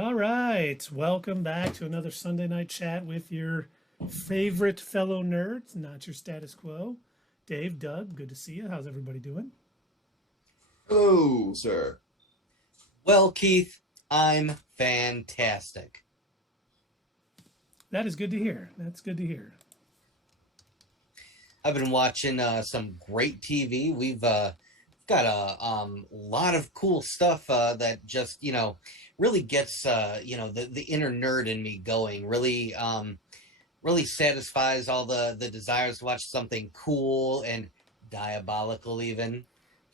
All right, welcome back to another Sunday night chat with your favorite fellow nerds, not your status quo. Dave, Doug, good to see you. How's everybody doing? Hello, sir. Well, Keith, I'm fantastic. That is good to hear. That's good to hear. I've been watching some great TV. We've got a lot of cool stuff that just, really gets, the inner nerd in me going. Really satisfies all the desires to watch something cool and diabolical, even.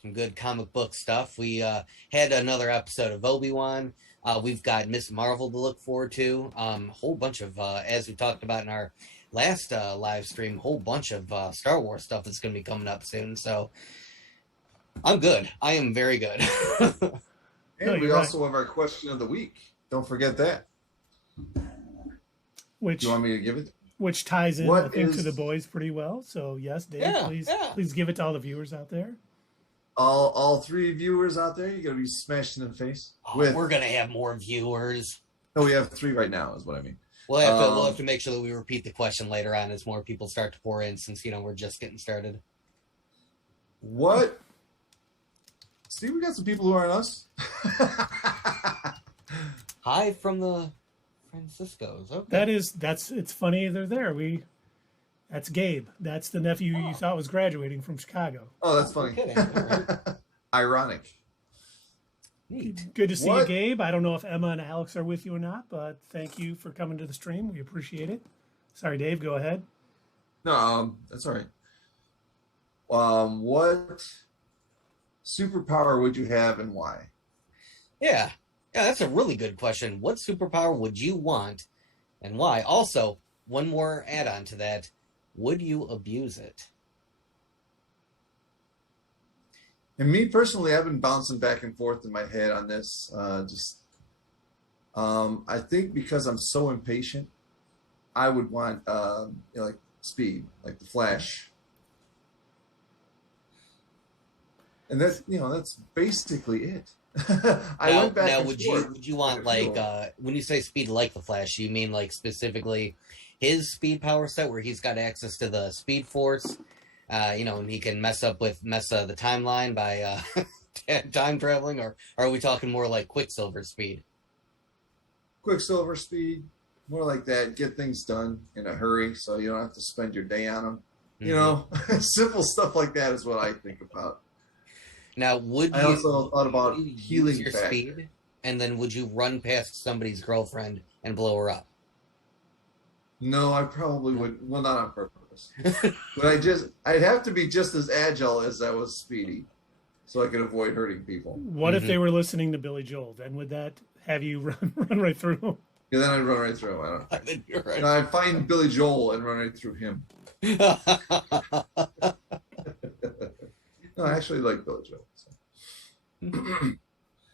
Some good comic book stuff. We had another episode of Obi-Wan. We've got Miss Marvel to look forward to. Whole bunch of, as we talked about in our last live stream, whole bunch of Star Wars stuff that's going to be coming up soon. So I'm good. I am very good. And No, we you're right. also have our question of the week. Don't forget that. Which Do you want me to give it? which ties in, I What think, to the is boys pretty well. So yes, Dave, Yeah, please yeah. please give it to all the viewers out there. all three viewers out there? You're gonna be smashed in the face with. We're going to have more viewers. No, we have three right now. Is what I mean. We'll have Um, to make sure that we repeat the question later on as more people start to pour in, since we're just getting started. what? See, we got some people who aren't us. Hi from the Franciscos. Okay. That's it's funny they're there. That's Gabe. That's the nephew you Oh. thought was graduating from Chicago. Oh, that's No funny. kidding. All right. Ironic. Neat. Good to see you, What? Gabe. I don't know if Emma and Alex are with you or not, but thank you for coming to the stream. We appreciate it. Sorry, Dave, go ahead. No, that's all right. What superpower would you have and why? Yeah. Yeah, that's a really good question. What superpower would you want and why? Also, one more add on to that. Would you abuse it? And me personally, I've been bouncing back and forth in my head on this. I think because I'm so impatient, I would want like speed, like the Flash, and that's basically it. I Now, went back now and would forth. you want, like, when you say speed like the Flash, you mean like specifically his speed power set where he's got access to the Speed Force, and he can mess the timeline by time traveling, or are we talking more like Quicksilver speed? Quicksilver speed, more like that. Get things done in a hurry, so you don't have to spend your day on them. Simple stuff like that is what I think about. Now, would I you also thought about would you use healing your factor. speed, and then would you run past somebody's girlfriend and blow her up? No, I probably would. Well, not on purpose. But I'd have to be just as agile as I was speedy, so I could avoid hurting people. What if they were listening to Billy Joel? Then would that have you run right through them? And then I'd run right through him. I think you're right. No, I'd find Billy Joel and run right through him. No, I actually like Billy Joel. So.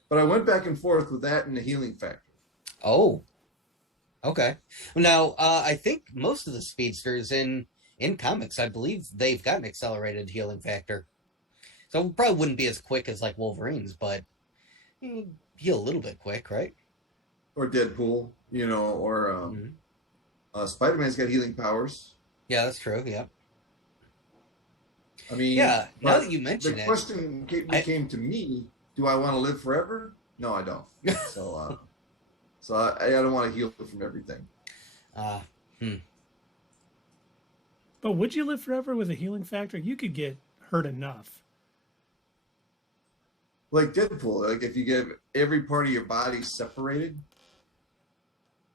But I went back and forth with that and the healing factor. Oh, okay. Now, I think most of the speedsters in comics, I believe they've got an accelerated healing factor. So it probably wouldn't be as quick as like Wolverine's, but heal a little bit quick, right? Or Deadpool, or Spider-Man's got healing powers. Yeah, that's true. Yeah. I mean, Yeah, now but that you mention the it, question became to me: do I want to live forever? No, I don't. So I don't want to heal from everything. But would you live forever with a healing factor? You could get hurt enough. Like Deadpool, like if you get every part of your body separated,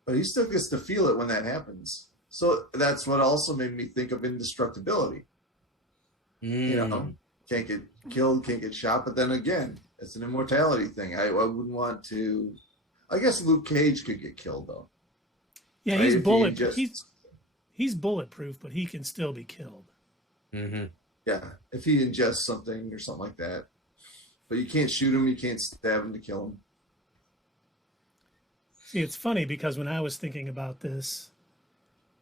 but he still gets to feel it when that happens. So that's what also made me think of indestructibility. Can't get killed, can't get shot, but then again, it's an immortality thing. I wouldn't want to. I guess Luke Cage could get killed though. Yeah, Right? he's If he bulletproof. ingests- He's bulletproof, but he can still be killed. Yeah, if he ingests something or something like that. But you can't shoot him, you can't stab him to kill him. See, it's funny because when I was thinking about this,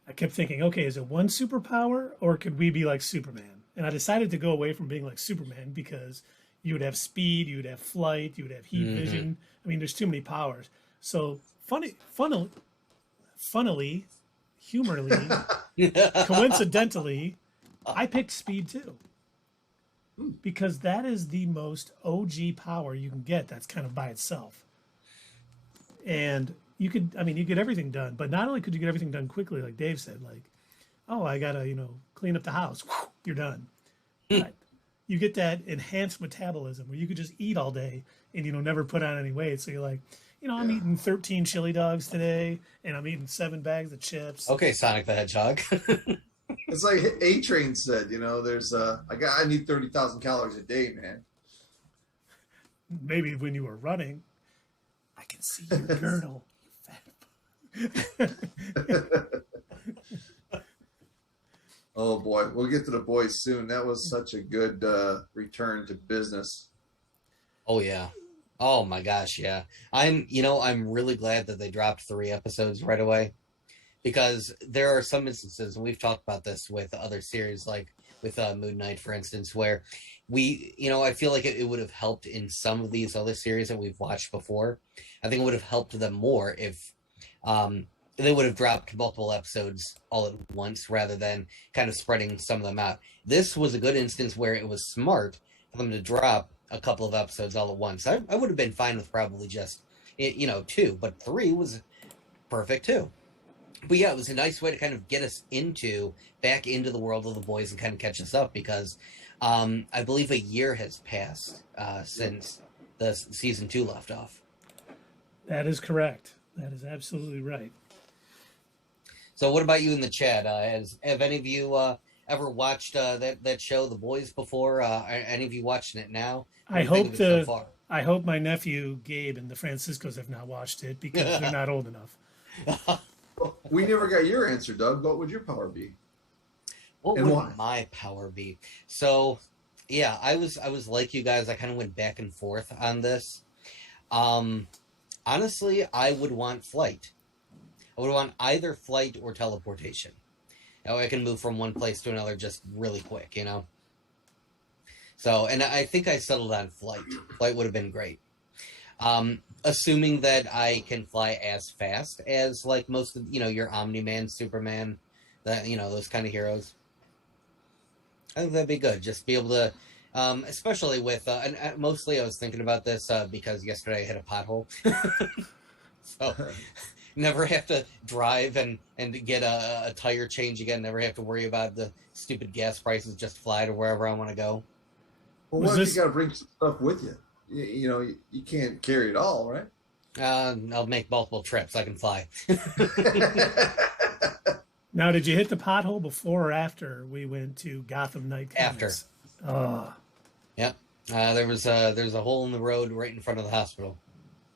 I kept thinking, okay, is it one superpower or could we be like Superman? And I decided to go away from being like Superman because you would have speed, you would have flight, you would have heat vision. I mean, there's too many powers. So funnily, humorly, coincidentally, I picked speed too. Because that is the most OG power you can get that's kind of by itself. And you get everything done, but not only could you get everything done quickly, like Dave said, like, oh, I gotta, clean up the house. You're done. But you get that enhanced metabolism where you could just eat all day and, never put on any weight. So you're like, I'm eating 13 chili dogs today and I'm eating 7 bags of chips. Okay, Sonic the Hedgehog. It's like A-Train said, there's I need 30,000 calories a day, man. Maybe when you were running, I can see your girdle, you fat. Oh boy, we'll get to the boys soon. That was such a good return to business. Oh yeah. Oh my gosh, yeah. I'm really glad that they dropped 3 episodes right away, because there are some instances, and we've talked about this with other series, like with Moon Knight, for instance, where I feel like it would have helped in some of these other series that we've watched before. I think it would have helped them more if they would have dropped multiple episodes all at once rather than kind of spreading some of them out. This was a good instance where it was smart for them to drop a couple of episodes all at once. I would have been fine with probably just 2, but 3 was perfect too. But yeah, it was a nice way to kind of get us back into the world of the boys and kind of catch us up, because I believe a year has passed since the season 2 left off. That is correct. That is absolutely right. So what about you in the chat? Have any of you ever watched that show, The Boys, before? Are any of you watching it now? I hope my nephew Gabe and the Franciscos have not watched it because they're not old enough. We never got your answer, Doug. What would your power be? What would my power be? So, yeah, I was like you guys. I kind of went back and forth on this. Honestly, I would want flight. I would want either flight or teleportation. Now I can move from one place to another just really quick, So, and I think I settled on flight. Flight would have been great. Assuming that I can fly as fast as like most of your Omni-Man, Superman, those kind of heroes. I think that'd be good. Just be able to, especially with and mostly I was thinking about this because yesterday I hit a pothole, so never have to drive and get a tire change again. Never have to worry about the stupid gas prices. Just fly to wherever I want to go. Well, what if you got to bring some stuff with you? You can't carry it all, right? I'll make multiple trips. I can fly. Now, did you hit the pothole before or after we went to Gotham Knight Comics? After. Oh. Yep. There's a hole in the road right in front of the hospital.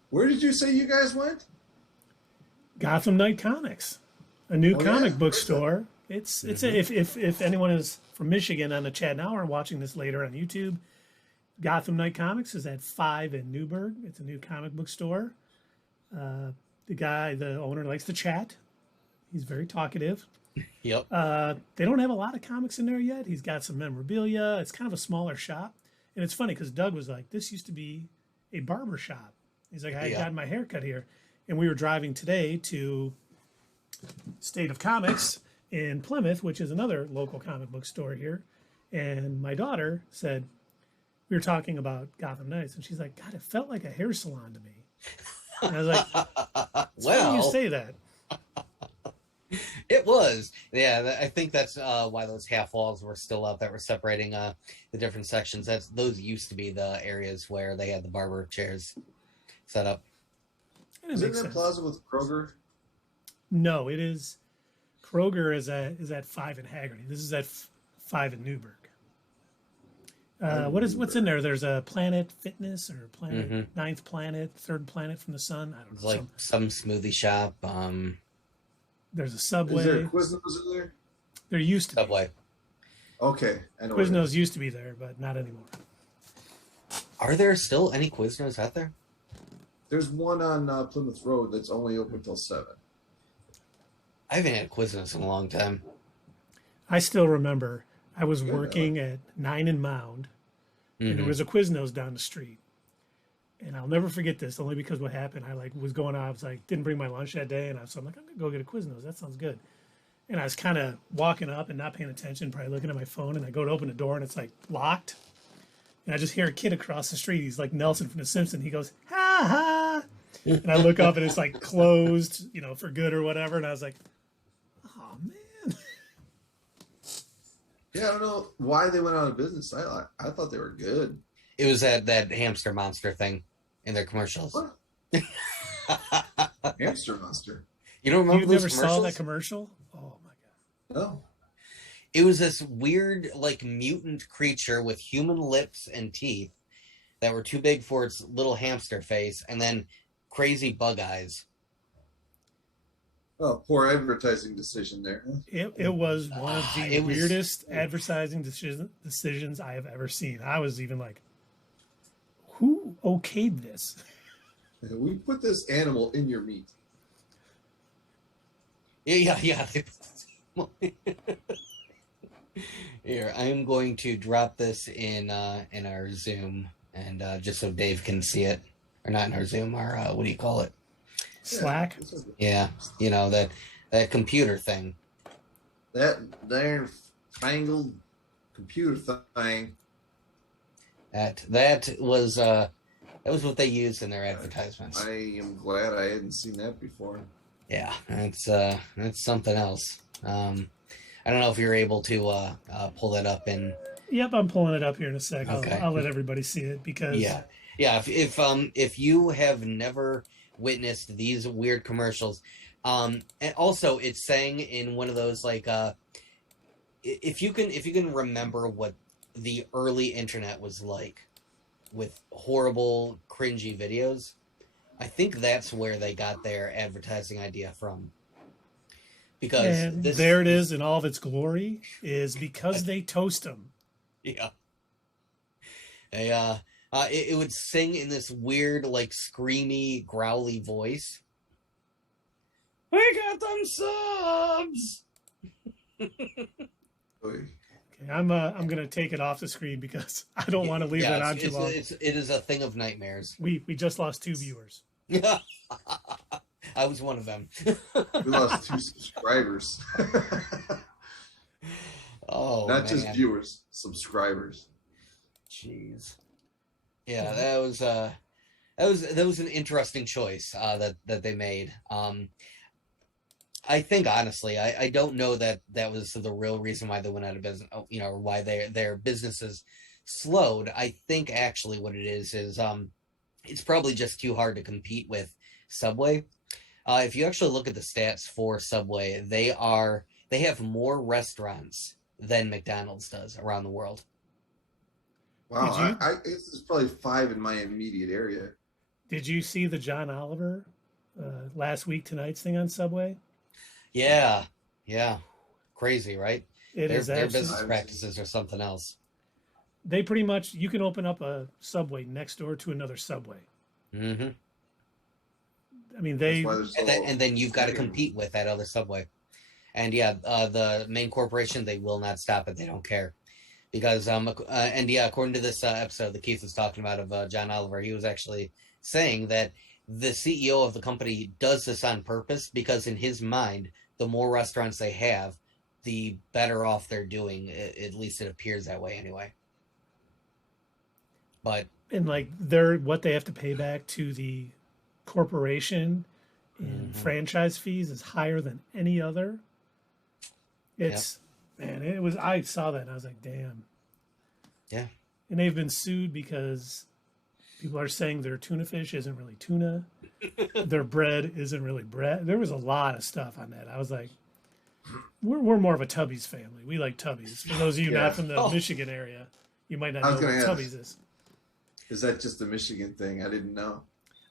Where did you say you guys went? Gotham Knight Comics, a new comic book store. It's if anyone is from Michigan on the chat now or watching this later on YouTube, Gotham Knight Comics is at 5 in Newburgh. It's a new comic book store. The owner likes to chat. He's very talkative. Yep. They don't have a lot of comics in there yet. He's got some memorabilia. It's kind of a smaller shop. And it's funny because Doug was like, this used to be a barber shop. He's like, I got my hair cut here. And we were driving today to State of Comics in Plymouth, which is another local comic book store here. And my daughter said, we were talking about Gotham Knights, and she's like, God, it felt like a hair salon to me. And I was like, it's funny you say that. It was. Yeah, I think that's why those half walls were still up that were separating the different sections. Those used to be the areas where they had the barber chairs set up. Is it that plaza with Kroger? No, it is. Kroger is at 5 in Haggerty. This is at 5 in Newburgh. What's in there? There's a Planet Fitness or Planet Ninth Planet, Third Planet from the Sun. I don't know. It's like some smoothie shop. There's a Subway. Is there a Quiznos in there? There used to be. Subway. Okay, I know. Quiznos used to be there, but not anymore. Are there still any Quiznos out there? There's one on Plymouth Road that's only open till 7. I haven't had Quiznos in a long time. I still remember I was working at 9 and Mound, and there was a Quiznos down the street. And I'll never forget this, only because what happened. I like was going on. I was like, didn't bring my lunch that day, and so I'm like, I'm gonna go get a Quiznos. That sounds good. And I was kind of walking up and not paying attention, probably looking at my phone, and I go to open the door, and it's like locked. And I just hear a kid across the street. He's like Nelson from The Simpsons. He goes, ha ha. And I look up, and it's like closed, for good or whatever. And I was like, oh man. Yeah, I don't know why they went out of business. I thought they were good. It was that hamster monster thing in their commercials. What? Hamster monster. You don't remember You those never commercials? saw that commercial? Oh my god. No. It was this weird, like, mutant creature with human lips and teeth that were too big for its little hamster face, and then crazy bug eyes. Oh, poor advertising decision there. It was one of the It was- weirdest advertising decisions I have ever seen. I was even like, who okayed this? We put this animal in your meat. Yeah. Here, I am going to drop this in our Zoom, and just so Dave can see it, or not in our Zoom, our what do you call it? Slack. Yeah, that computer thing. That darn fangled computer thing. That was what they used in their advertisements. I am glad I hadn't seen that before. Yeah, that's something else. I don't know if you're able to pull that up in. Yep, I'm pulling it up here in a sec. Okay. I'll let everybody see it because Yeah. If you have never witnessed these weird commercials, and also it's saying in one of those like if you can remember what the early internet was like with horrible cringy videos, I think that's where they got their advertising idea from. Because and there it is in all of its glory is because they toast them. Yeah. It would sing in this weird, like, screamy, growly voice. We got them subs! Oy. Okay, I'm gonna take it off the screen because I don't want to leave that on too long. It is a thing of nightmares. We just lost 2 viewers. I was one of them. We lost 2 subscribers. Oh, Not man. just viewers, subscribers. Jeez. Yeah, that was an interesting choice that they made. I think honestly, I don't know that was the real reason why they went out of business. Or why their businesses slowed. I think actually what it is it's probably just too hard to compete with Subway. If you actually look at the stats for Subway, they have more restaurants than McDonald's does around the world. Wow, I guess there's probably 5 in my immediate area. Did you see the John Oliver last week tonight's thing on Subway? Yeah, crazy, right? Their business practices are something else. They pretty much you can open up a Subway next door to another Subway. Mm-hmm. I mean and then you've got to compete with that other Subway. And the main corporation, they will not stop it. They don't care. Because according to this episode that Keith was talking about of John Oliver, he was actually saying that the CEO of the company does this on purpose because in his mind, the more restaurants they have, the better off they're doing. At least it appears that way anyway. But and like what they have to pay back to the corporation in franchise fees is higher than any other. I saw that and I was like, damn. Yeah. And they've been sued because people are saying their tuna fish isn't really tuna. Their bread isn't really bread. There was a lot of stuff on that. I was like, we're more of a Tubby's family. We like Tubby's. For those of you not from the Michigan area, you might not know what Tubby's is. Is that just a Michigan thing? I didn't know.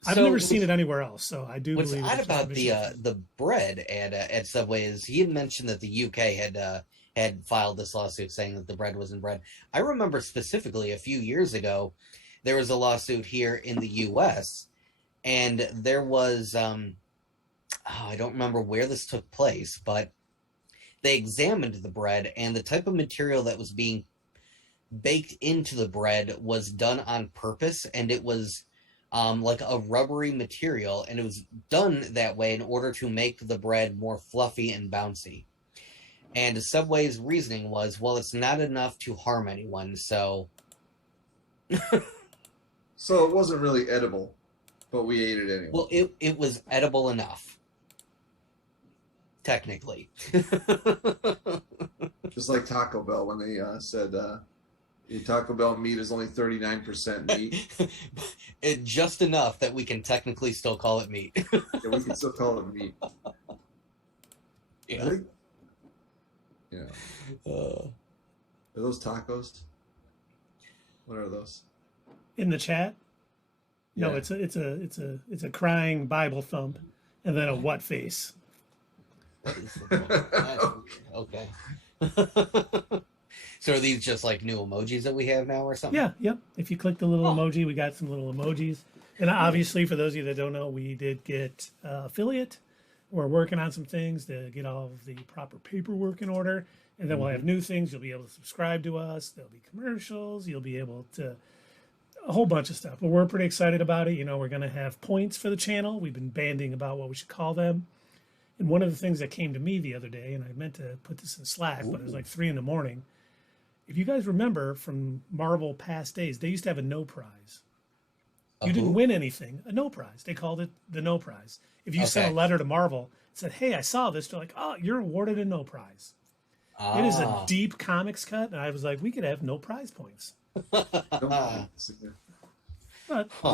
I've never seen it anywhere else, so I do believe. What's odd about the bread at Subway is he had mentioned that the UK had filed this lawsuit saying that the bread wasn't bread. I remember specifically a few years ago, there was a lawsuit here in the US, and there was I don't remember where this took place, but they examined the bread and the type of material that was being baked into the bread was done on purpose, and it was like a rubbery material, and it was done that way in order to make the bread more fluffy and bouncy. And Subway's reasoning was, well, it's not enough to harm anyone, so So it wasn't really edible, but we ate it anyway. well, it was edible enough, technically. Just like Taco Bell when they said your Taco Bell meat is only 39% meat. Just enough that we can technically still call it meat. Yeah, we can still call it meat. Yeah. I think, are those tacos? What are those? In the chat, no, Yeah. it's a crying Bible thump, and then a what face. Okay. So are these just like new emojis that we have now or something? Yeah, yep. If you click the little emoji, we got some little emojis. And obviously, for those of you that don't know, we did get affiliate. We're working on some things to get all of the proper paperwork in order. And then we'll have new things. You'll be able to subscribe to us. There'll be commercials. You'll be able to, a whole bunch of stuff. But we're pretty excited about it. You know, we're going to have points for the channel. We've been banding about what we should call them. And one of the things that came to me the other day, and I meant to put this in Slack, but it was like 3 a.m. If you guys remember from Marvel past days, they used to have a no prize. You didn't win anything, a no prize. They called it the no prize. If you sent a letter to Marvel, said, hey, I saw this, they're like, oh, you're awarded a no prize. It is a deep comics cut, and I was like, we could have no prize points. But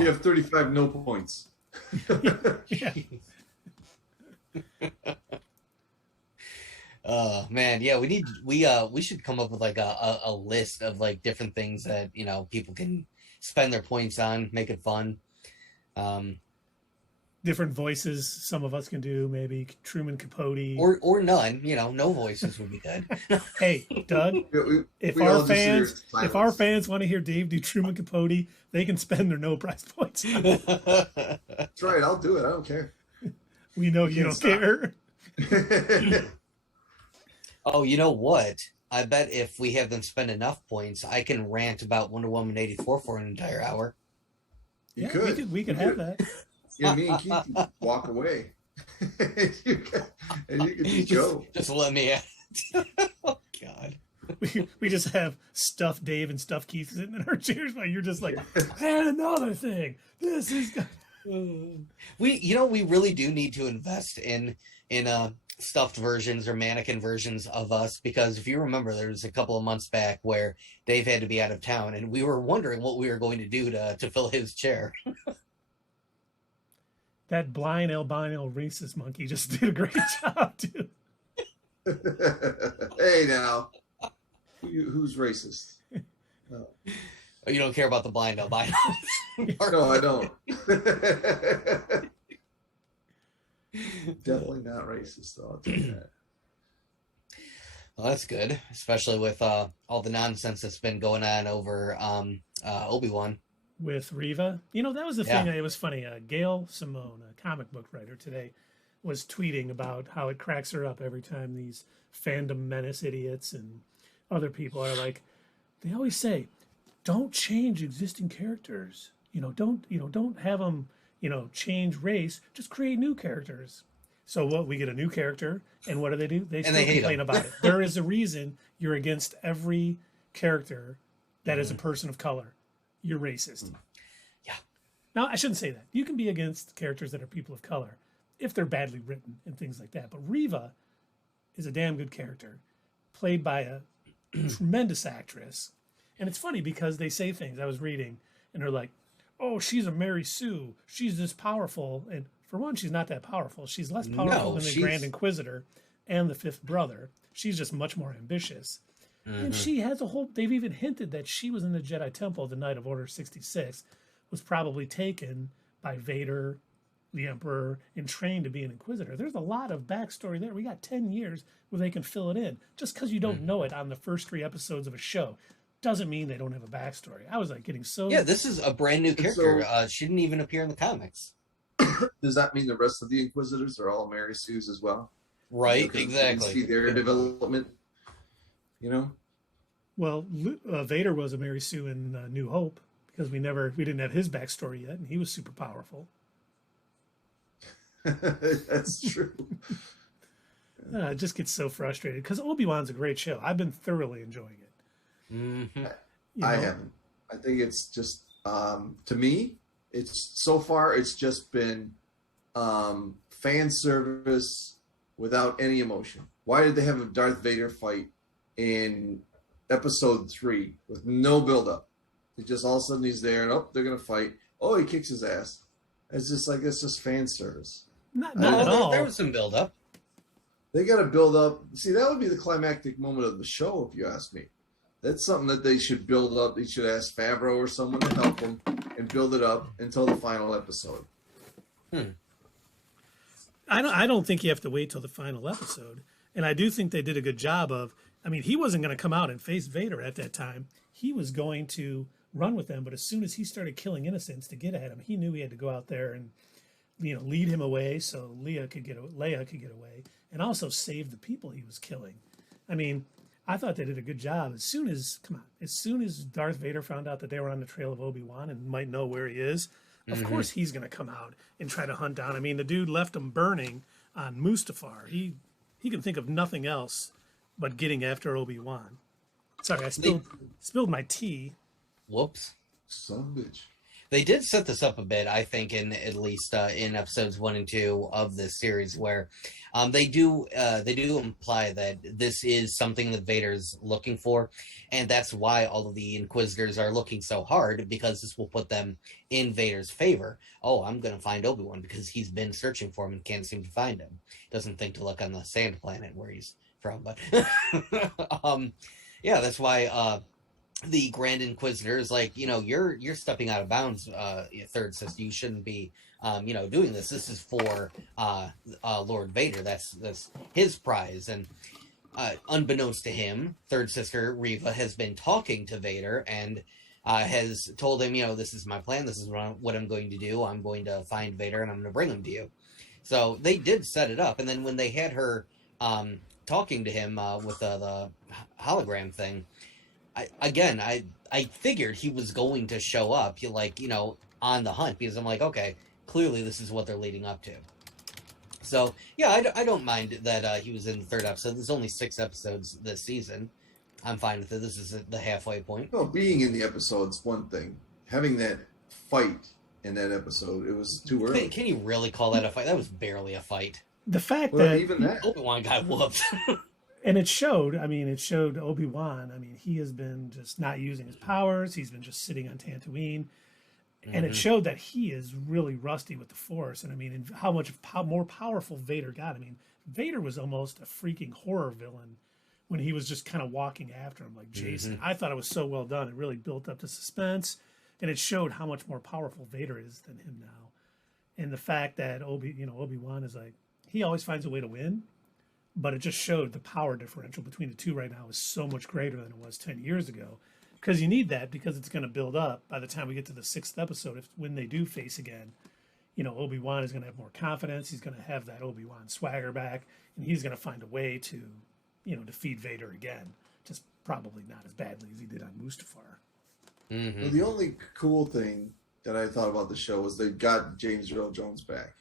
you have 35 no points. Yeah. Man, yeah, we should come up with like a list of like different things that, you know, people can spend their points on, make it fun. Different voices some of us can do, maybe Truman Capote. Or none, you know, no voices would be good. Hey, Doug, if our fans want to hear Dave do Truman Capote, they can spend their no prize points. That's right, I'll do it. I don't care. We know you don't care. Oh, you know what? I bet if we have them spend enough points, I can rant about Wonder Woman 84 for an entire hour. You Yeah, could. we could have that. Yeah, me and Keith can walk away. and you can be Joe. Just let me at Oh, God. We just have stuffed Dave and stuffed Keith sitting in our chairs while you're just like, and another thing. This is We really do need to invest in stuffed versions or mannequin versions of us, because if you remember, there was a couple of months back where Dave had to be out of town and we were wondering what we were going to do to fill his chair. that blind albino racist monkey just did a great job too. Hey now, who's racist? Oh, you don't care about the blind albino? No, I don't. Definitely not racist, though. I'll tell you that. Well, that's good, especially with all the nonsense that's been going on over Obi-Wan. With Reva, you know, that was the thing. It was funny. Gail Simone, a comic book writer today, was tweeting about how it cracks her up every time these fandom menace idiots and other people are like, they always say, don't change existing characters. Don't have them, change race. Just create new characters. So what? We get a new character, and what do? They still complain about it. There is a reason you're against every character that is a person of color. You're racist. Yeah. Now, I shouldn't say that. You can be against characters that are people of color if they're badly written and things like that. But Reva is a damn good character, played by a tremendous actress. And it's funny because they say things I was reading, and they're like, oh, she's a Mary Sue. She's this powerful. And for one, she's not that powerful. She's less powerful than the Grand Inquisitor and the Fifth Brother. She's just much more ambitious. And she has they've even hinted that she was in the Jedi Temple the night of Order 66, was probably taken by Vader, the Emperor, and trained to be an Inquisitor. There's a lot of backstory there. We got 10 years where they can fill it in. Just because you don't know it on the first 3 episodes of a show doesn't mean they don't have a backstory. I was like getting so... Yeah, this is a brand new character. She didn't even appear in the comics. Does that mean the rest of the Inquisitors are all Mary Sues as well? Right, exactly. See their development, Well, Vader was a Mary Sue in New Hope. because we didn't have his backstory yet, and he was super powerful. That's true. It just gets so frustrated because Obi-Wan's a great show. I've been thoroughly enjoying it. Mm-hmm. I haven't. I think it's just to me, it's so far it's just been fan service without any emotion. Why did they have a Darth Vader fight in episode 3 with no build-up? He just all of a sudden he's there and they're gonna fight. Oh, he kicks his ass. It's just like it's just fan service. Not at all. There was some build-up. They got to build up. See, that would be the climactic moment of the show, if you ask me. That's something that they should build up. They should ask Favreau or someone to help them and build it up until the final episode. I don't think you have to wait till the final episode. And I do think they did a good job of, I mean, he wasn't going to come out and face Vader at that time. He was going to run with them, but as soon as he started killing innocents to get at him, he knew he had to go out there and, you know, lead him away so Leia could get away, and also save the people he was killing. I mean, I thought they did a good job. As soon as Darth Vader found out that they were on the trail of Obi-Wan and might know where he is, of course he's going to come out and try to hunt down. I mean, the dude left him burning on Mustafar. He can think of nothing else but getting after Obi-Wan. Sorry, I spilled my tea. Whoops. Son of a bitch. They did set this up a bit, I think, in at least in episodes 1 and 2 of this series, where they do imply that this is something that Vader's looking for, and that's why all of the Inquisitors are looking so hard, because this will put them in Vader's favor. Oh, I'm going to find Obi-Wan because he's been searching for him and can't seem to find him. Doesn't think to look on the sand planet where he's from, but yeah, that's why. The Grand Inquisitor is like, you know, you're stepping out of bounds, Third Sister. You shouldn't be, doing this. This is for Lord Vader. That's his prize. And unbeknownst to him, Third Sister Reva has been talking to Vader and has told him, you know, this is my plan. This is what I'm going to do. I'm going to find Vader and I'm going to bring him to you. So they did set it up. And then when they had her talking to him with the hologram thing, I figured he was going to show up, on the hunt, because I'm like, okay, clearly this is what they're leading up to. So, yeah, I don't mind that he was in the 3rd episode. There's only 6 episodes this season. I'm fine with it. This is the halfway point. Well, being in the episode's one thing. Having that fight in that episode, it was too early. Can you really call that a fight? That was barely a fight. The fact that even that Obi-Wan got whooped. And it showed Obi-Wan. I mean, he has been just not using his powers. He's been just sitting on Tatooine. And it showed that he is really rusty with the Force. And I mean, and how much more powerful Vader got. I mean, Vader was almost a freaking horror villain when he was just kind of walking after him like Jason. I thought it was so well done. It really built up the suspense. And it showed how much more powerful Vader is than him now. And the fact that Obi-Wan is like, he always finds a way to win. But it just showed the power differential between the two right now is so much greater than it was 10 years ago. Because you need that, because it's going to build up by the time we get to the 6th episode. When they do face again, Obi-Wan is going to have more confidence. He's going to have that Obi-Wan swagger back. And he's going to find a way to, defeat Vader again. Just probably not as badly as he did on Mustafar. Well, the only cool thing that I thought about the show was they got James Earl Jones back.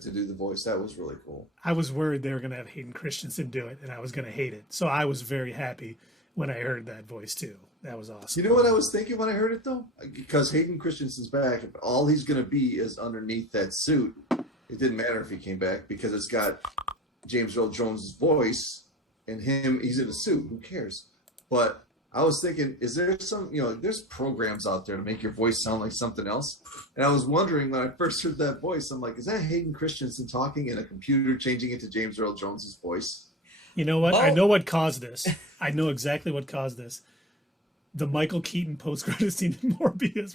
To do the voice. That was really cool. I was worried they were going to have Hayden Christensen do it, and I was going to hate it. So I was very happy when I heard that voice, too. That was awesome. You know what I was thinking when I heard it, though? Because Hayden Christensen's back, if all he's going to be is underneath that suit, it didn't matter if he came back, because it's got James Earl Jones' voice, and he's in a suit. Who cares? But I was thinking, is there some, there's programs out there to make your voice sound like something else. And I was wondering when I first heard that voice, I'm like, is that Hayden Christensen talking and a computer changing it to James Earl Jones' voice? You know what? I know what caused this. I know exactly what caused this. The Michael Keaton post-credit scene in Morbius.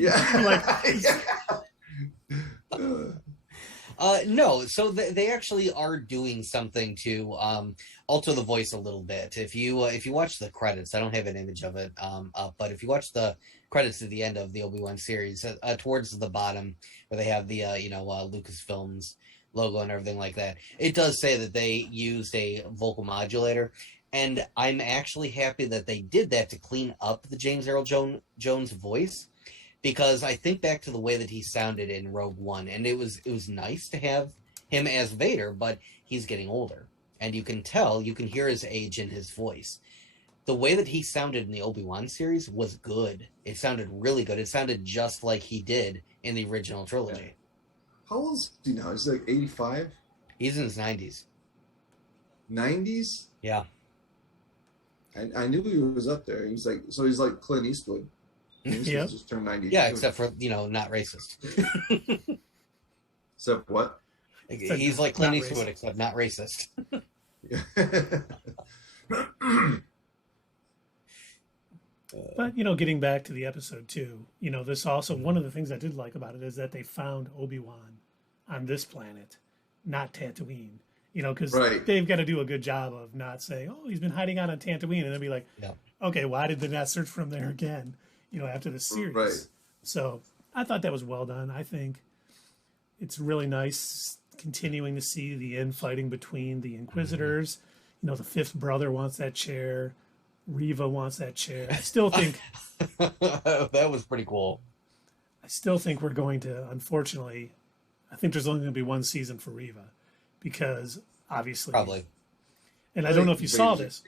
No, so they actually are doing something to alter the voice a little bit. If you watch the credits, I don't have an image of it up, but if you watch the credits at the end of the Obi-Wan series, towards the bottom where they have the Lucasfilms logo and everything like that, it does say that they used a vocal modulator, and I'm actually happy that they did that to clean up the James Earl Jones voice, because I think back to the way that he sounded in Rogue One, and it was nice to have him as Vader, but he's getting older, and you can tell, you can hear his age in his voice. The way that he sounded in the Obi-Wan series was good. It sounded really good. It sounded just like he did in the original trilogy. Yeah. How old is he now? He's like 85? He's in his 90s. 90s? Yeah. I knew he was up there. He's like Clint Eastwood. Clint Eastwood just turned 92. Yeah, except for, not racist. Except what? He's like Clint Eastwood, except not racist. But, getting back to the episode 2, this also, one of the things I did like about it is that they found Obi-Wan on this planet, not Tatooine. Because they've got to do a good job of not saying, oh, he's been hiding out on Tatooine, and then be like, okay, why did they not search for him there again, after the series? Right. So I thought that was well done. I think it's really nice continuing to see the infighting between the Inquisitors. The fifth brother wants that chair. Reva wants that chair. I still think that was pretty cool. I still think we're going to, unfortunately, I think there's only going to be one season for Reva, because obviously, probably. And I don't know if you saw this.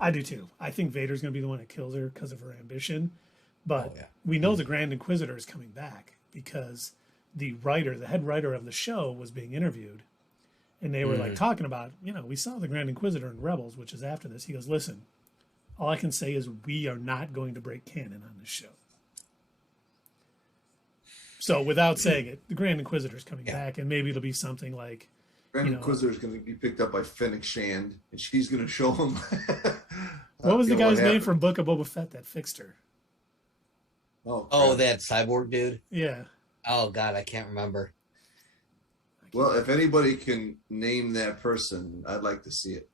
I do too. I think Vader's going to be the one that kills her because of her ambition, but we know the Grand Inquisitor is coming back, because the head writer of the show, was being interviewed, and they were like talking about, we saw the Grand Inquisitor in Rebels, which is after this. He goes, listen, all I can say is we are not going to break canon on this show. So without saying it, the Grand Inquisitor is coming back, and maybe it'll be something like Grand Inquisitor is going to be picked up by Fennec Shand, and she's going to show him. What was the guy's name from Book of Boba Fett that fixed her? Oh, that cyborg dude? Yeah. Oh, God, I can't remember. Well, if anybody can name that person, I'd like to see it.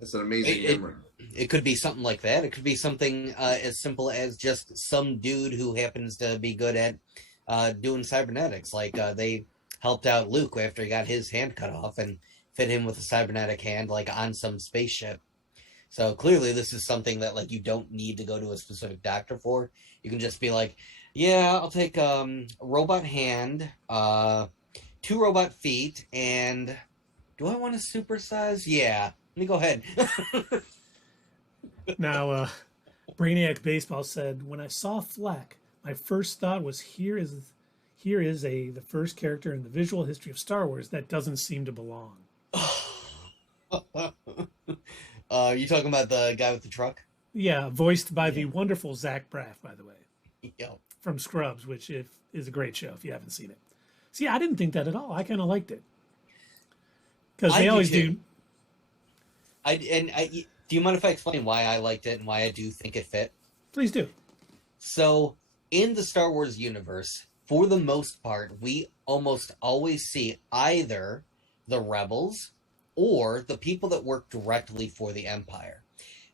That's an amazing memory. It could be something like that. It could be something as simple as just some dude who happens to be good at doing cybernetics. Like they helped out Luke after he got his hand cut off and fit him with a cybernetic hand, like on some spaceship. So clearly this is something that like you don't need to go to a specific doctor for. You can just be like, yeah, I'll take a robot hand, 2 robot feet, and do I want to supersize? Yeah. Let me go ahead. Now, Brainiac Baseball said, when I saw Fleck, my first thought was here is the first character in the visual history of Star Wars that doesn't seem to belong. You talking about the guy with the truck? Yeah, voiced by the wonderful Zach Braff, by the way. Yeah. From Scrubs, which is a great show if you haven't seen it. See, I didn't think that at all. I kind of liked it. Because they always do. Do you mind if I explain why I liked it and why I do think it fit? Please do. So, in the Star Wars universe, for the most part, we almost always see either the rebels or the people that work directly for the Empire.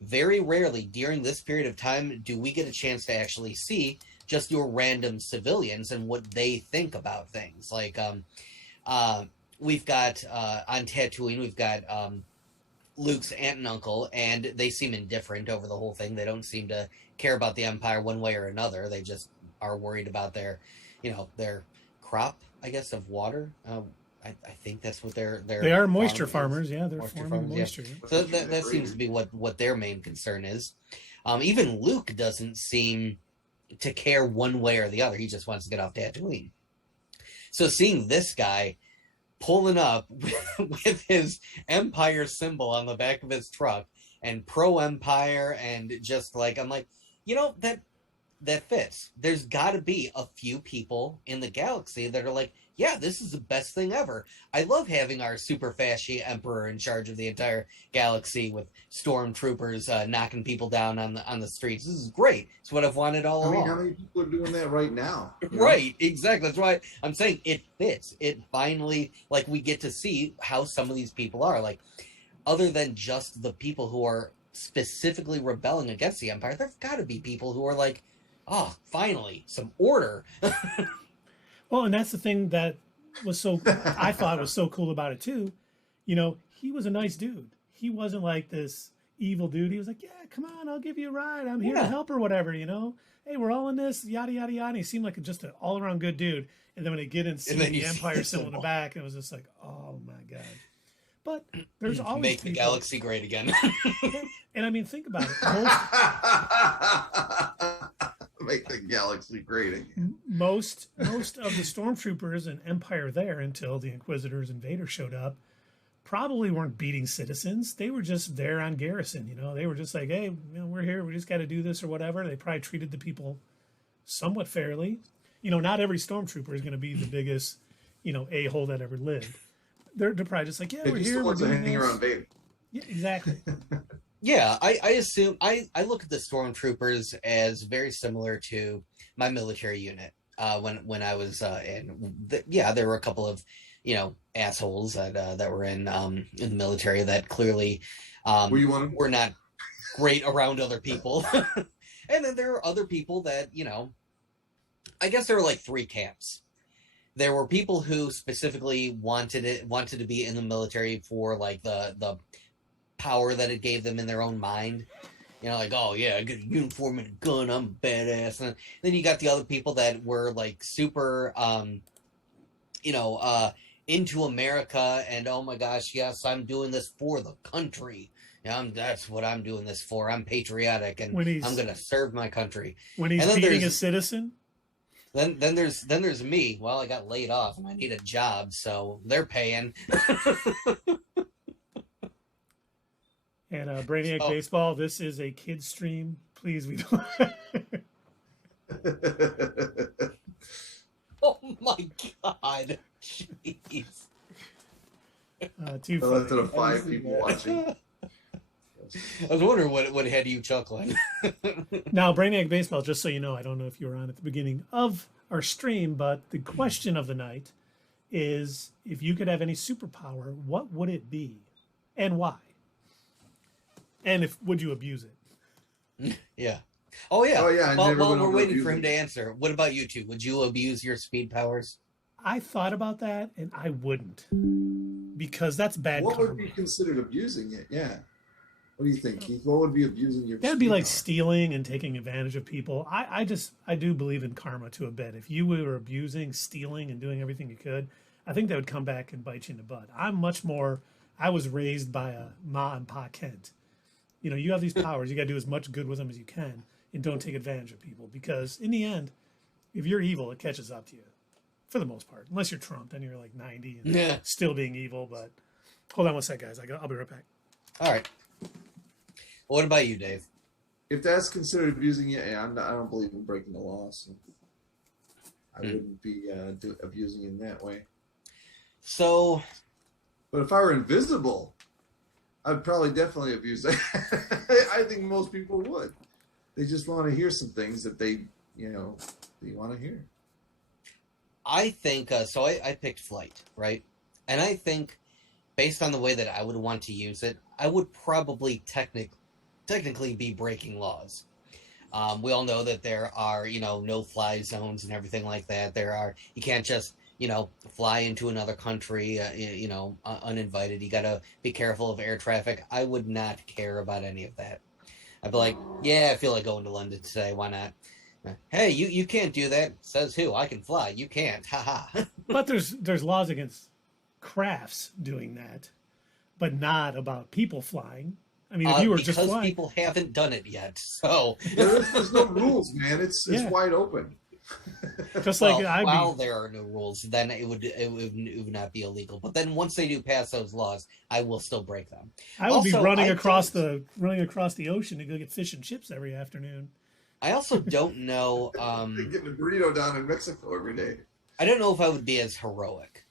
Very rarely during this period of time do we get a chance to actually see just your random civilians and what they think about things. Like, we've got, on Tatooine, we've got Luke's aunt and uncle, and they seem indifferent over the whole thing. They don't seem to care about the Empire one way or another. They just are worried about their crop, I guess, of water. I think that's what they are moisture farmers. Yeah, they're farming moisture. Yeah. So that seems to be what their main concern is. Even Luke doesn't seem to care one way or the other. He just wants to get off Tatooine. So seeing this guy pulling up with his Empire symbol on the back of his truck and pro-Empire, and just like, I'm like, that fits. There's got to be a few people in the galaxy that are like, yeah, this is the best thing ever. I love having our super fasci emperor in charge of the entire galaxy with stormtroopers knocking people down on the streets. This is great. It's what I've wanted all along. How many people are doing that right now? Right, exactly. That's why I'm saying it fits. It finally, like, we get to see how some of these people are. Like, other than just the people who are specifically rebelling against the Empire, there've got to be people who are like, oh, finally, some order. Well, and that's the thing that was I thought was so cool about it too. He was a nice dude. He wasn't like this, evil dude. He was like, "Yeah, come on, I'll give you a ride. I'm here to Yeah. help or whatever, you know. Hey, we're all in this, yada yada yada." And he seemed like just an all around good dude. And then when they get and see And then the you see Empire the symbol in the symbol. back, it was just like, oh my god. But there's always Make the people. galaxy great again. Yeah, and I mean, think about it. Make the galaxy great again. Most of the stormtroopers and Empire there, until the Inquisitors and Vader showed up, probably weren't beating citizens. They were just there on garrison. You know, they were just like, hey, you know, we're here. We just got to do this or whatever. They probably treated the people somewhat fairly. You know, not every stormtrooper is going to be the biggest, you know, a-hole that ever lived. They're probably just like, yeah, If we're you here. still We're want to doing hang this. around Vader. Yeah, exactly. Yeah, I assume I look at the stormtroopers as very similar to my military unit. When I was yeah, there were a couple of, you know, assholes that were in the military that clearly Were you one of them? were not great around other people. And then there are other people that, you know, I guess there were like three camps. There were people who specifically wanted to be in the military for like the power that it gave them in their own mind. You know, like, oh yeah, I get a uniform and a gun, I'm badass. And then you got the other people that were like super you know, into America and oh my gosh, yes, I'm doing this for the country. Yeah, that's what I'm doing this for. I'm patriotic and I'm gonna serve my country. When he's beating a citizen. Then there's me. Well, I got laid off and I need a job, so they're paying. And Brainiac Baseball, this is a kid's stream. Please, we don't. Oh my god. Jeez. Too So funny. that's to the 5 people watching. I was wondering what had you chuckling. Now, Brainiac Baseball, just so you know, I don't know if you were on at the beginning of our stream, but the question of the night is, if you could have any superpower, what would it be and why? And would you abuse it? Yeah. Oh yeah. Oh yeah. Well, we're waiting for him to answer. What about you two? Would you abuse your speed powers? I thought about that, and I wouldn't, because that's bad What karma. would be considered abusing it? Yeah. What do you think, Keith? What would be abusing your? That'd be like power? stealing and taking advantage of people. I do believe in karma to a bit. If you were abusing, stealing, and doing everything you could, I think that would come back and bite you in the butt. I was raised by a ma and pa Kent. You know, you have these powers. You got to do as much good with them as you can, and don't take advantage of people. Because in the end, if you're evil, it catches up to you, for the most part. Unless you're Trump, then you're like 90 and still being evil. But hold on one sec, guys. I'll be right back. All right. What about you, Dave? If that's considered abusing it, I don't believe in breaking the law, so I wouldn't be abusing it in that way. So, but if I were invisible, I'd probably definitely abuse it. I think most people would. They just want to hear some things that they want to hear. I think so. I picked flight, right? And I think, based on the way that I would want to use it, I would probably technically be breaking laws. We all know that there are, no-fly zones and everything like that. You can't just, fly into another country, uninvited. You got to be careful of air traffic. I would not care about any of that. I'd be like, yeah, I feel like going to London today. Why not? Hey, you can't do that. Says who? I can fly. You can't. Ha ha. But there's laws against crafts doing that, but not about people flying. I mean, if you were just flying, because people haven't done it yet, so there's no rules, man. It's wide open. Just like while there are no rules, then it would not be illegal. But then once they do pass those laws, I will still break them. I would be running across the ocean to go get fish and chips every afternoon. I also don't know. Getting a burrito down in Mexico every day. I don't know if I would be as heroic.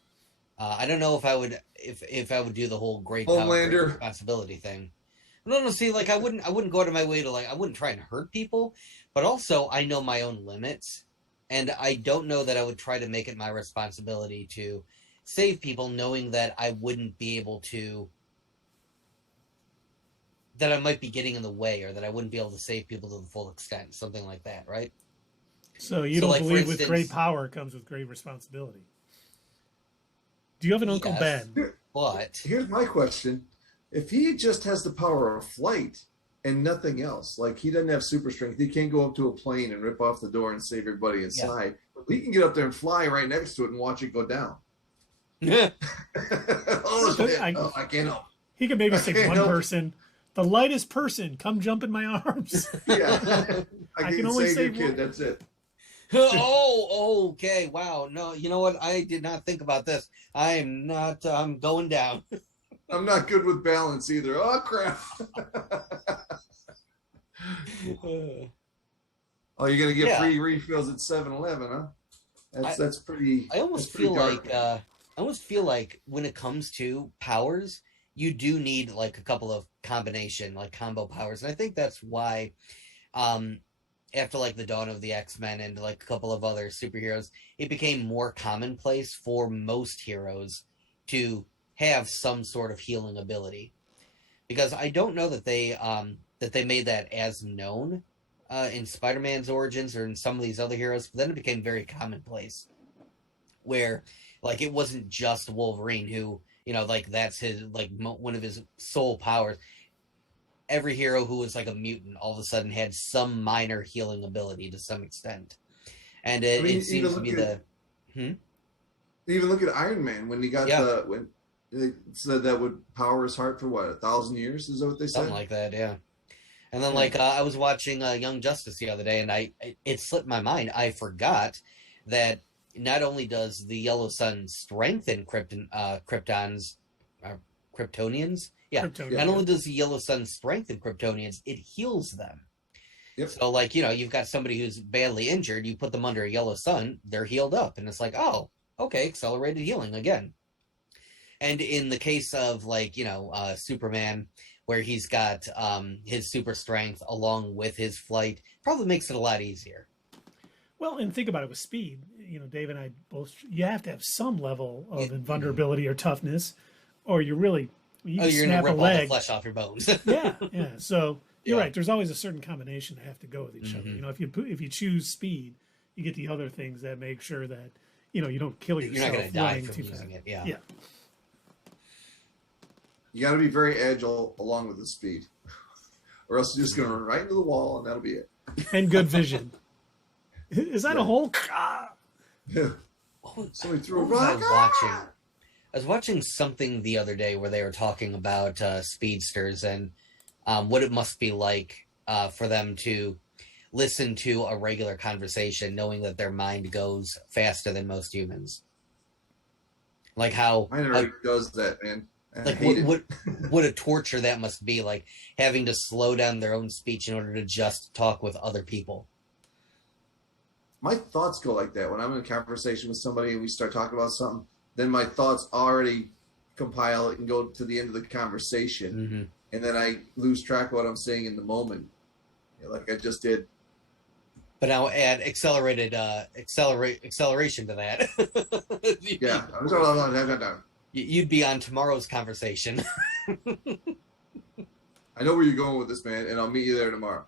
I don't know if I would if I would do the whole great power, great responsibility thing. No, see, like I wouldn't go out of my way to I wouldn't try and hurt people, but also I know my own limits, and I don't know that I would try to make it my responsibility to save people, knowing that I wouldn't be able to, that I might be getting in the way, or that I wouldn't be able to save people to the full extent, something like that, right? So you don't believe with great power comes with great responsibility. Do you have an Uncle Ben? But here's my question. If he just has the power of flight and nothing else, like he doesn't have super strength, he can't go up to a plane and rip off the door and save everybody inside. But he can get up there and fly right next to it and watch it go down. Yeah. Oh, shit. I can't help. He could maybe say one person, the lightest person, come jump in my arms. Yeah. I can can only save your save kid. one. That's it. Oh, okay. Wow. No, you know what? I did not think about this. I am not. I'm going down. I'm not good with balance either. Oh, crap. Oh, you're going to get free refills at 7-Eleven, huh? That's pretty. I almost feel like I almost feel like when it comes to powers, you do need like a couple of combo powers, and I think that's why, after like the dawn of the X-Men and like a couple of other superheroes, it became more commonplace for most heroes to have some sort of healing ability, because I don't know that they made that as known in Spider-Man's origins or in some of these other heroes, but then it became very commonplace where like it wasn't just Wolverine who, you know, like that's his like one of his sole powers. Every hero who was like a mutant all of a sudden had some minor healing ability to some extent, and it seems to be Even look at Iron Man when he got when they said that would power his heart for what, 1,000 years? Is that what they said? Something like that, yeah. And then like I was watching Young Justice the other day, and it slipped my mind. I forgot that not only does the Yellow Sun strengthen Kryptonians. Yeah. Not only does the Yellow Sun strengthen Kryptonians, it heals them. Yep. So like, you know, you've got somebody who's badly injured, you put them under a Yellow Sun, they're healed up, and it's like, oh, okay, accelerated healing again. And in the case of like, you know, Superman, where he's got his super strength along with his flight, probably makes it a lot easier. Well, and think about it with speed. You know, Dave and I both, you have to have some level of invulnerability or toughness, or you're really, you're snap gonna rip a leg. all the flesh off your bones. Yeah. So you're right. There's always a certain combination that have to go with each other. You know, if you choose speed, you get the other things that make sure that, you know, you don't kill yourself. You're not going to die running from too using fast. it. Yeah. Yeah. You got to be very agile along with the speed, or else you're just going to run right into the wall, and that'll be it. And good vision. Is that a hole? Yeah. Somebody threw a rock. rock. I was watching something the other day where they were talking about speedsters and what it must be like for them to listen to a regular conversation, knowing that their mind goes faster than most humans. Like how mine already does that, man. Like what a torture that must be, like having to slow down their own speech in order to just talk with other people. My thoughts go like that when I'm in a conversation with somebody and we start talking about something. Then my thoughts already compile and go to the end of the conversation, and then I lose track of what I'm saying in the moment, like I just did. But now add acceleration to that. Yeah. You'd be on tomorrow's conversation. I know where you're going with this, man, and I'll meet you there tomorrow.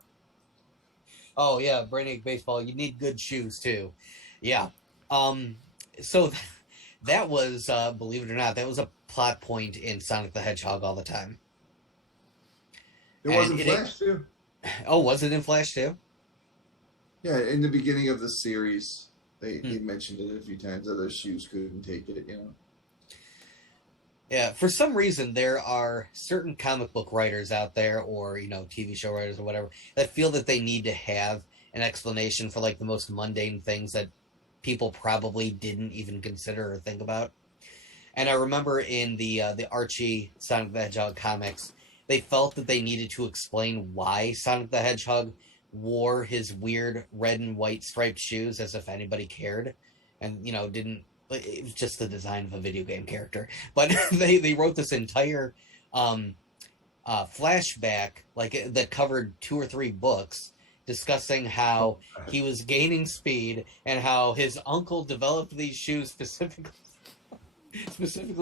Oh, yeah, Brainiac Baseball. You need good shoes, too. Yeah. So that was, believe it or not, that was a plot point in Sonic the Hedgehog all the time. It wasn't Flash, too? Oh, was it in Flash, too? Yeah, in the beginning of the series, they mentioned it a few times that their shoes couldn't take it, you know. Yeah, for some reason, there are certain comic book writers out there, or, you know, TV show writers or whatever, that feel that they need to have an explanation for, like, the most mundane things that people probably didn't even consider or think about. And I remember in the Archie Sonic the Hedgehog comics, they felt that they needed to explain why Sonic the Hedgehog wore his weird red and white striped shoes, as if anybody cared, and, you know, didn't. It was just the design of a video game character. But they wrote this entire flashback, like, that covered 2 or 3 books, discussing how he was gaining speed and how his uncle developed these shoes specifically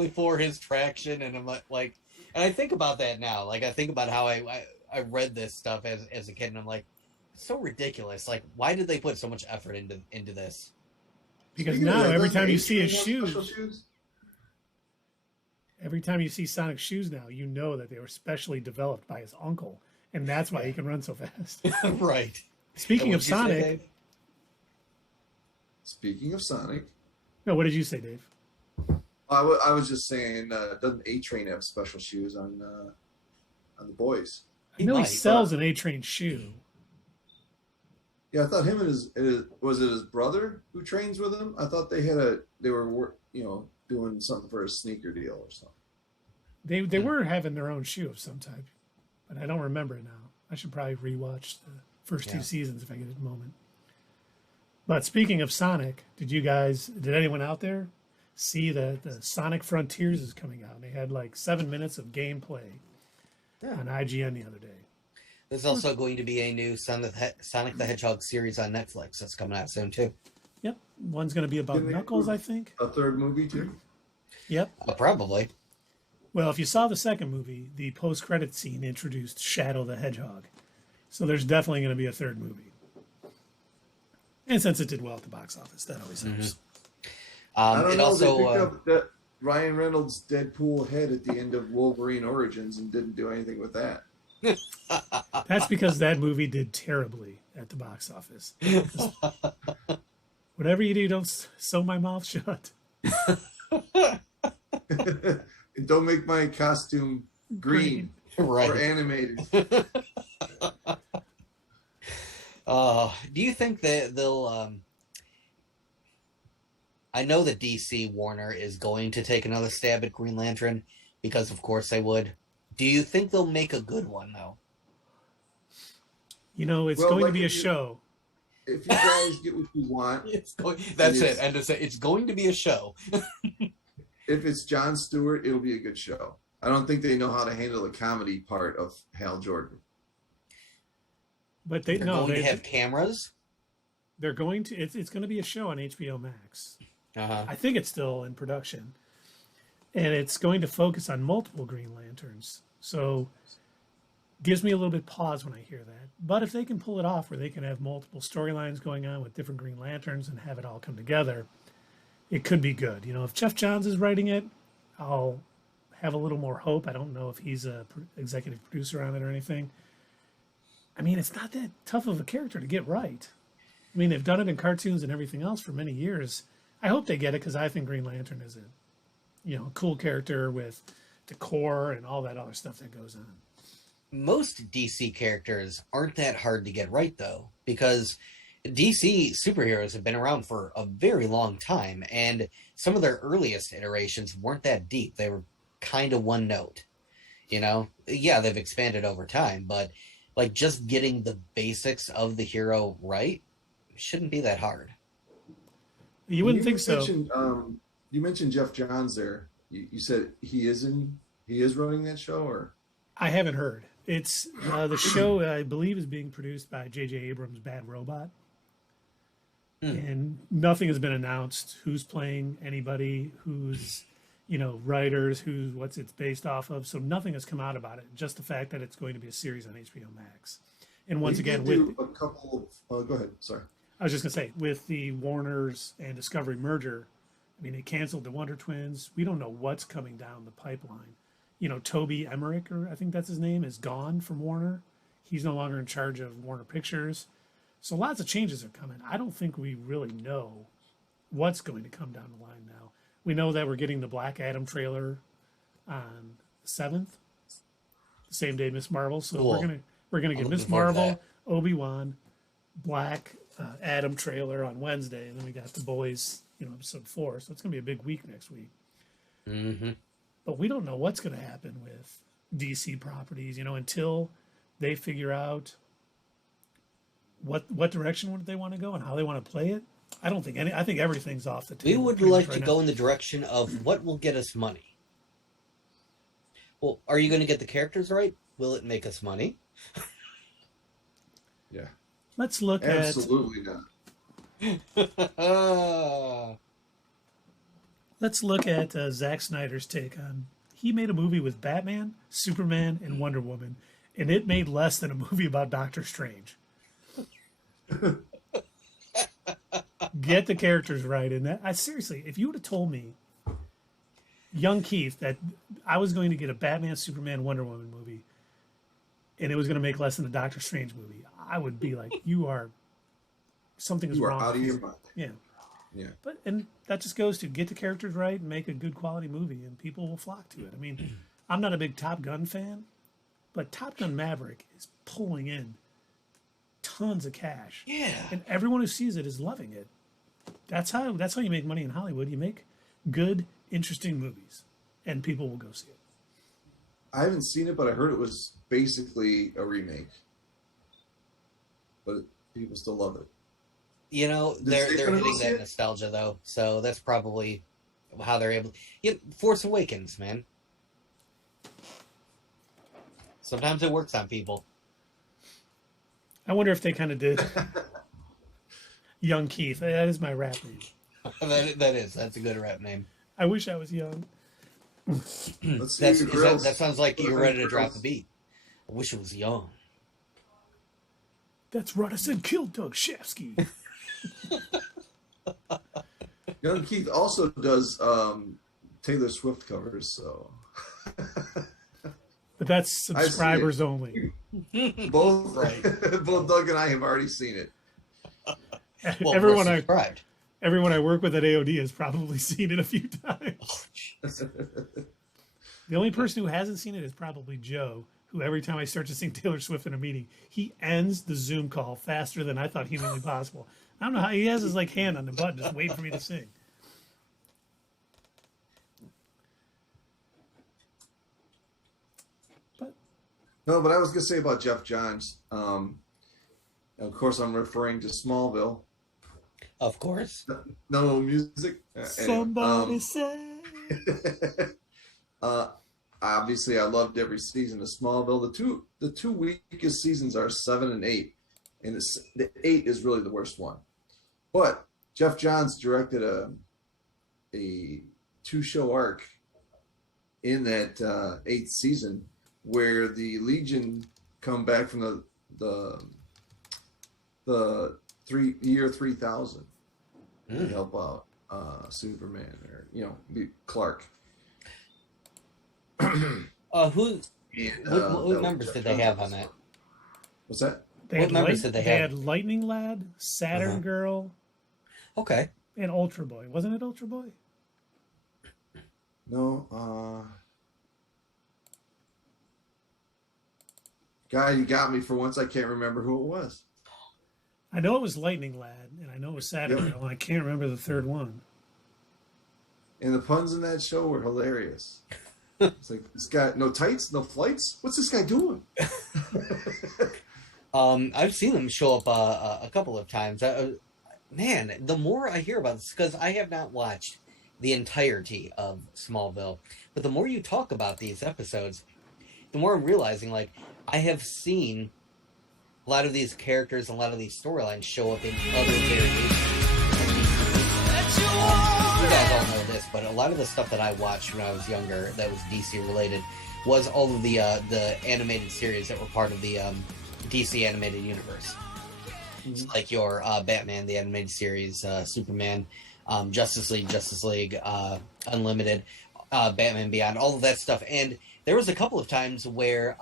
for his traction. And I'm like, and I think about that now. Like, I think about how I read this stuff as a kid, and I'm like, it's so ridiculous. Like, why did they put so much effort into this? Because now every time you see his shoes, Every time you see Sonic's shoes now, you know that they were specially developed by his uncle, and that's why he can run so fast. Right. Speaking of Sonic, Speaking of Sonic, no, what did you say, Dave? I was just saying, doesn't A-Train have special shoes on the boys? I know he might, sells an A-Train shoe. Yeah, I thought him and his was it his brother who trains with him? I thought they were doing something for a sneaker deal or something. They were having their own shoe of some type, but I don't remember it now. I should probably rewatch the first two seasons if I get a moment. But speaking of Sonic, did anyone out there see that the Sonic Frontiers is coming out? They had like 7 minutes of gameplay on IGN the other day. There's also going to be a new Sonic the Hedgehog series on Netflix that's coming out soon too. Yep, one's going to be about Knuckles, I think. A third movie too. Yep. Probably. Well, if you saw the second movie, the post-credit scene introduced Shadow the Hedgehog, so there's definitely going to be a third movie. And since it did well at the box office, that always helps. I don't know. Also, they picked up that Ryan Reynolds' Deadpool head at the end of Wolverine Origins and didn't do anything with that. That's because that movie did terribly at the box office. Whatever you do, don't sew my mouth shut. And don't make my costume green right. or animated. Do you think that they'll? I know that DC Warner is going to take another stab at Green Lantern because, of course, they would. Do you think they'll make a good one though? It's going to be a show. If you guys get what you want, That's it. And to say it's going to be a show. If it's Jon Stewart, it'll be a good show. I don't think they know how to handle the comedy part of Hal Jordan. But They're going to have cameras. They're going to. It's going to be a show on HBO Max. I think it's still in production, and it's going to focus on multiple Green Lanterns. So, gives me a little bit pause when I hear that. But if they can pull it off, where they can have multiple storylines going on with different Green Lanterns and have it all come together, it could be good. If Jeff Johns is writing it, I'll have a little more hope. I don't know if he's a executive producer on it or anything. I mean, it's not that tough of a character to get right. I mean, they've done it in cartoons and everything else for many years. I hope they get it because I think Green Lantern is a cool character with decor and all that other stuff that goes on. Most DC characters aren't that hard to get right, though, because DC superheroes have been around for a very long time, and some of their earliest iterations weren't that deep. They were kind of one note. Yeah, they've expanded over time, but like just getting the basics of the hero right shouldn't be that hard. You wouldn't think so. You mentioned Jeff Johns there. You said he is running that show, or? I haven't heard. It's the show I believe is being produced by J.J. Abrams' Bad Robot. And nothing has been announced. Who's playing anybody? Who's, writers? What's it's based off of? So nothing has come out about it. Just the fact that it's going to be a series on HBO Max. And once again, with a couple of, go ahead. Sorry. I was just gonna say, with the Warner's and Discovery merger, I mean, they canceled the Wonder Twins. We don't know what's coming down the pipeline. Toby Emmerich, or I think that's his name, is gone from Warner. He's no longer in charge of Warner Pictures. So lots of changes are coming. I don't think we really know what's going to come down the line now. We know that we're getting the Black Adam trailer on the 7th, the same day Miss Marvel. So cool. we're gonna get Miss Marvel, Obi-Wan, Black Adam trailer on Wednesday, and then we got The Boys, episode 4. So it's gonna be a big week next week. Mm-hmm. But we don't know what's going to happen with DC properties, until they figure out what direction they want to go and how they want to play it. I don't think I think everything's off the table. We would like to go in the direction of what will get us money. Well, are you going to get the characters right? Will it make us money? Yeah. Let's look Absolutely not. Let's look at Zack Snyder's take on. He made a movie with Batman, Superman, and Wonder Woman, and it made less than a movie about Doctor Strange. Get the characters right, and seriously, if you would have told me, young Keith, that I was going to get a Batman, Superman, Wonder Woman movie, and it was going to make less than a Doctor Strange movie, I would be like, something is You are wrong out with of you. your mind. Yeah. Yeah. But and that just goes to get the characters right and make a good quality movie, and people will flock to it. I mean, I'm not a big Top Gun fan, but Top Gun Maverick is pulling in tons of cash. Yeah. And everyone who sees it is loving it. That's how you make money in Hollywood. You make good, interesting movies, and people will go see it. I haven't seen it, but I heard it was basically a remake. But people still love it. You know, they're Stephen hitting see that it? nostalgia though, so that's probably how they're able. Force Awakens, man. Sometimes it works on people. I wonder if they kind of did. Young Keith. That is my rap name. That's a good rap name. I wish I was young. Let's see your grills. That sounds like you're ready to drop a beat. I wish it was young. That's right. I said kill Doug Shafsky. Young Keith also does Taylor Swift covers, so But that's subscribers only. both Right. both Doug and I have already seen it. Well, everyone we're subscribed. I work with at AOD has probably seen it a few times. Oh, jeez. The only person who hasn't seen it is probably Joe, who every time I start to sing Taylor Swift in a meeting, he ends the Zoom call faster than I thought humanly possible. I don't know how he has his hand on the button, just waiting for me to sing. No, but I was gonna say about Jeff Johns. Of course, I'm referring to Smallville. Of course. No music. Somebody say. Obviously, I loved every season of Smallville. The two weakest seasons are 7 and 8, and the 8 is really the worst one. But Jeff Johns directed a 2-show arc in that 8th season where the Legion come back from the year 3000 to help out Superman or Clark. What numbers did they have on that? What's that? What numbers did they They have? had Lightning Lad, Saturn Uh-huh. Girl, Okay. and Ultra Boy. Wasn't it Ultra Boy? No. Guy, you got me for once. I can't remember who it was. I know it was Lightning Lad, and I know it was Saturn Yep. Girl, and I can't remember the third one. And the puns in that show were hilarious. It's like, this guy, no tights, no flights. What's this guy doing? I've seen them show up a couple of times. Man, the more I hear about this, because I have not watched the entirety of Smallville, but the more you talk about these episodes, the more I'm realizing, like, I have seen a lot of these characters and a lot of these storylines show up in other variations. You guys all know this, but a lot of the stuff that I watched when I was younger that was DC related was all of the animated series that were part of the DC animated universe. So like your Batman, the animated series, Superman, Justice League, Unlimited, Batman Beyond, all of that stuff. And there was a couple of times where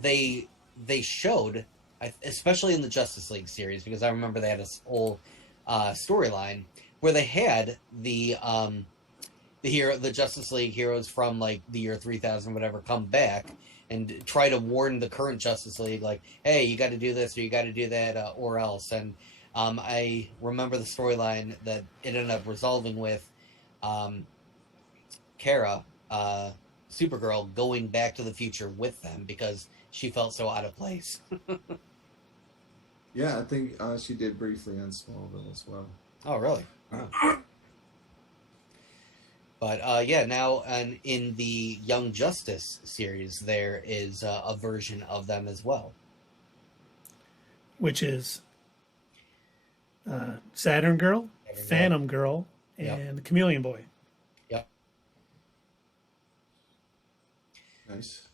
they showed, especially in the Justice League series, because I remember they had a whole storyline where they had the Justice League heroes from like the year 3000, whatever, come back and try to warn the current Justice League, like, hey, you got to do this or you got to do that or else. And I remember the storyline that it ended up resolving with Kara, Supergirl, going back to the future with them because she felt so out of place. Yeah, I think she did briefly on Smallville as well. Oh, really? Oh. But yeah, now in the Young Justice series, there is a version of them as well. Which is Saturn Girl, Phantom Girl, Yep. and Chameleon Boy. Yep. Nice.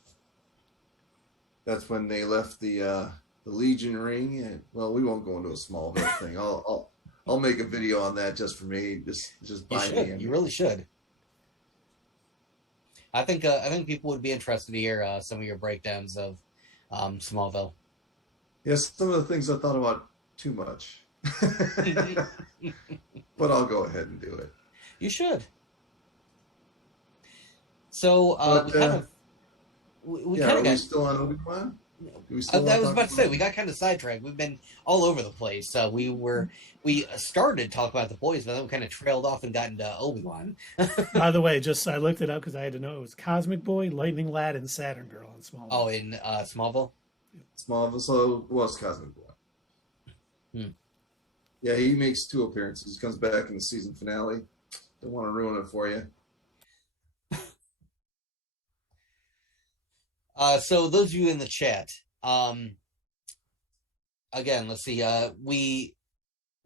That's when they left the Legion ring, and well, we won't go into a Smallville thing. I'll make a video on that just for me. Just You buy should. me. You really should. I think people would be interested to hear some of your breakdowns of Smallville. Yes, some of the things I thought about too much, but I'll go ahead and do it. You should. So But we kind of we yeah, kind are of we got. still on Obi-Wan? Do we I, still I want to was talk about to say about we it? got kind of sidetracked. We've been all over the place. We started talking about the boys, but then we kind of trailed off and got into Obi-Wan. By the way, just I looked it up because I had to know it was Cosmic Boy, Lightning Lad, and Saturn Girl on Smallville. Oh, in Smallville. Smallville, so it was Cosmic Boy. Hmm. Yeah, he makes 2 appearances. He comes back in the season finale. Don't want to ruin it for you. So those of you in the chat, again, let's see.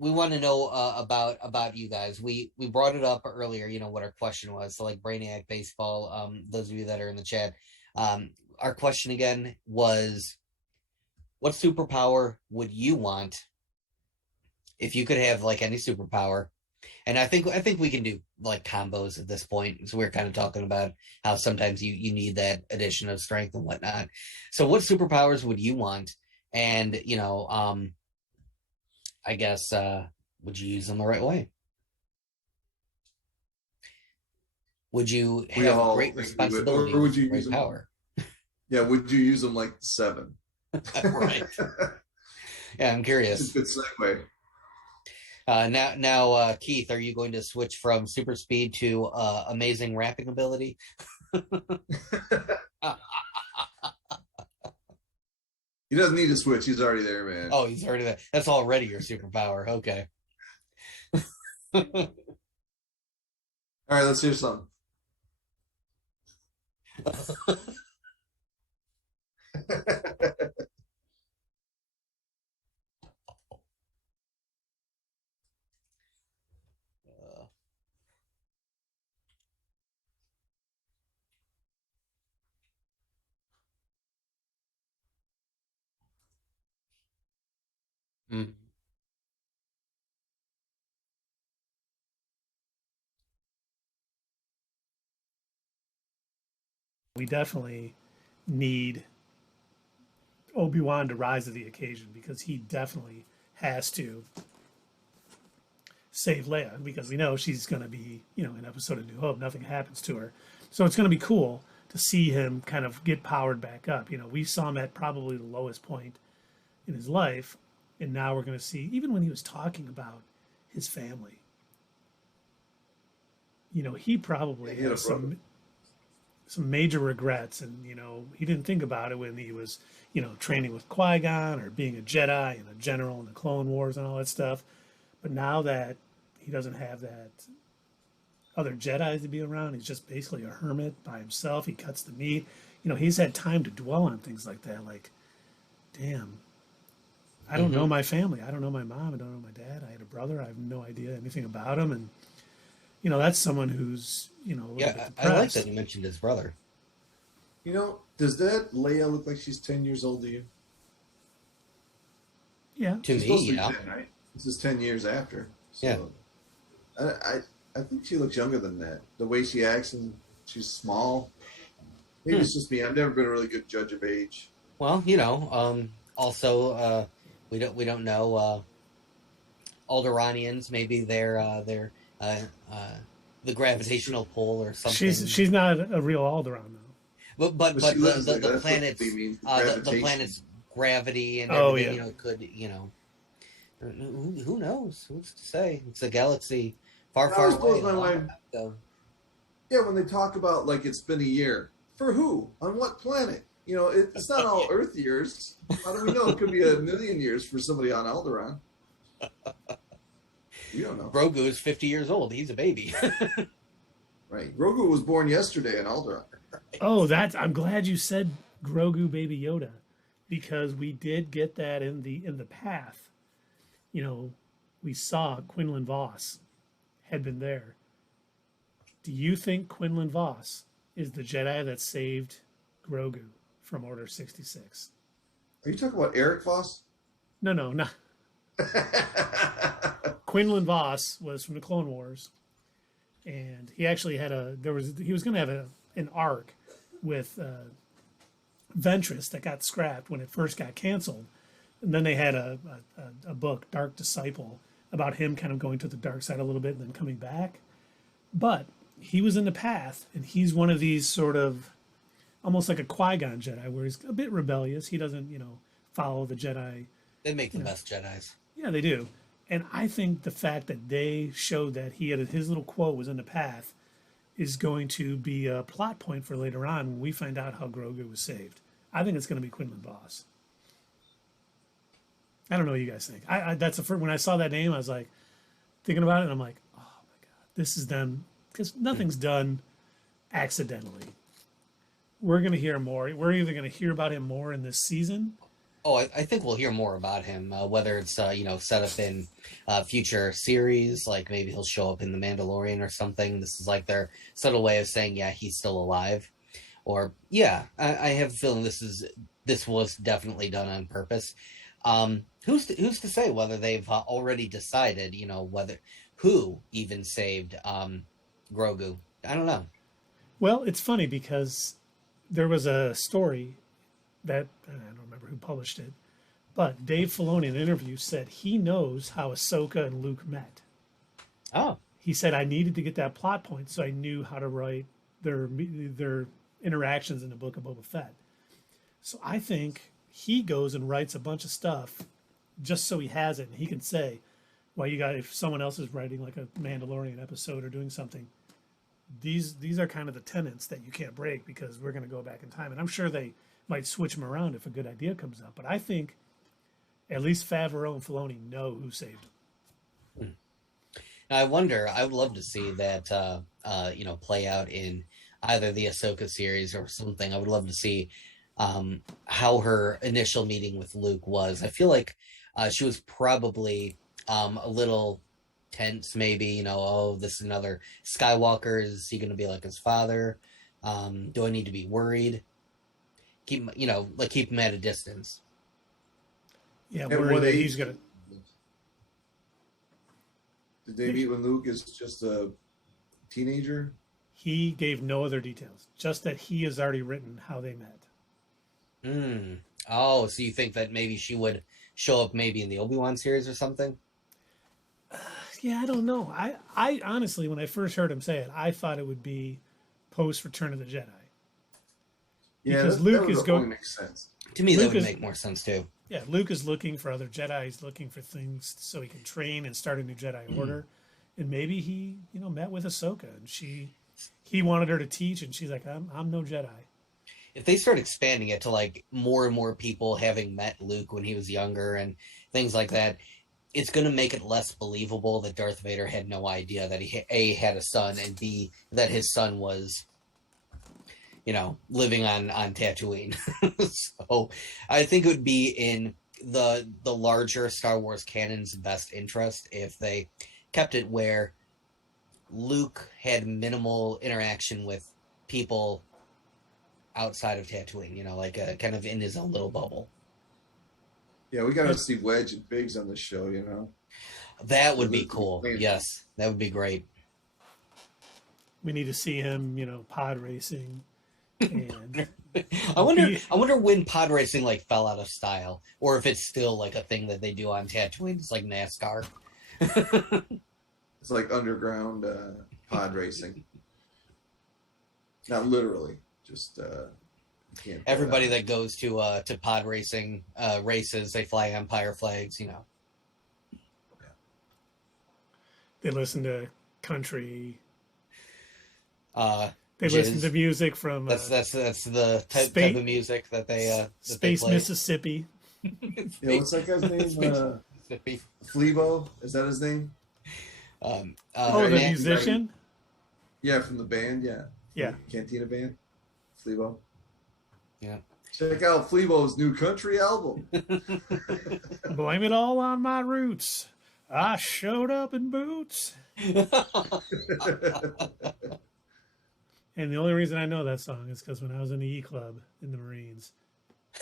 We want to know about you guys. We brought it up earlier. You know what our question was. So like Brainiac Baseball. Those of you that are in the chat, our question again was, what superpower would you want if you could have like any superpower? And I think we can do like combos at this point. So we're kind of talking about how sometimes you need that addition of strength and whatnot. So what superpowers would you want? And I guess would you use them the right way? Would you We have all great think we would, responsibility or would with you use great them? power? Yeah, would you use them like 7? Right. Yeah, I'm It's curious. a good segue. Now, Keith, are you going to switch from super speed to amazing rapping ability? He doesn't need to switch. He's already there, man. Oh, he's already there. That's already your superpower. Okay. All right, let's hear something. Mm. We definitely need Obi-Wan to rise to the occasion because he definitely has to save Leia because we know she's going to be, in episode of New Hope, nothing happens to her. So it's going to be cool to see him kind of get powered back up. We saw him at probably the lowest point in his life, and now we're going to see, even when he was talking about his family, he probably He had a has brother. some major regrets, and he didn't think about it when he was training with Qui-Gon or being a Jedi and a general in the Clone Wars and all that stuff. But now that he doesn't have that other Jedi to be around, he's just basically a hermit by himself. He cuts the meat. He's had time to dwell on things like that. Like, damn, I don't know Hmm. my family. I don't know my mom. I don't know my dad. I had a brother. I have no idea anything about him. And that's someone who's a little bit Yeah, I like that depressed. you mentioned his brother. Does that Leia look like she's 10 years old to you? Yeah, To She's supposed me, to be yeah, 10, right? This is 10 years after. yeah. So I, I, I think she looks younger than that. The way she acts, and she's small. Maybe Hmm. it's just me. I've never been a really good judge of age. Well, also, we don't know Alderanians. Maybe they're uh, uh, the That's true. gravitational pull or she's something. she's not a real Alderaan though. But But she lives there. the That's what he planets means. The the gravitation. planet's gravity and Oh everything yeah, could who knows, who's to say? It's a galaxy far It far always away, blows a my long mind. time ago. Yeah, when they talk about like it's been a year. For who? On what planet? It's not all Earth years. How do we know? It could be a million years for somebody on Alderaan. We don't know. Grogu is 50 years old. He's a baby. Right. Grogu was born yesterday on Alderaan. oh, I'm glad you said Grogu Baby Yoda, because we did get that in the path. We saw Quinlan Voss had been there. Do you think Quinlan Voss is the Jedi that saved Grogu from Order 66? Are you talking about Eric Voss? No, no, not Quinlan Voss was from the Clone Wars, and he actually he was going to have an arc with Ventress that got scrapped when it first got canceled. And then they had a book, Dark Disciple, about him kind of going to the dark side a little bit and then coming back. But he was in the path, and he's one of these sort of almost like a Qui-Gon Jedi, where he's a bit rebellious. He doesn't, follow the Jedi. They make the best Jedis. Yeah, they do. And I think the fact that they showed that he had his little quote was in the path is going to be a plot point for later on when we find out how Grogu was saved. I think it's going to be Quinlan Voss. I don't know what you guys think. That's the first, when I saw that name, I was like thinking about it, and I'm like, oh my god, this is done, because nothing's done accidentally. We're going to hear more. We're either going to hear about him more in this season. Oh, I think we'll hear more about him, whether it's, set up in future series, like maybe he'll show up in The Mandalorian or something. This is like their subtle way of saying, yeah, he's still alive. Or, yeah, I have a feeling this was definitely done on purpose. Who's to say whether they've already decided, who even saved Grogu? I don't know. Well, it's funny because there was a story that, I don't remember who published it, but Dave Filoni in an interview said he knows how Ahsoka and Luke met. Oh. He said, I needed to get that plot point so I knew how to write their interactions in the book of Boba Fett. So I think he goes and writes a bunch of stuff just so he has it, and he can say, well, if someone else is writing like a Mandalorian episode or doing something, these are kind of the tenets that you can't break because we're going to go back in time. And I'm sure they might switch them around if a good idea comes up. But I think at least Favreau and Filoni know who saved him. I wonder, I would love to see that, play out in either the Ahsoka series or something. I would love to see how her initial meeting with Luke was. I feel like she was probably a little tense, maybe, this is another Skywalker. Is he going to be like his father? Do I need to be worried? Keep him at a distance. Yeah, worried that he's going to... Did they meet when Luke is just a teenager? He gave no other details, just that he has already written how they met. Oh, so you think that maybe she would show up maybe in the Obi-Wan series or something? Yeah, I don't know. I honestly, when I first heard him say it, I thought it would be post Return of the Jedi. Yeah, because Luke is going. Makes sense. To me, that would make more sense too. Yeah, Luke is looking for other Jedi. He's looking for things so he can train and start a new Jedi Order. And maybe he, met with Ahsoka, and he wanted her to teach, and she's like, I'm no Jedi. If they start expanding it to like more and more people having met Luke when he was younger and things like that, it's going to make it less believable that Darth Vader had no idea that he A, had a son, and B, that his son was, living on Tatooine. So I think it would be in the larger Star Wars canon's best interest if they kept it where Luke had minimal interaction with people outside of Tatooine, like kind of in his own little bubble. Yeah, we got to see Wedge and Biggs on the show, That would be cool. Yes, that would be great. We need to see him, pod racing. And I wonder when pod racing like fell out of style, or if it's still like a thing that they do on Tatooine. It's like NASCAR. It's like underground pod racing. Not literally, just everybody that goes to pod racing races, they fly Empire flags, They listen to country. They listen to music from. That's the type of music that they. Space they play. Mississippi. What's that guy's name? Mississippi. Flebo, is that his name? The musician. Yeah, from the band. Yeah. Cantina band. Flebo. Yeah. Check out Flebo's new country album. Blame it all on my roots. I showed up in boots. And the only reason I know that song is because when I was in the E Club in the Marines,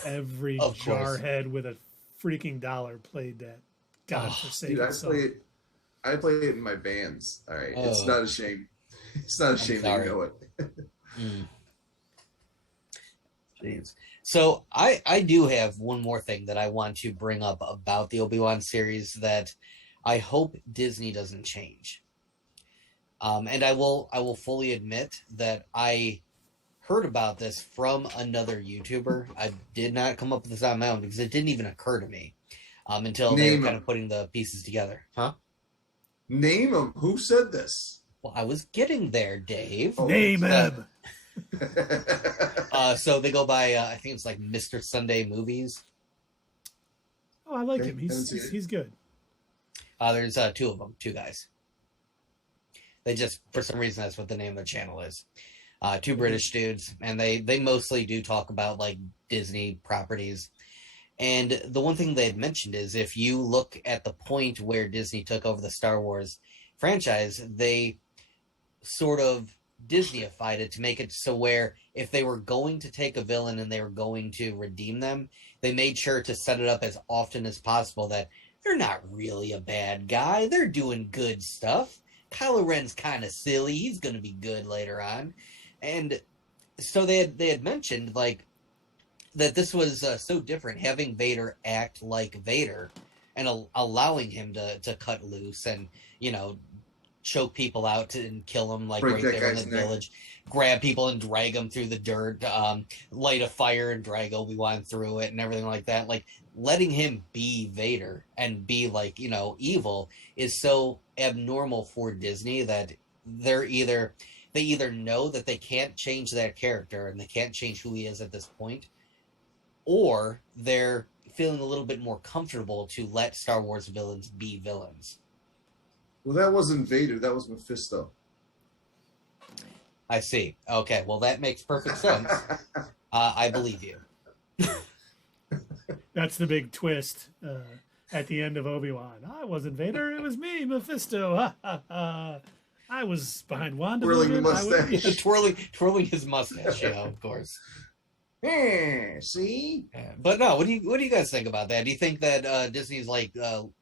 every jarhead with a freaking dollar played that godforsaken song. I play it in my bands. All right, it's not a shame. It's not a shame that you know it. Jeez. So I do have one more thing that I want to bring up about the Obi-Wan series that I hope Disney doesn't change. And I will fully admit that I heard about this from another YouTuber. I did not come up with this on my own because it didn't even occur to me until they were Name kind him. of putting the pieces together. Huh? Name him. Who said this? Well, I was getting there, Dave. Oh. Name him. So they go by, I think it's like Mr. Sunday Movies. Oh, I like Okay, him. haven't seen it. He's good. There's two of them, two guys. They just, for some reason, that's what the name of their channel is. Two British dudes, and they mostly do talk about like Disney properties. And the one thing they had mentioned is if you look at the point where Disney took over the Star Wars franchise, they sort of Disneyified it to make it so where if they were going to take a villain and they were going to redeem them, they made sure to set it up as often as possible that they're not really a bad guy. They're doing good stuff. Kylo Ren's kind of silly. He's going to be good later on. And so they had mentioned like that this was so different, having Vader act like Vader and allowing him to cut loose and, you know, choke people out and kill them like Break right that there in guy's the neck. village, grab people and drag them through the dirt, light a fire and drag Obi-Wan through it and everything like that. Like letting him be Vader and be like, you know, evil is so abnormal for Disney that they either know that they can't change that character and they can't change who he is at this point, or they're feeling a little bit more comfortable to let Star Wars villains be villains. Well, that wasn't Vader. That was Mephisto. I see. Okay, well, that makes perfect sense. I believe you. That's the big twist at the end of Obi-Wan. I wasn't Vader. It was me, Mephisto. Ha, ha, ha. I was behind Wanda. Twirling the mustache. twirling his mustache, you know, of course. Yeah, see? Yeah. But no, what do you guys think about that? Do you think that Disney's like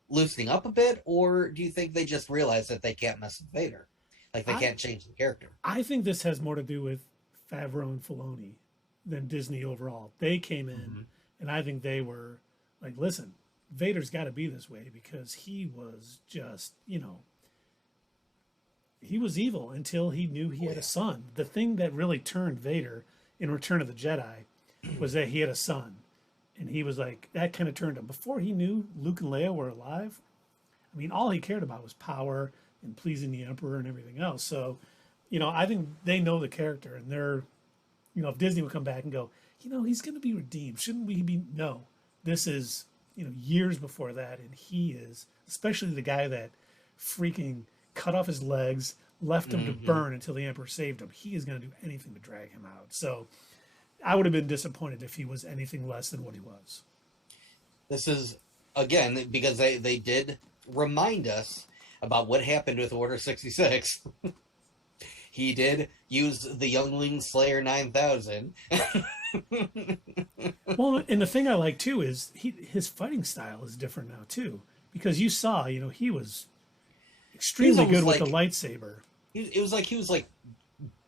loosening up a bit, or do you think they just realize that they can't mess with Vader, like they can't change the character? I think this has more to do with Favreau and Filoni than Disney overall. They came in, and I think they were like, "Listen, Vader's got to be this way because he was just, you know, he was evil until he knew he had a son." The thing that really turned Vader in Return of the Jedi was that he had a son. And he was like, that kind of turned him. Before he knew Luke and Leia were alive, I mean, all he cared about was power and pleasing the Emperor and everything else. So, you know, I think they know the character and they're, you know, if Disney would come back and go, you know, he's going to be redeemed. Shouldn't we be? No, this is, you know, years before that. And he is, especially the guy that freaking cut off his legs, left him to burn until the Emperor saved him. He is going to do anything to drag him out. So I would have been disappointed if he was anything less than what he was. This is, again, because they did remind us about what happened with Order 66. He did use the Youngling Slayer 9000. Well, and the thing I like too is his fighting style is different now too, because you saw, you know, he was extremely good with the lightsaber. It was like he was like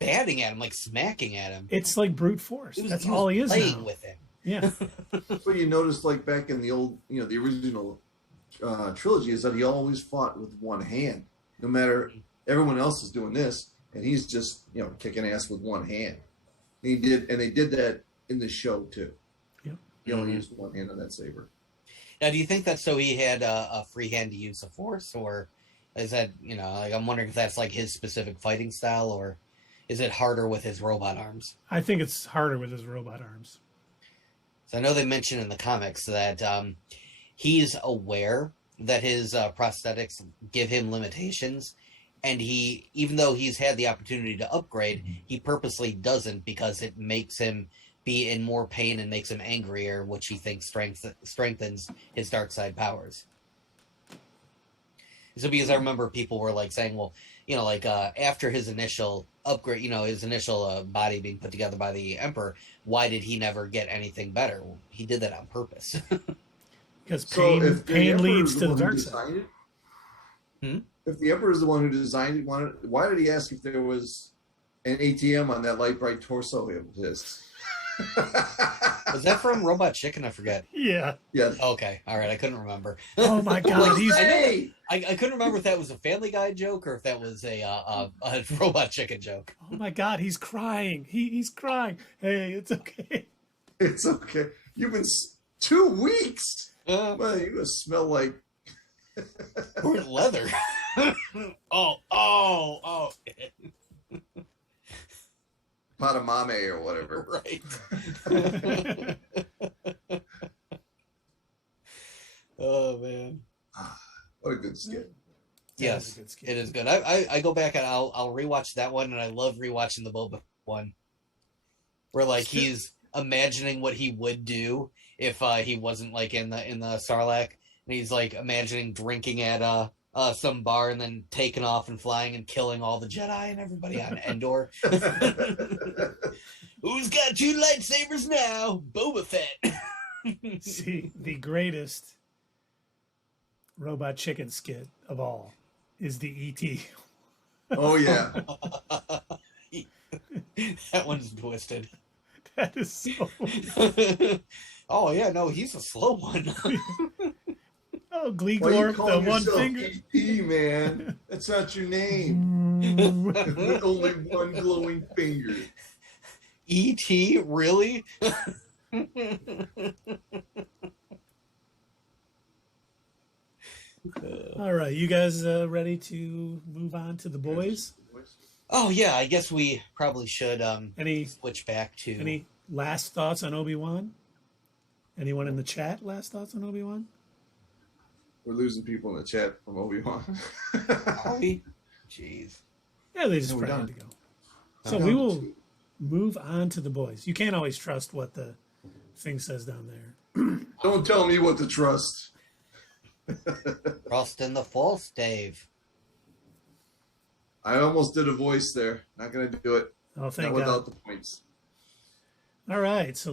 batting at him, like smacking at him. It's like brute force. That's all he is playing now. with him. Yeah. That's what you noticed, like back in the old, you know, the original trilogy, is that he always fought with one hand. No matter everyone else is doing this, and he's just, you know, kicking ass with one hand. They did that in the show too. Yep. He only used one hand on that saber. Now, do you think that's so he had a free hand to use the Force, or is that, you know, like I'm wondering if that's like his specific fighting style, or is it harder with his robot arms? I think it's harder with his robot arms. So I know they mentioned in the comics that he's aware that his prosthetics give him limitations, and he, even though he's had the opportunity to upgrade, he purposely doesn't because it makes him be in more pain and makes him angrier, which he thinks strengthens his dark side powers. So because I remember people were like saying, well, you know, like after his initial upgrade, you know, his initial body being put together by the Emperor, why did he never get anything better? Well, he did that on purpose. Because pain leads to the dark side. If the Emperor is the one who designed it, why did he ask if there was an ATM on that light bright torso of his? Was that from Robot Chicken? I forget. Yeah. Yeah. Okay, all right, I couldn't remember. Oh my God, he's I couldn't remember if that was a Family Guy joke or if that was a Robot Chicken joke. oh my God, he's crying. He's crying. Hey, it's okay. It's okay. You've been 2 weeks. Uh, Well, you gonna smell like We're in leather. oh. patamame or whatever. Right. Oh man. What a good skit. That was Yes, a good skit. it is good. I go back and I'll rewatch that one, and I love rewatching the Boba one, where like he's imagining what he would do if he wasn't like in the Sarlacc, and he's like imagining drinking at some bar and then taking off and flying and killing all the Jedi and everybody on Endor. Who's got 2 lightsabers now? Boba Fett. See, the greatest Robot Chicken skit of all is the ET. Oh yeah. That one's twisted. That is so. Oh yeah, no, he's a slow one. Oh, Glee Why you Glorp, the calling one yourself finger. E.T., man? That's not your name. With only one glowing finger. E.T. really? All right, you guys ready to move on to the boys? Oh yeah, I guess we probably should Any switch back to any last thoughts on Obi-Wan? Anyone in the chat? Last thoughts on Obi-Wan? We're losing people in the chat from Obi-Wan. Are we? Jeez. Yeah, they just No, we're probably had done. to go. So we will move on to the boys. You can't always trust what the thing says down there. Don't tell me what to trust. Trust in the Force, Dave. I almost did a voice there. Not gonna do it. Oh, thank Not without God. the points. All right, so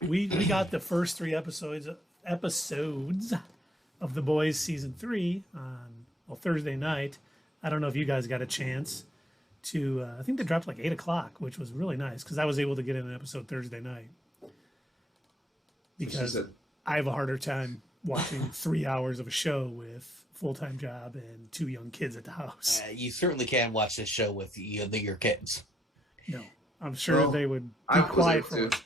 we got the first 3 episodes of The Boys season 3 on Thursday night. I don't know if you guys got a chance to. I think they dropped like 8 o'clock, which was really nice because I was able to get in an episode Thursday night because said- I have a harder time watching 3 hours of a show with full-time job and 2 young kids at the house. You certainly can watch this show with your kids. No, I'm sure Well, they would be I was quiet able for to. it.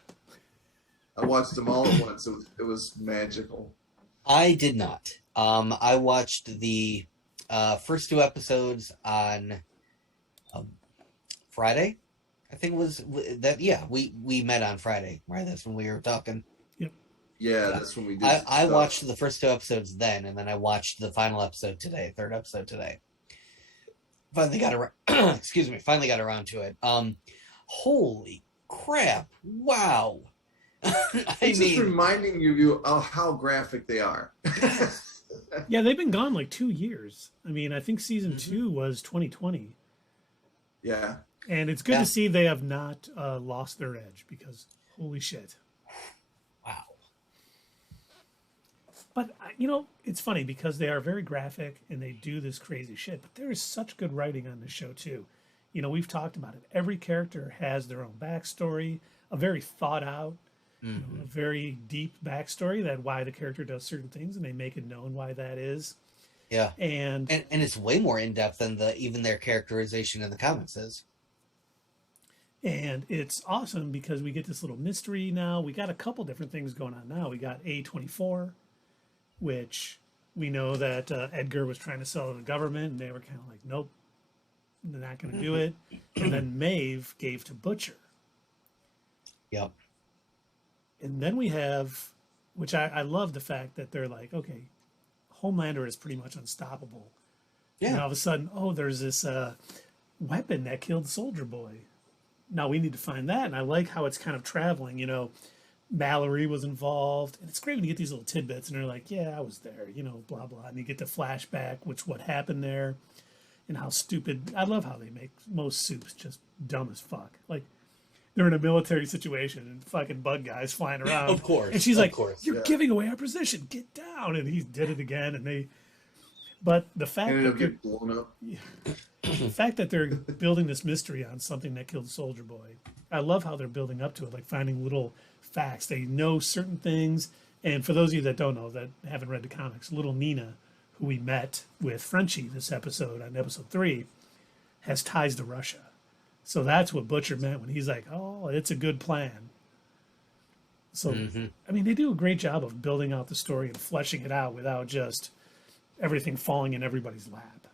I watched them all at once. It was magical. I did not. I watched the first 2 episodes on Friday. I think it was that. Yeah, we met on Friday, right? That's when we were talking. Yeah, that's when we did. I stuff. watched the first 2 episodes then, and then I watched the final episode today, 3rd episode today. Finally got around. Excuse me. Finally got around to it. Holy crap! Wow. It's just reminding you of how graphic they are. Yeah, they've been gone like 2 years. I mean, I think season 2 was 2020. Yeah. And it's good to see they have not lost their edge because holy shit. Wow. But, it's funny because they are very graphic and they do this crazy shit. But there is such good writing on this show, too. We've talked about it. Every character has their own backstory, a very thought out, a very deep backstory that why the character does certain things and they make it known why that is. Yeah. And it's way more in depth than even their characterization in the comics is. And it's awesome because we get this little mystery now. We got a couple different things going on now. We got A24, which we know that Edgar was trying to sell to the government, and they were kind of like, nope, they're not going to do it. And then Maeve gave to Butcher. Yep. And then we have, which I love the fact that they're like, okay, Homelander is pretty much unstoppable. Yeah. And all of a sudden, there's this weapon that killed Soldier Boy. Now we need to find that. And I like how it's kind of traveling, Mallory was involved. And it's great when you get these little tidbits and they're like, yeah, I was there, blah, blah. And you get the flashback, what happened there and how stupid. I love how they make most soups just dumb as fuck. Like, they're in a military situation and fucking bug guys flying around. Of course. And she's like, course. you're giving away our position. Get down. And he did it again. And But the fact Ended that up they're getting blown up. the fact that they're building this mystery on something that killed Soldier Boy, I love how they're building up to it, like finding little facts. They know certain things. And for those of you that don't know, that haven't read the comics, little Nina, who we met with Frenchie this episode on episode 3, has ties to Russia. So that's what Butcher meant when he's like, oh, it's a good plan. So, I mean, they do a great job of building out the story and fleshing it out without just everything falling in everybody's lap.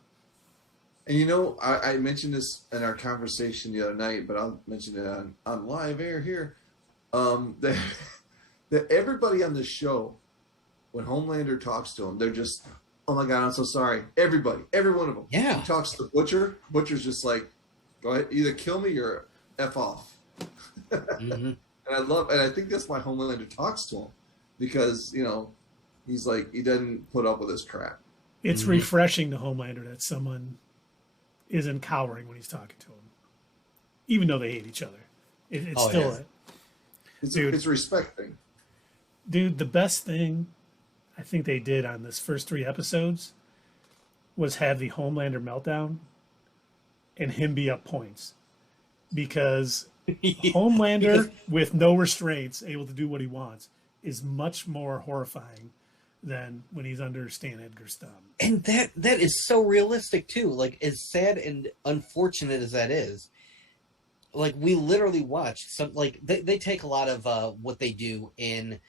And you know, I mentioned this in our conversation the other night, but I'll mention it on live air here. That that everybody on the show, when Homelander talks to him, they're just, oh my God, I'm so sorry. Everybody, every one of them. Yeah. He talks to Butcher. Butcher's just like, go ahead, either kill me or F off. And I think that's why Homelander talks to him, because, you know, he's like, he doesn't put up with this crap. It's refreshing to Homelander that someone isn't cowering when he's talking to him, even though they hate each other. It's still it's a respect thing. Dude, the best thing I think they did on this first 3 episodes was have the Homelander meltdown and him be up points, because Homelander with no restraints, able to do what he wants, is much more horrifying than when he's under Stan Edgar's thumb. And that is so realistic too. Like, as sad and unfortunate as that is, like, we literally watch some, like, they take a lot of what they do in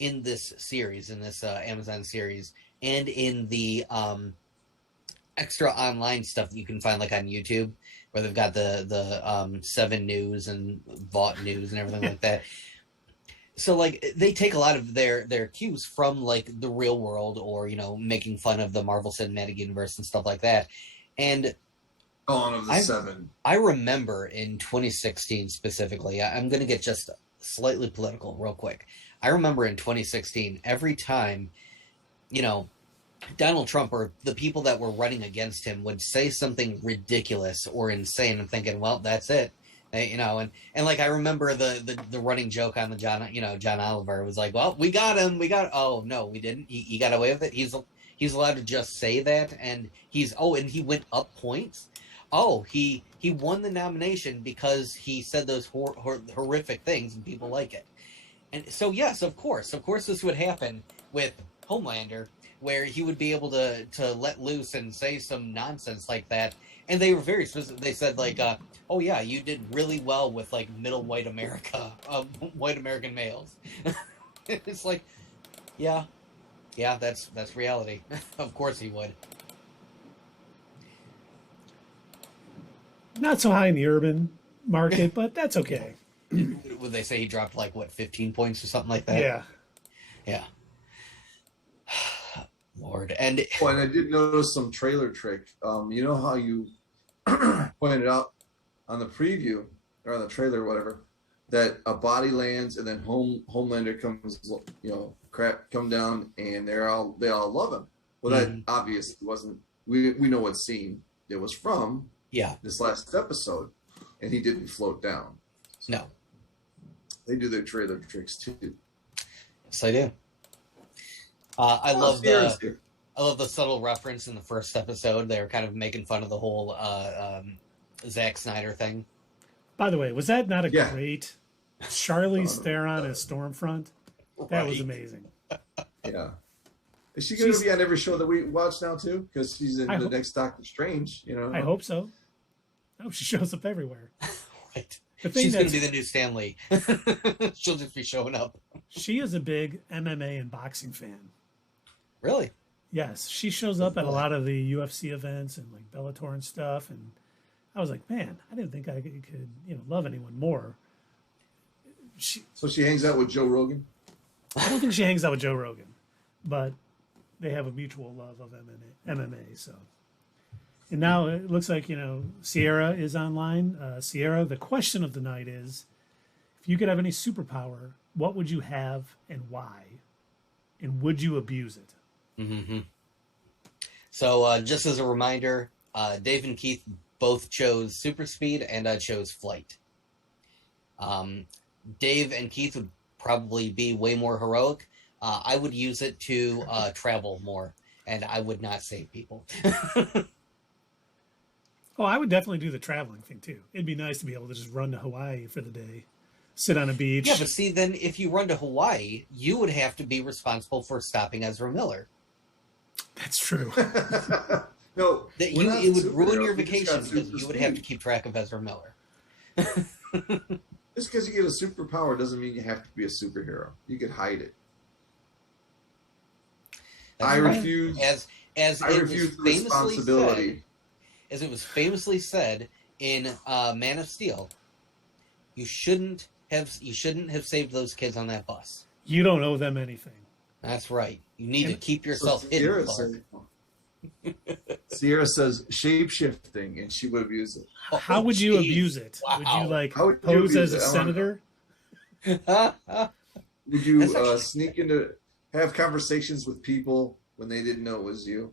this series, in this Amazon series, and in the extra online stuff that you can find, like, on YouTube, where they've got the 7 News and Vought News and everything like that. So, like, they take a lot of their cues from, like, the real world, or, you know, making fun of the Marvel Cinematic Universe and stuff like that. And Of the 7. I remember in 2016 specifically, I'm going to get just slightly political real quick. I remember in 2016, every time, you know, Donald Trump or the people that were running against him would say something ridiculous or insane, I'm thinking, well, that's it. You know, and like, I remember the running joke on the John Oliver was like, well, we got him. Oh, no, we didn't. He got away with it. He's allowed to just say that. And and he went up points. Oh, he won the nomination because he said those horrific things and people like it. And so, yes, of course this would happen with Homelander, where he would be able to let loose and say some nonsense like that. And they were very specific. They said, like, oh yeah, you did really well with, like, middle white America, white American males. It's like, yeah, that's reality. Of course he would. Not so high in the urban market, but that's okay. Would they say he dropped, like, what, 15 points or something like that? Yeah. Lord. And I did notice some trailer trick. You know how you pointed out on the preview or on the trailer or whatever, that a body lands and then Homelander comes, you know, come down, and they all love him. Well, that obviously wasn't. We know what scene it was from. Yeah. This last episode, and he didn't float down. So no. They do their trailer tricks too. Yes, I do. I love the subtle reference in the first episode. They were kind of making fun of the whole Zack Snyder thing. By the way, was that not a great Charlize Theron as Stormfront? That was amazing. Yeah. Is she going to be on every show that we watch now too? Because she's in the next Doctor Strange. You know. I hope so. I hope she shows up everywhere. Right. She's going to be the new Stan Lee. She'll just be showing up. She is a big MMA and boxing fan. Really? Yes, she shows up at a lot of the UFC events and, like, Bellator and stuff, and I was like, man, I didn't think I could love anyone more. So she hangs out with Joe Rogan? I don't think she hangs out with Joe Rogan, but they have a mutual love of MMA. So, and now it looks like, you know, Sierra is online. Sierra, the question of the night is, if you could have any superpower, what would you have and why? And would you abuse it? So, just as a reminder, Dave and Keith both chose super speed, and I chose flight. Dave and Keith would probably be way more heroic. I would use it to travel more. and I would not save people. Oh, I would definitely do the traveling thing too. It'd be nice to be able to just run to Hawaii for the day, sit on a beach. Yeah, but see, then if you run to Hawaii, you would have to be responsible for stopping Ezra Miller. That's true. No, That we're not it would superheroes. ruin your We just vacation got because super you would have to speed. keep track of Ezra Miller. Just because you get a superpower doesn't mean you have to be a superhero. You could hide it. That's I right. refuse. As I it refuse was the famously responsibility. said, as it was famously said in Man of Steel, you shouldn't have saved those kids on that bus. You don't owe them anything. That's right. You need to And- keep So yourself hidden, Clark. Sierra says shape shifting, and she would abuse it. How would you geez. abuse it? Would Wow. you like How would you pose abuse as a it? I wanna know. senator? Would you That's actually- sneak into have conversations with people when they didn't know it was you?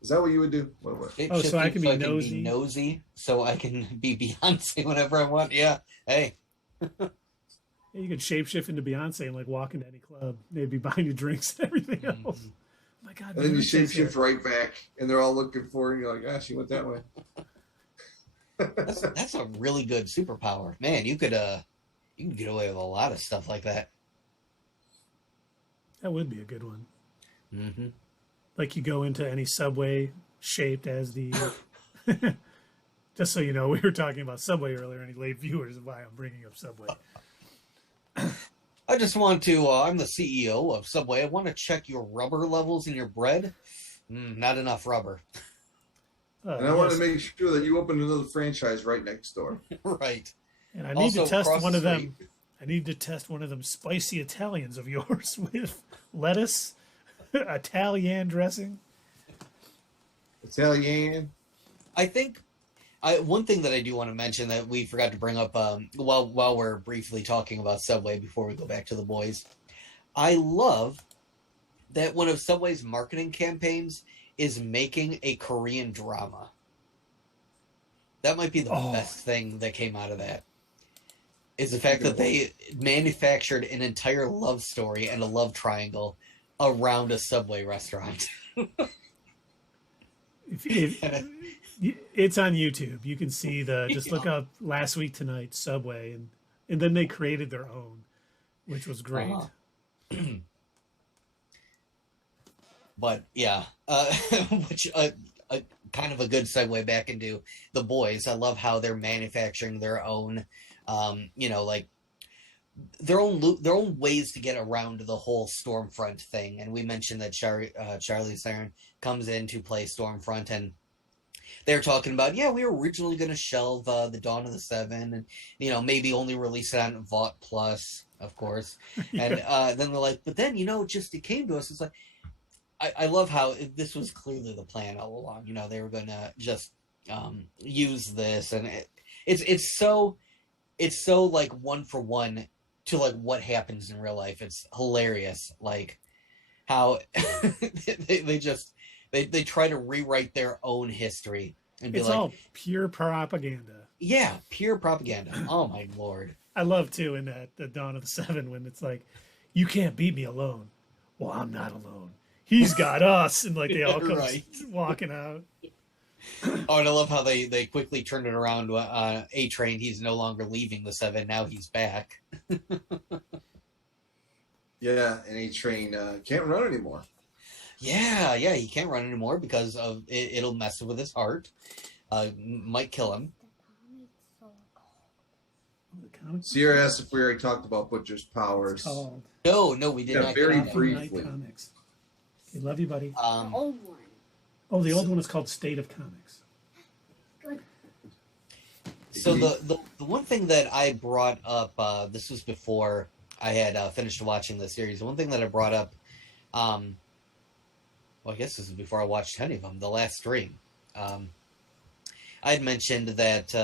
Is that what you would do? What? Oh, so I can be nosy. nosy? So I can be Beyonce whenever I want. Yeah. Hey. Yeah, you could shapeshift into Beyonce and like walk into any club. They'd be buying you drinks and everything else. Oh my God. And then you Beyonce's here. shapeshift right back, and they're all looking for her, and you're like, ah, she went that way. That's a really good superpower. Man, you could get away with a lot of stuff like that. That would be a good one. Mm-hmm. Like you go into any subway shaped as the. Just so you know, we were talking about Subway earlier. Any late viewers of why I'm bringing up Subway. I just want to, I'm the CEO of Subway. I want to check your rubber levels in your bread. Not enough rubber. And I want to make sure that you open another franchise right next door. Right. And I need Also, to test across one the of them. street. I need to test one of them spicy Italians of yours with lettuce, Italian dressing. Italian. I think one thing that I do want to mention that we forgot to bring up while we're briefly talking about Subway before we go back to the boys. I love that one of Subway's marketing campaigns is making a Korean drama. That might be the best thing that came out of that. Is the fact that they manufactured an entire love story and a love triangle around a Subway restaurant. It's on YouTube. You can see just look up Last Week Tonight Subway, and then they created their own, which was great. But yeah, which kind of a good segue back into the boys. I love how they're manufacturing their own, like their own ways to get around the whole Stormfront thing. And we mentioned that Charlie Theron comes in to play Stormfront, and they're talking about, we were originally going to shelve the Dawn of the Seven, and maybe only release it on Vought Plus, of course. And then they're like, but then it came to us. It's like, I love how this was clearly the plan all along. They were going to just use this, and it's so like one for one to like what happens in real life. It's hilarious, like how they try to rewrite their own history and be It's like, all pure propaganda. yeah, pure propaganda. Oh my lord! I love too in the Dawn of the Seven when it's like, you can't beat me alone. Well, I'm not alone. He's got us, and like they all come walking out. Oh, and I love how they quickly turned it around. A-Train, he's no longer leaving the Seven. Now he's back. Yeah, and A-Train can't run anymore. Yeah, he can't run anymore because of it'll mess with his heart. Might kill him. Sierra asked if we already talked about Butcher's powers. No, we did not. Very get on that. briefly. Comics. Okay, love you, buddy. Old one. Oh, the old one is called State of Comics. Good. So the one thing that I brought up, this was before I had finished watching the series. The one thing that I brought up, well, I guess this is before I watched any of them. The last stream, I had mentioned that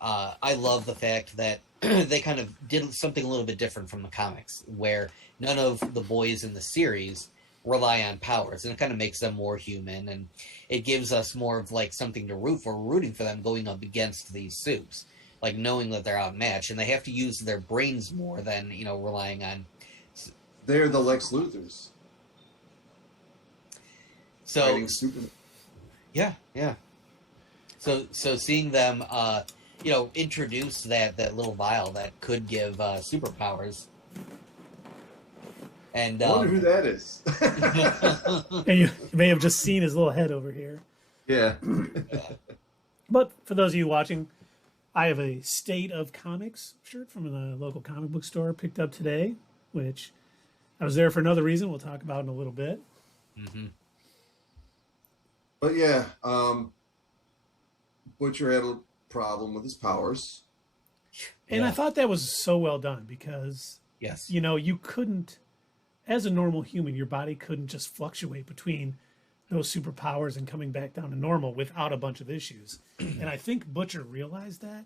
I love the fact that they kind of did something a little bit different from the comics, where none of the boys in the series rely on powers, and it kind of makes them more human, and it gives us more of like something to root for. We're rooting for them going up against these suits, like knowing that they're outmatched, and they have to use their brains more than relying on. They're the Lex Luthors. So fighting Superman. yeah. So seeing them, introduce that little vial that could give superpowers, and I wonder who that is. And you may have just seen his little head over here. Yeah. But for those of you watching, I have a State of Comics shirt from the local comic book store picked up today, which I was there for another reason we'll talk about in a little bit. Mhm. But yeah, Butcher had a problem with his powers. And I Yeah. thought that was so well done because, Yes. you couldn't, as a normal human, your body couldn't just fluctuate between those superpowers and coming back down to normal without a bunch of issues. And I think Butcher realized that,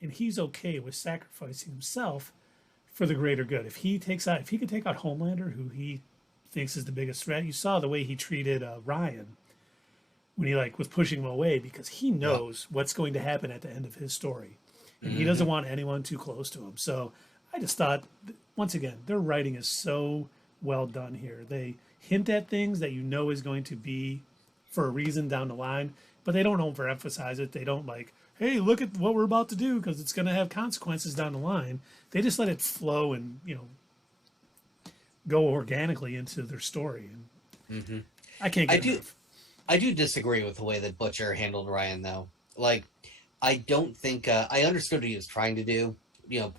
and he's okay with sacrificing himself for the greater good. If he could take out Homelander, who he thinks is the biggest threat, you saw the way he treated Ryan when he was pushing him away because he knows what's going to happen at the end of his story, and he doesn't want anyone too close to him. So I just thought, once again, their writing is so well done here. They hint at things that is going to be for a reason down the line, but they don't overemphasize it. They don't hey, look at what we're about to do because it's going to have consequences down the line. They just let it flow and go organically into their story. And I can't get enough. I do disagree with the way that Butcher handled Ryan, though. I don't think I understood what he was trying to do.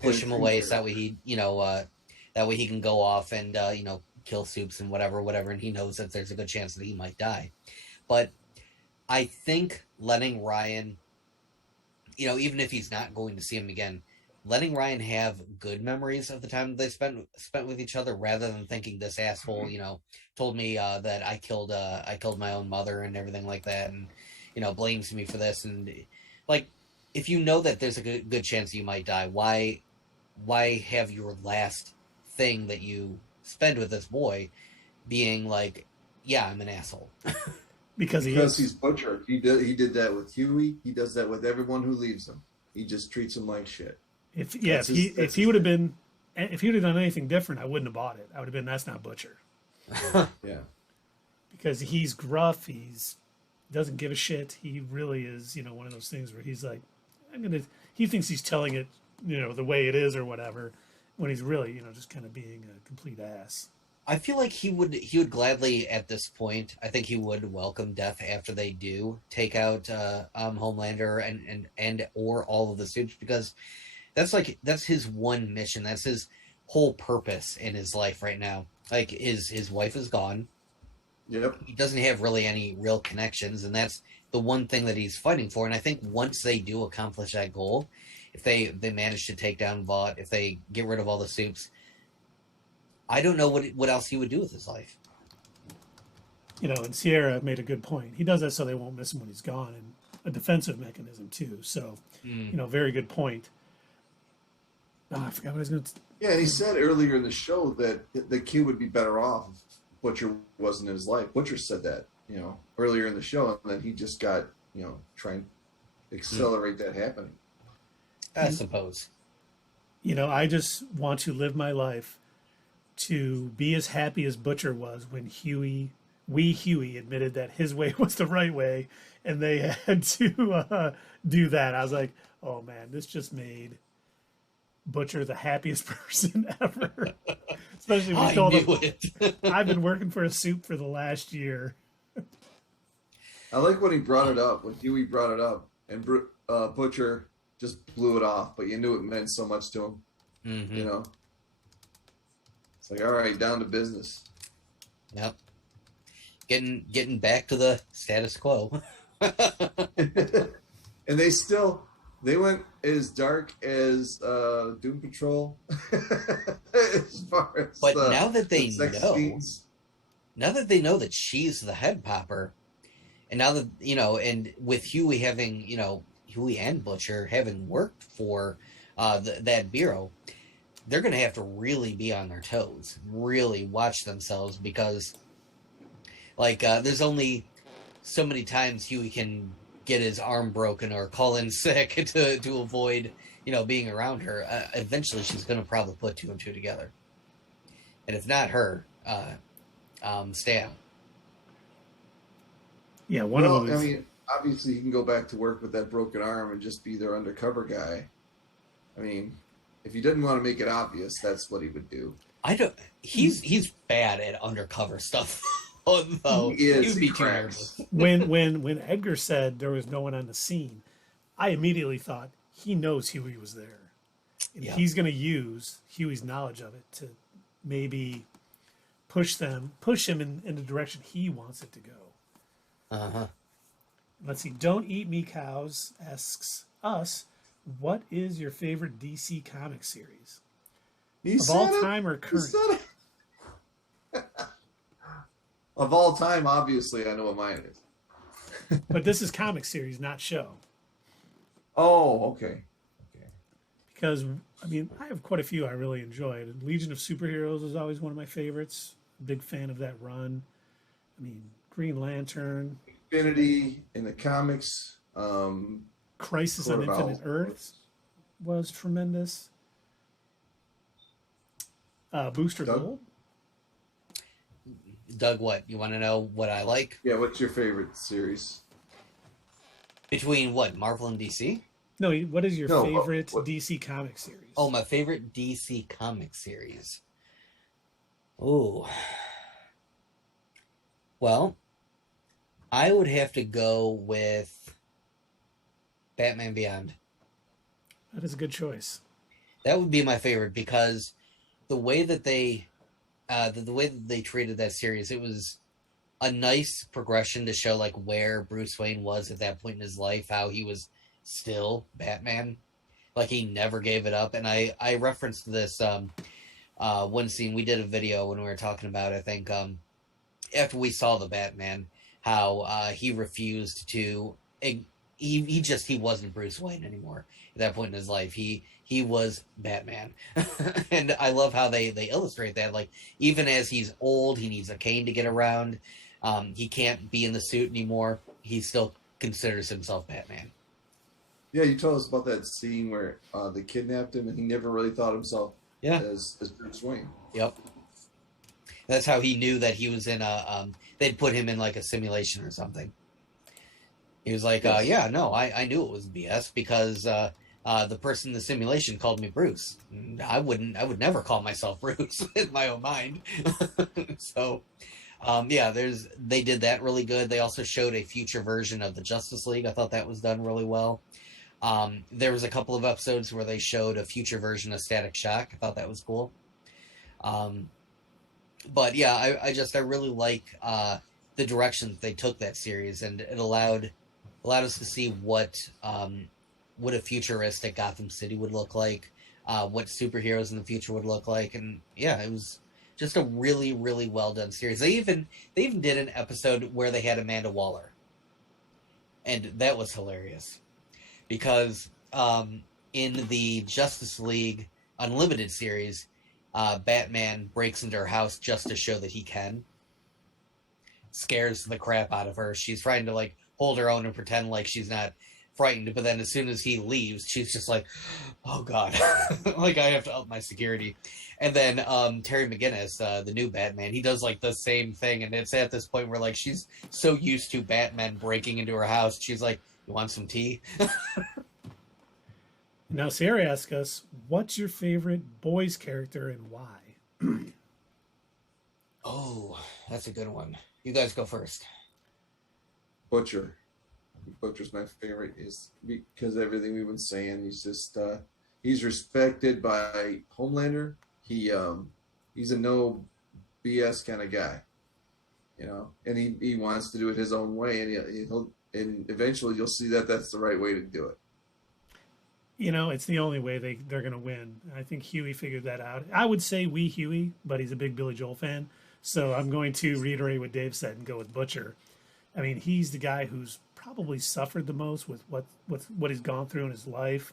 Push him away so that way he can go off and kill Soups and whatever, and he knows that there's a good chance that he might die. But I think letting Ryan, even if he's not going to see him again, letting Ryan have good memories of the time they spent with each other, rather than thinking this asshole, told me that I killed my own mother and everything like that, and blames me for this, and if you know that there's a good chance you might die, why have your last thing that you spend with this boy being yeah, I'm an asshole? Because he's Butcher. He did that with Huey. He does that with everyone who leaves him. He just treats him like shit. If he would have done anything different, I wouldn't have bought it. I would have been, that's not Butcher. Yeah. Because he's gruff, doesn't give a shit. He really is, one of those things where he's he thinks he's telling it, the way it is or whatever, when he's really, just kind of being a complete ass. I feel like he would gladly, at this point, I think he would welcome death after they do take out Homelander and or all of the suits, because that's his one mission. That's his whole purpose in his life right now. His wife is gone. Yep. He doesn't have really any real connections, and that's the one thing that he's fighting for. And I think once they do accomplish that goal, if they manage to take down Vought, if they get rid of all the Soups, I don't know what else he would do with his life. And Sierra made a good point. He does that so they won't miss him when he's gone, and a defensive mechanism too. So, very good point. Oh, I forgot what I was going to. Yeah, and he said earlier in the show that the kid would be better off if Butcher wasn't in his life. Butcher said that, earlier in the show, and then he just got, trying to accelerate that happening. I suppose. I just want to live my life to be as happy as Butcher was when Huey admitted that his way was the right way, and they had to do that. I was like, oh man, this just made Butcher the happiest person ever. Especially when he told him, I've been working for a soup for the last year. I like when he brought it up, when Huey brought it up, and Butcher just blew it off, but you knew it meant so much to him. Mm-hmm. It's all right, down to business. Yep. Getting back to the status quo. And they went as dark as Doom Patrol. As far as but now that they know, scenes. Now that they know that she's the head popper, and now that and with Huey having Huey and Butcher having worked for that bureau, they're going to have to really be on their toes, really watch themselves, because there's only so many times Huey can get his arm broken or call in sick to avoid being around her. Eventually she's going to probably put two and two together, and if not her, Stan. Yeah, one of them I is. mean, obviously he can go back to work with that broken arm and just be their undercover guy. I mean, if he didn't want to make it obvious, that's what he would do. I don't. He's bad at undercover stuff. He Although he is. would He be too cracks. nervous. When Edgar said there was no one on the scene, I immediately thought he knows Huey was there, and Yeah. he's going to use Huey's knowledge of it to maybe push him in the direction he wants it to go. Uh-huh. Let's see. Don't Eat Me Cows asks us, what is your favorite DC comic series He of said all it. time or He current? said it. Of all time, obviously, I know what mine is. But this is comic series, not show. Oh, okay. Because I mean, I have quite a few I really enjoyed. Legion of Superheroes is always one of my favorites. Big fan of that run. I mean, Green Lantern, Infinity in the comics. Crisis Court on of Infinite Owls. Earths was tremendous. Booster Doug? Gold. Doug, what? You want to know what I like? Yeah, what's your favorite series? Between what, Marvel and DC? No, what is your No, favorite what- DC comic series? Oh, my favorite DC comic series. Oh. Well, I would have to go with Batman Beyond. That is a good choice. That would be my favorite because the way that they the way that they treated that series, it was a nice progression to show like where Bruce Wayne was at that point in his life, how he was still Batman, like he never gave it up. And I referenced this one scene. We did a video when we were talking about, I think, after we saw the Batman, how he refused to he wasn't Bruce Wayne anymore at that point in his life. He was Batman. And I love how they illustrate that. Like, even as he's old, he needs a cane to get around. He can't be in the suit anymore. He still considers himself Batman. Yeah, you told us about that scene where they kidnapped him, and he never really thought himself Yeah. as Bruce Wayne. Yep. That's how he knew that he was in a they'd put him in like a simulation or something. He was like, Yes. yeah, no, I knew it was BS because the person in the simulation called me Bruce. I would never call myself Bruce in my own mind. So, yeah, they did that really good. They also showed a future version of the Justice League. I thought that was done really well. There was a couple of episodes where they showed a future version of Static Shock. I thought that was cool. But yeah, I really like the direction that they took that series, and it allowed us to see what a futuristic Gotham City would look like, what superheroes in the future would look like, and yeah, it was just a really, really well done series. They even did an episode where they had Amanda Waller, and that was hilarious because in the Justice League Unlimited series, Batman breaks into her house just to show that he can. Scares the crap out of her. She's trying to like hold her own and pretend like she's not frightened, but then as soon as he leaves, she's just like, oh god, like I have to up my security. And then Terry McGinnis, the new Batman, he does like the same thing, and it's at this point where like she's so used to Batman breaking into her house, she's like, you want some tea? Now, Sarah asks us, what's your favorite boys character and why? Oh, that's a good one. You guys go first. Butcher. Butcher's my favorite, is because everything we've been saying. He's just he's respected by Homelander. He's a no BS kind of guy, you know, and he wants to do it his own way, and and eventually you'll see that that's the right way to do it. You know, it's the only way they're going to win. I think Huey figured that out. I would say we Huey, but he's a big Billy Joel fan. So I'm going to reiterate what Dave said and go with Butcher. I mean, he's the guy who's probably suffered the most with what he's gone through in his life.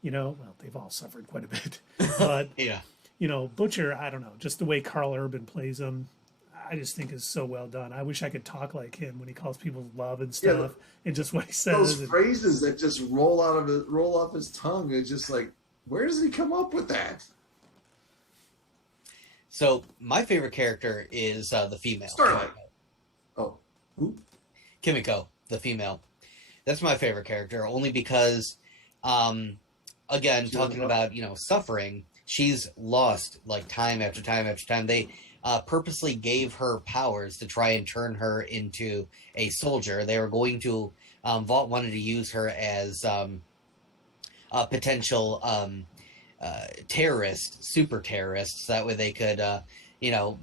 You know, well, they've all suffered quite a bit. But, Yeah. you know, Butcher, I don't know, just the way Carl Urban plays him, I just think is so well done. I wish I could talk like him when he calls people love and stuff, and just what he says. Those phrases that just roll off his tongue. It's just like, where does he come up with that? So my favorite character is the female. Starlight. Oh, who? Kimiko, the female. That's my favorite character, only because, again, talking about, suffering, she's lost, like, time after time after time. They purposely gave her powers to try and turn her into a soldier. They were going to, Vault wanted to use her as a potential super terrorists. That way they could,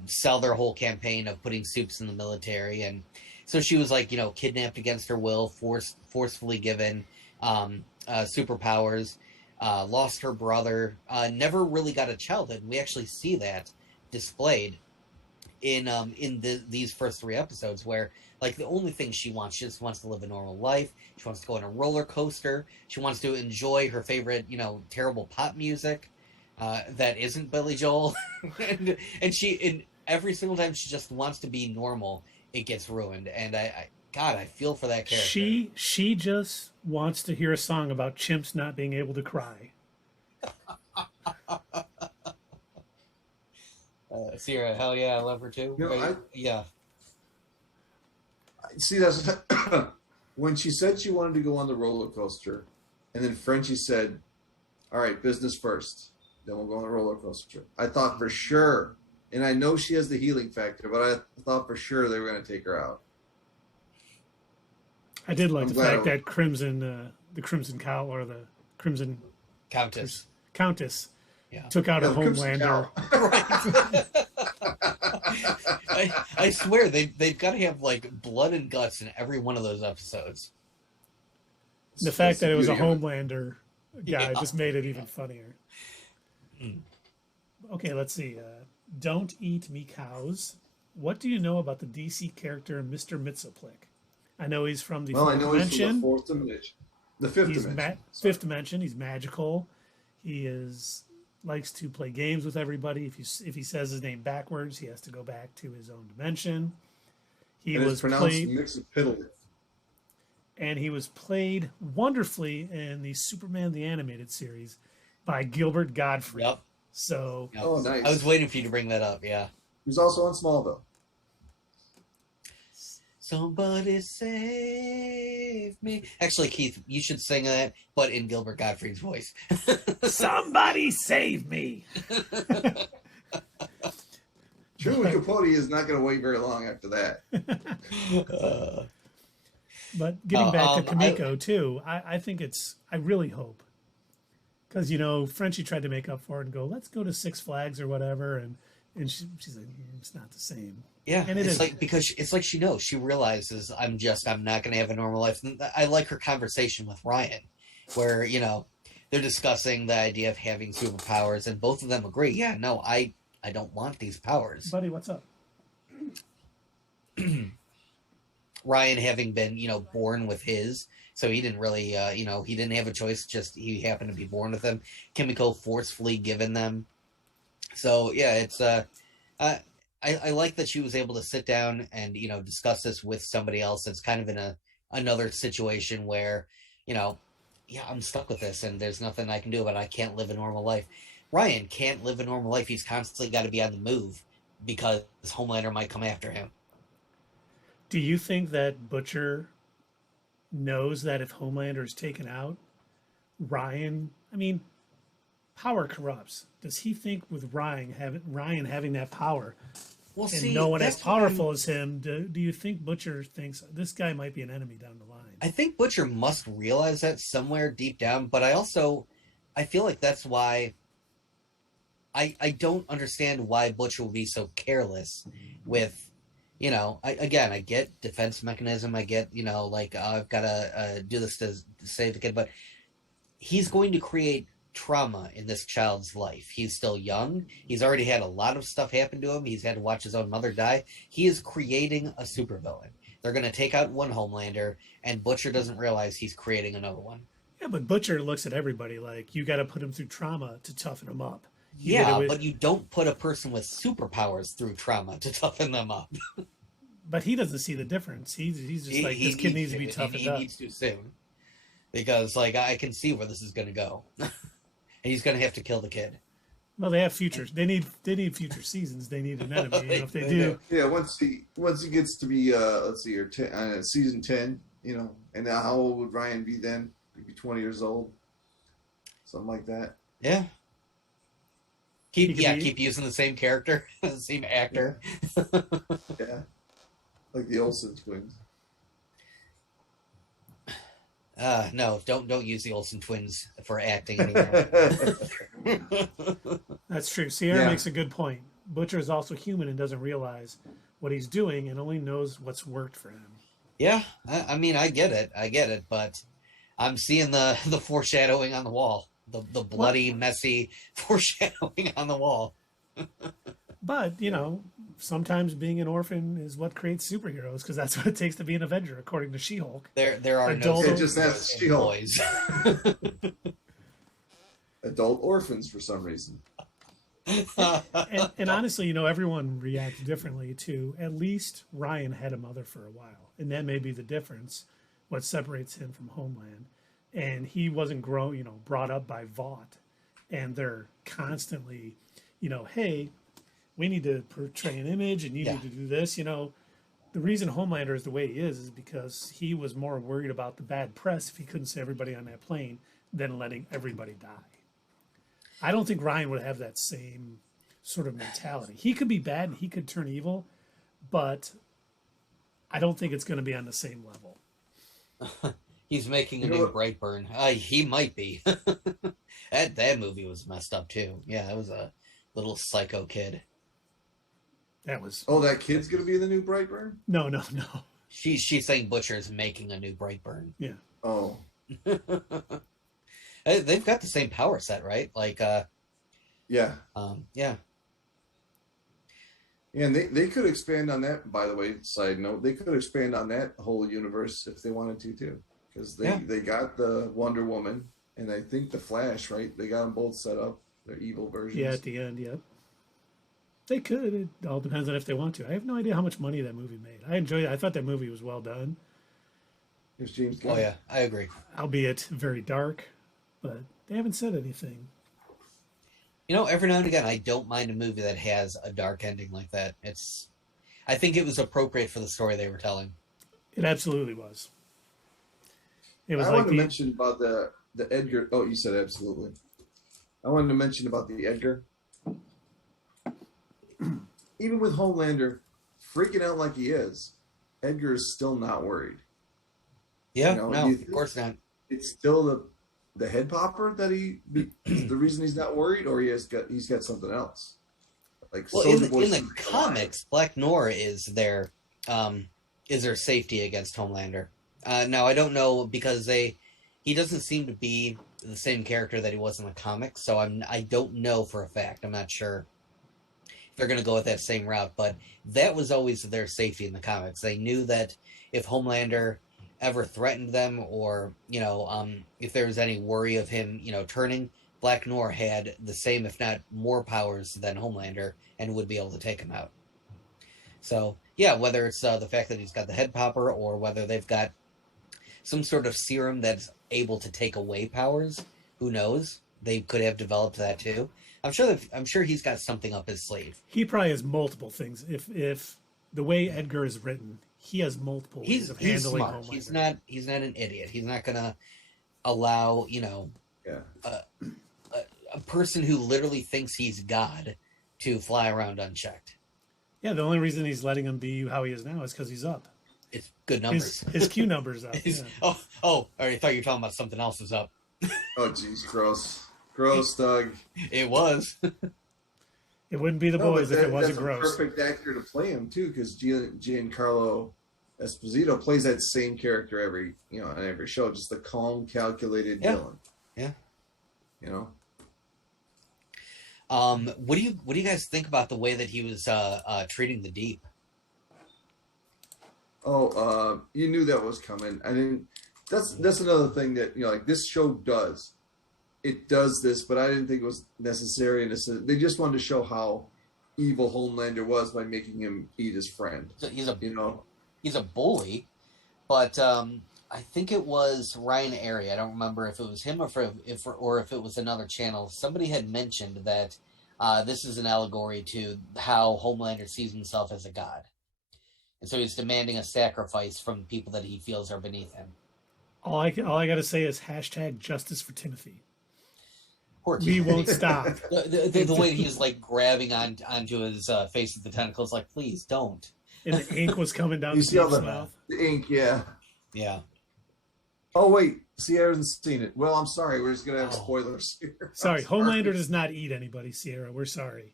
sell their whole campaign of putting supes in the military. And so she was like, kidnapped against her will, forcefully given superpowers, lost her brother, never really got a childhood. We actually see that displayed in these first 3 episodes, where like the only thing she just wants to live a normal life. She wants to go on a roller coaster. She wants to enjoy her favorite, terrible pop music that isn't Billy Joel, and every single time she just wants to be normal, it gets ruined. And I feel for that character. She just wants to hear a song about chimps not being able to cry. Sierra, hell yeah, I love her too. Yeah. See, that's when she said she wanted to go on the roller coaster, and then Frenchie said, "All right, business first. Then we'll go on the roller coaster." I thought for sure, and I know she has the healing factor, but I thought for sure they were going to take her out. I did like the fact that the Crimson Cow, or the Crimson Countess, took out a Homelander. I swear they've got to have like blood and guts in every one of those episodes. The fact that it was a Homelander guy just made it even funnier. Okay, let's see. Don't eat me cows. What do you know about the DC character Mr. Mitsoplik? I know he's from the fourth dimension. He's from the fourth dimension. The fifth dimension. Fifth dimension. He's magical. He likes to play games with everybody. If he says his name backwards, he has to go back to his own dimension. It's pronounced Mixapitalik. And he was played wonderfully in the Superman the Animated Series by Gilbert Godfrey. Yep. So. Yep. Oh, nice. I was waiting for you to bring that up. Yeah. He was also on Smallville. Somebody save me. Actually, Keith, you should sing that, but in Gilbert Gottfried's voice. Somebody save me. Truman Capote is not going to wait very long after that. But getting back to Kimiko, too, I think I really hope. Because, Frenchie tried to make up for it and go, let's go to Six Flags or whatever. And she's like, it's not the same. Yeah, and it's like, because it's like she knows, she realizes I'm not going to have a normal life. And I like her conversation with Ryan, where, they're discussing the idea of having superpowers, and both of them agree, yeah, no, I don't want these powers. Buddy, what's up? Ryan having been, born with his, so he didn't really, he didn't have a choice, just he happened to be born with them. Kimiko forcefully given them. So, yeah, it's, I like that she was able to sit down and, discuss this with somebody else that's kind of in another situation where, I'm stuck with this and there's nothing I can do about it. I can't live a normal life. Ryan can't live a normal life. He's constantly got to be on the move because Homelander might come after him. Do you think that Butcher knows that if Homelander is taken out, Ryan, power corrupts. Does he think with Ryan having that power, no one as powerful as him, do you think Butcher thinks this guy might be an enemy down the line? I think Butcher must realize that somewhere deep down, but I feel like that's why I don't understand why Butcher will be so careless with, I get defense mechanism. I get, I've got to do this to save the kid, but he's going to create trauma in this child's life. He's still young. He's already had a lot of stuff happen to him. He's had to watch his own mother die. He is creating a supervillain. They're going to take out one Homelander, and Butcher doesn't realize he's creating another one. Yeah, but Butcher looks at everybody like, you got to put him through trauma to toughen him up. But you don't put a person with superpowers through trauma to toughen them up. But he doesn't see the difference. He's just this kid needs to be toughened up. He needs to soon. Because, I can see where this is going to go. And he's going to have to kill the kid. Well, they have futures. They need future seasons. They need an enemy. And if they They do, Yeah, once he gets to be let's see, season 10, and now how old would Ryan be then? He'd be 20 years old, something like that. Yeah. He could be- Keep using the same character, the same actor. Yeah, like the Olsen twins. No, don't use the Olsen twins for acting anymore. that's true. Sierra Yeah. makes a good point. Butcher is also human and doesn't realize what he's doing and only knows what's worked for him. Yeah, I mean, I get it, but I'm seeing the foreshadowing on the wall, the bloody, messy foreshadowing on the wall. But, sometimes being an orphan is what creates superheroes because that's what it takes to be an Avenger, according to She-Hulk. There are Adult- no Yeah, just ask superheroes in She-Hulk. boys. Adult orphans for some reason. And honestly, everyone reacts differently to at least Ryan had a mother for a while. And that may be the difference, what separates him from Homeland. And he wasn't brought up by Vought. And they're constantly, hey, we need to portray an image and you need to do this. The reason Homelander is the way he is because he was more worried about the bad press if he couldn't see everybody on that plane than letting everybody die. I don't think Ryan would have that same sort of mentality. He could be bad and he could turn evil, but I don't think it's going to be on the same level. He's making a new Brightburn. He might be. That movie was messed up too. Yeah, that was a little psycho kid. That was that kid's gonna be the new Brightburn. no. She's saying Butcher's making a new Brightburn. Yeah. Oh, They've got the same power set, right? Like, yeah. Yeah. And they could expand on that. By the way, side note, they could expand on that whole universe if they wanted to too, because they got the Wonder Woman and I think the Flash, right? They got them both set up. They're evil versions. Yeah, at the end, yeah. They could. It all depends on if they want to. I have no idea how much money that movie made. I enjoyed it. I thought that movie was well done. Here's James Gunn. Oh yeah, I agree. Albeit very dark, but they haven't said anything. Every now and again, I don't mind a movie that has a dark ending like that. I think it was appropriate for the story they were telling. It absolutely was. It was I like wanted to mention about the Edgar. Oh, you said absolutely. I wanted to mention about the Edgar. Even with Homelander freaking out like he is, Edgar is still not worried. Yeah, No, no, you of think- course not. It's still the head popper that the reason he's not worried, or he's got something else. Like Well, Soulja in Boy's the alive. comics, Black Noir is their safety against Homelander. Now I don't know because he doesn't seem to be the same character that he was in the comics, so I don't know for a fact. I'm not sure if they're going to go with that same route, but that was always their safety in the comics. They knew that if Homelander ever threatened them, or if there was any worry of him, turning, Black Noir had the same, if not more, powers than Homelander, and would be able to take him out. So yeah, whether it's the fact that he's got the head popper, or whether they've got some sort of serum that's able to take away powers, who knows? They could have developed that too. I'm sure he's got something up his sleeve. he probably has multiple things. If the way Edgar is written, he has multiple ways of He's handling smart. Homelander. He's not an idiot. He's not gonna allow a person who literally thinks he's God to fly around unchecked. Yeah, the only reason he's letting him be how he is now is because he's up. It's good numbers. His Q number's up. His- Yeah. oh, I thought you were talking about something else was up. Oh, jeez, gross, Doug. It was. It wouldn't be the No, boys but if it wasn't that's gross. a perfect actor to play him too, because Giancarlo Esposito plays that same character on every show, just the calm, calculated villain. Yeah. You know. What do you guys think about the way that he was treating the Deep? Oh, you knew that was coming. I didn't. That's another thing that like this show does. It does this, but I didn't think it was necessary. They just wanted to show how evil Homelander was by making him eat his friend. So he's a You know. bully, but I think it was Ryan Airy. I don't remember if it was him or if it was another channel. Somebody had mentioned that This is an allegory to how Homelander sees himself as a god. And so he's demanding a sacrifice from people that he feels are beneath him. All I got to say is hashtag justice for Timothy. Poor We Timothy. won't stop. The way he's like grabbing onto his face with the tentacles, like, please don't. And the ink was coming down You the see all mouth. the ink, yeah. Yeah. Oh wait, Sierra hasn't seen it. Well, I'm sorry, we're just gonna have spoilers here. Sorry, I'm Homelander does not eat anybody, Sierra. We're sorry.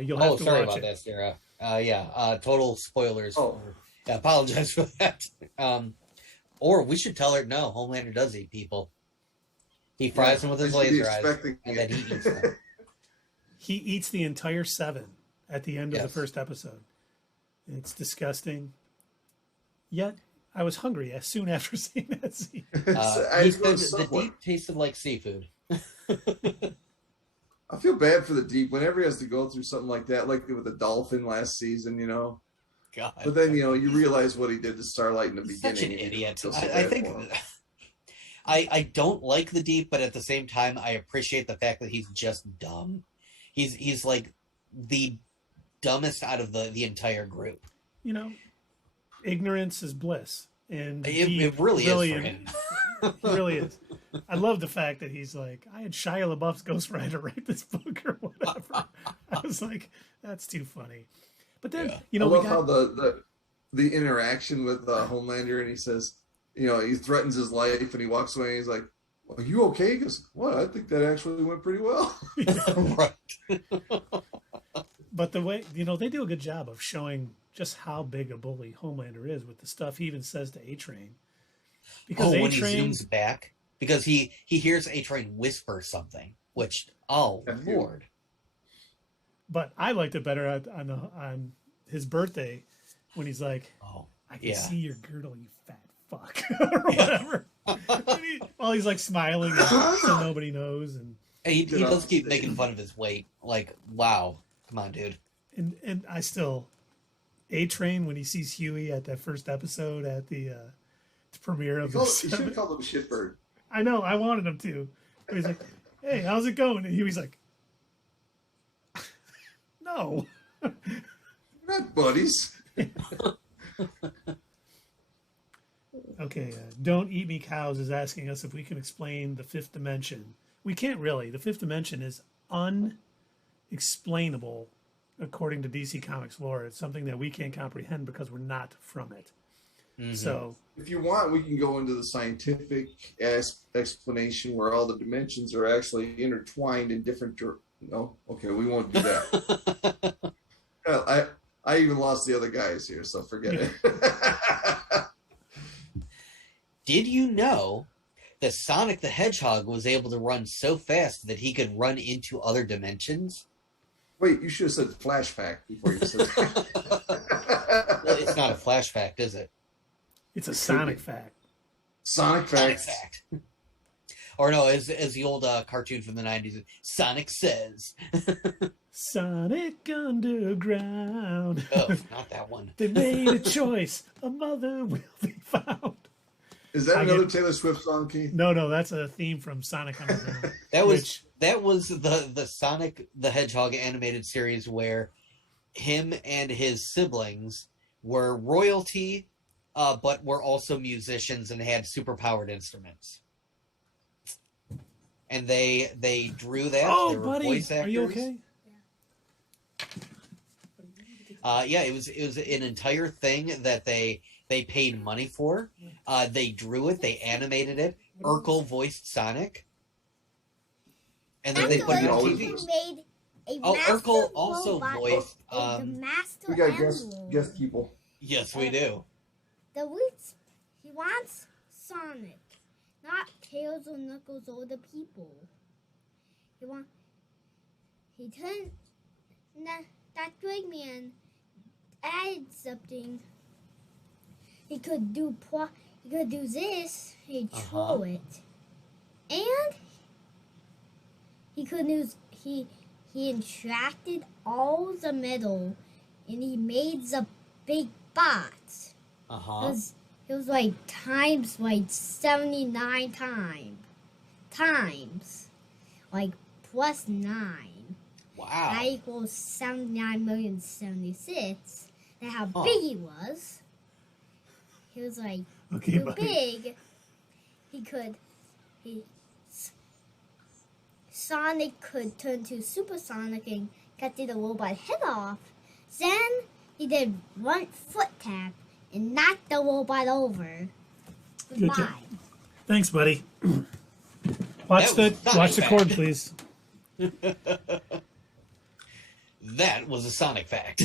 You'll have to sorry watch about it. that, Sarah. Total spoilers. Oh. I apologize for that. Or we should tell her, no, Homelander does eat people. He fries them with his laser eyes, and then he eats them. He eats the entire 7 at the end of the first episode. It's disgusting. Yet, I was hungry as soon after seeing that scene. He said the deep tasted like seafood. I feel bad for the Deep whenever he has to go through something like that, like with the Dolphin last season, God. But then, you realize what he did to Starlight in the beginning. Such an idiot. So I think I don't like the Deep, but at the same time, I appreciate the fact that he's just dumb. He's like the dumbest out of the entire group. Ignorance is bliss. And it really is for him. It really is. I love the fact that he's like, I had Shia LaBeouf's Ghost Rider write this book or whatever. I was like, that's too funny. But then, I love how the interaction with Homelander, and he says, he threatens his life, and he walks away, and he's like, "Are you okay?" He goes, "What? I think that actually went pretty well." Right. But the way, they do a good job of showing just how big a bully Homelander is with the stuff he even says to A-Train. Because when he zooms back, because he hears A-Train whisper something, which, Lord. But I liked it better on his birthday when he's like, I can see your girdle, you fat fuck, or whatever. While he's like smiling so nobody knows. And he does keep making fun of his weight. Like, wow. Come on, dude. And I still, A-Train, when he sees Huey at that first episode at the premiere of You should have called him Shitbird. I know, I wanted him to. But he's like, hey, how's it going? And Huey's like, no. We're not buddies. Okay, Don't Eat Me Cows is asking us if we can explain the fifth dimension. We can't really. The fifth dimension is unexplainable according to DC Comics lore. It's something that we can't comprehend because we're not from it. Mm-hmm. So, if you want, we can go into the scientific explanation where all the dimensions are actually intertwined in different. No, okay, we won't do that. I even lost the other guys here, so forget it. Did you know that Sonic the Hedgehog was able to run so fast that he could run into other dimensions? Wait, you should have said flash fact before you said that. Well, it's not a flash fact, is it? It's a Sonic fact. Sonic fact. Or no, as the old cartoon from the 90s, Sonic says. Sonic Underground. Oh, not that one. They made a choice. A mother will be found. Is that another Taylor Swift song, Keith? No, that's a theme from Sonic Underground. That was the Sonic the Hedgehog animated series where him and his siblings were royalty, but were also musicians and had superpowered instruments. And they drew that. Oh, they were buddy, voice actors. are you okay? It was an entire thing that they paid money for. They drew it, they animated it. Urkel voiced Sonic, and then they put it on TV. Urkel also voiced. We got guest people. Yes, we do. He wants Sonic, not Tails or Knuckles or the people. He turned that Drake Man added something. He could do this. He'd throw it, and he could use he extracted all the metal, and he made the big bots. It was like times 79 times, like plus 9. Wow. That equals 79,076,000. That's how Oh. big he was. He was like Okay, so buddy. big. Sonic could turn to Supersonic and cut the robot head off. Then he did one foot tap and knocked the robot over. Good Goodbye. job. Thanks, buddy. Watch That was the not cord, bad. please. That was a Sonic fact.